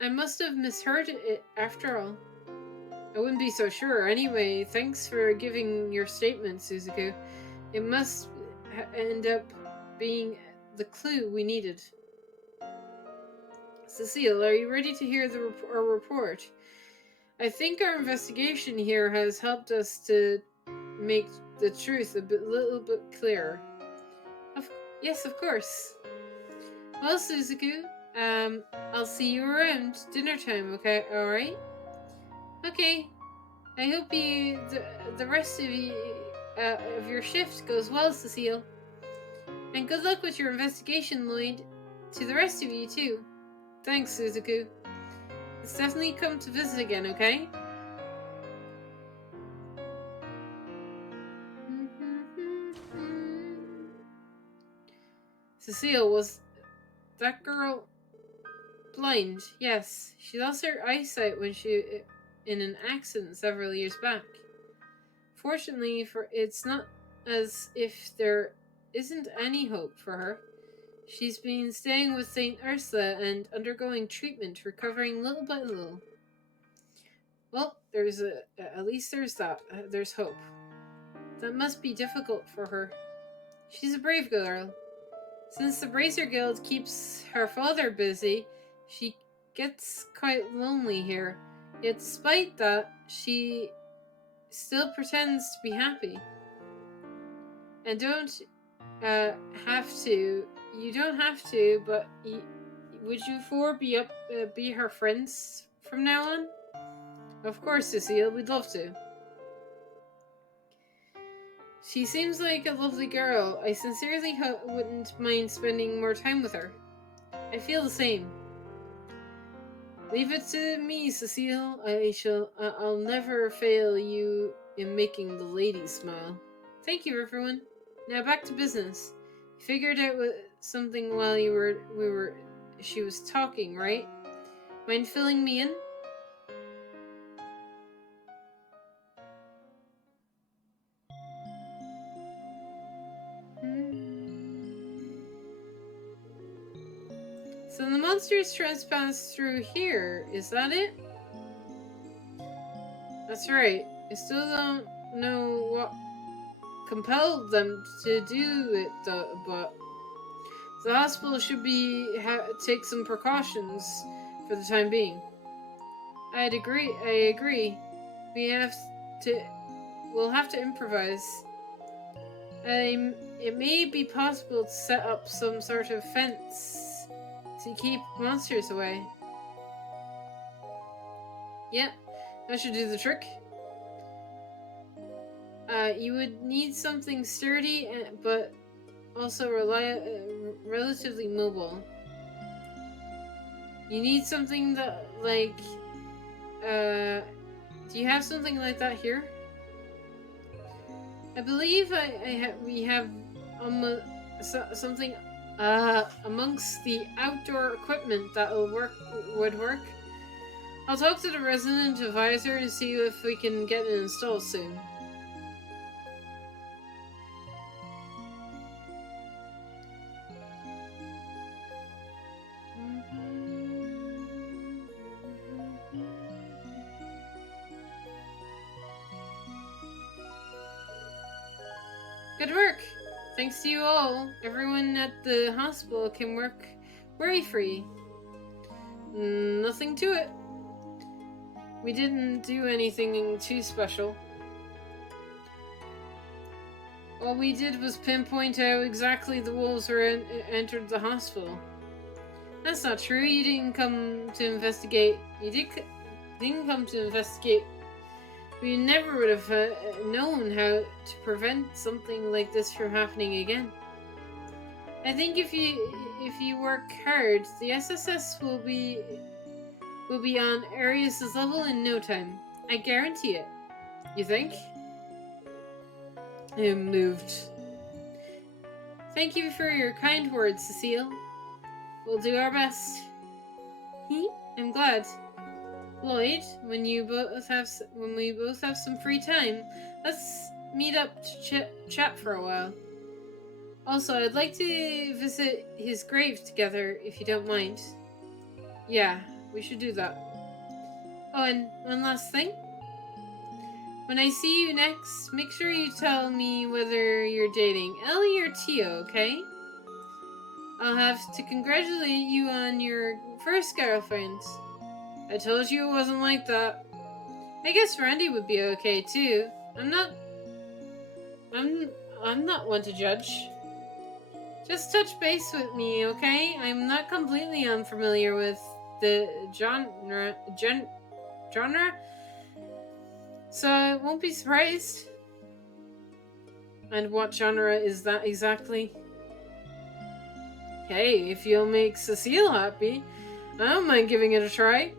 I must have misheard it after all. I wouldn't be so sure. Anyway, thanks for giving your statement, Suzuku. It must end up being the clue we needed. Cecile, are you ready to hear our report? I think our investigation here has helped us to make the truth little bit clearer. Yes, of course. Well, Suzuku, I'll see you around dinner time, okay? Alright? Okay. I hope the rest of of your shift goes well, Cecile. And good luck with your investigation, Lloyd. To the rest of you, too. Thanks, Suzuku. Let's definitely come to visit again, okay? Cecile, was that girl blind? Yes. She lost her eyesight when she in an accident several years back. Fortunately, it's not as if there isn't any hope for her. She's been staying with St. Ursula and undergoing treatment, recovering little by little. Well, at least there's that. There's hope. That must be difficult for her. She's a brave girl. Since the Bracer Guild keeps her father busy, she gets quite lonely here. Yet despite that, she still pretends to be happy. And you don't have to, but would you four be her friends from now on? Of course, Cecile, we'd love to. She seems like a lovely girl. I sincerely wouldn't mind spending more time with her. I feel the same. Leave it to me, Cecile. I'll never fail you in making the ladies smile. Thank you, everyone. Now back to business. You figured out something while she was talking, right? Mind filling me in? So the monsters trespass through here, is that it? That's right. I still don't know what compelled them to do it, though, but the hospital should take some precautions for the time being. I agree. We'll have to improvise. It may be possible to set up some sort of fence to keep monsters away. Yep, that should do the trick. You would need something sturdy, but also relatively mobile. You need something that, like, do you have something like that here? I believe we have something amongst the outdoor equipment that would work. I'll talk to the resident advisor and see if we can get it installed soon. Good work! Thanks to you all, everyone at the hospital can work worry-free. Nothing to it. We didn't do anything too special. All we did was pinpoint out exactly the wolves entered the hospital. That's not true. You didn't come to investigate. Didn't come to investigate. We never would have known how to prevent something like this from happening again. I think if you work hard, the SSS will be on Arius' level in no time. I guarantee it. You think? I am moved. Thank you for your kind words, Cecile. We'll do our best. I'm glad. Lloyd, when we both have some free time, let's meet up to chat for a while. Also, I'd like to visit his grave together, if you don't mind. Yeah, we should do that. Oh, and one last thing. When I see you next, make sure you tell me whether you're dating Ellie or Tio, okay? I'll have to congratulate you on your first girlfriend. I told you it wasn't like that. I guess Randy would be okay too. I'm not one to judge. Just touch base with me, okay? I'm not completely unfamiliar with the genre, so I won't be surprised. And what genre is that exactly? Hey, if you'll make Cecile happy, I don't mind giving it a try.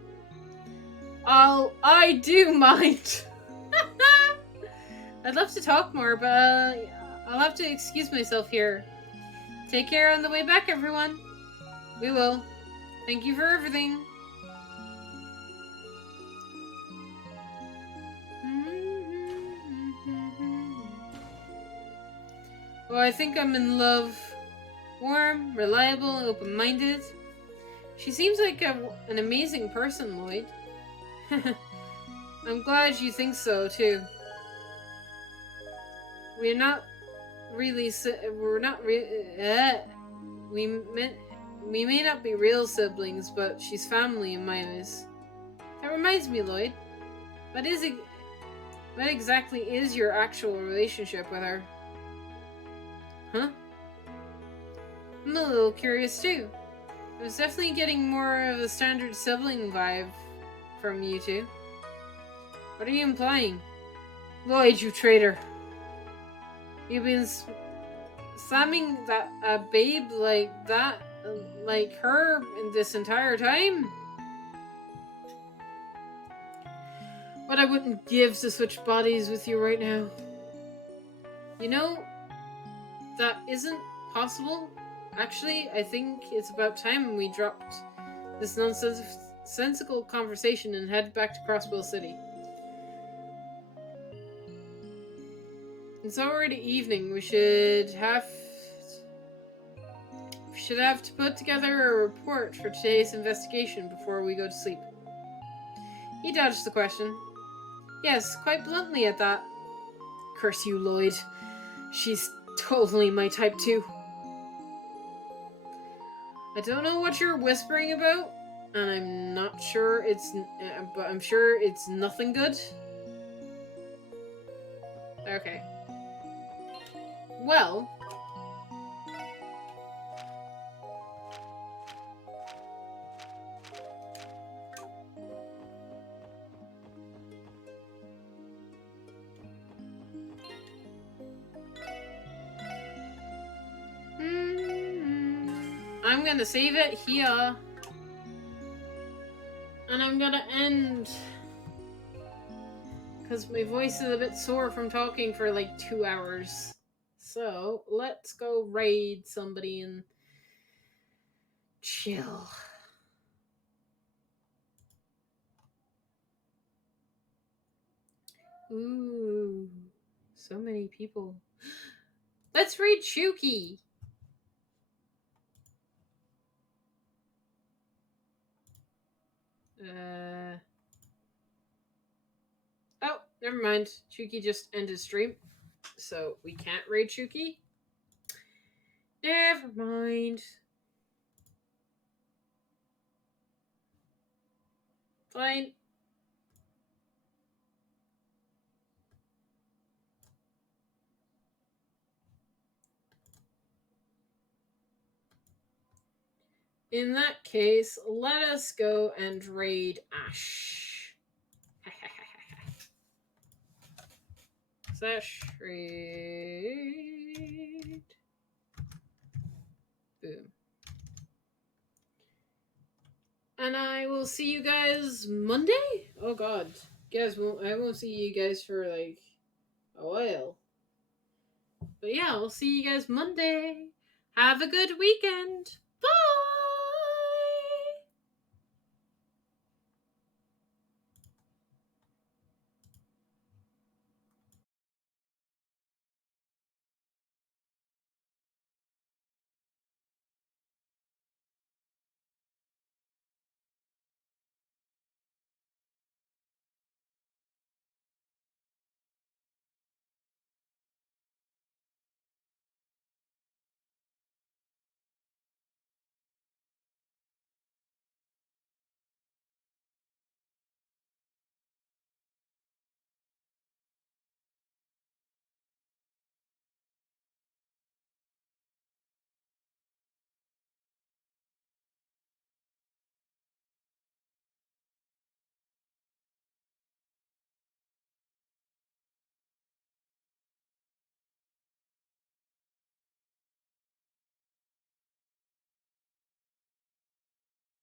I do mind. I'd love to talk more, but I'll have to excuse myself here. Take care on the way back, everyone. We will. Thank you for everything. Oh, I think I'm in love. Warm, reliable, open-minded. She seems like an amazing person, Lloyd. I'm glad you think so, too. We may not be real siblings, but she's family in my eyes. That reminds me, Lloyd. What exactly is your actual relationship with her? Huh? I'm a little curious too. I was definitely getting more of a standard sibling vibe from you two. What are you implying? Lloyd, you traitor. You've been slamming a babe like that, like her, in this entire time? What I wouldn't give to switch bodies with you right now. You know, that isn't possible. Actually, I think it's about time we dropped this nonsensical conversation and head back to Crosswell City. It's already evening. We should have to put together a report for today's investigation before we go to sleep. He dodged the question. Yes, quite bluntly at that. Curse you, Lloyd. She's totally my type too. I don't know what you're whispering about, and I'm not sure but I'm sure it's nothing good. Okay. Well. I'm gonna save it here. And I'm gonna end. Because my voice is a bit sore from talking for like 2 hours. So, let's go raid somebody and chill. Ooh. So many people. Let's raid Shuki. Oh, never mind. Shuki just ended stream. So we can't raid Shuki. Never mind. Fine. In that case, let us go and raid Ash. Slash raid. Boom. And I will see you guys Monday? Oh god. I won't see you guys for like a while. But yeah, I'll see you guys Monday. Have a good weekend.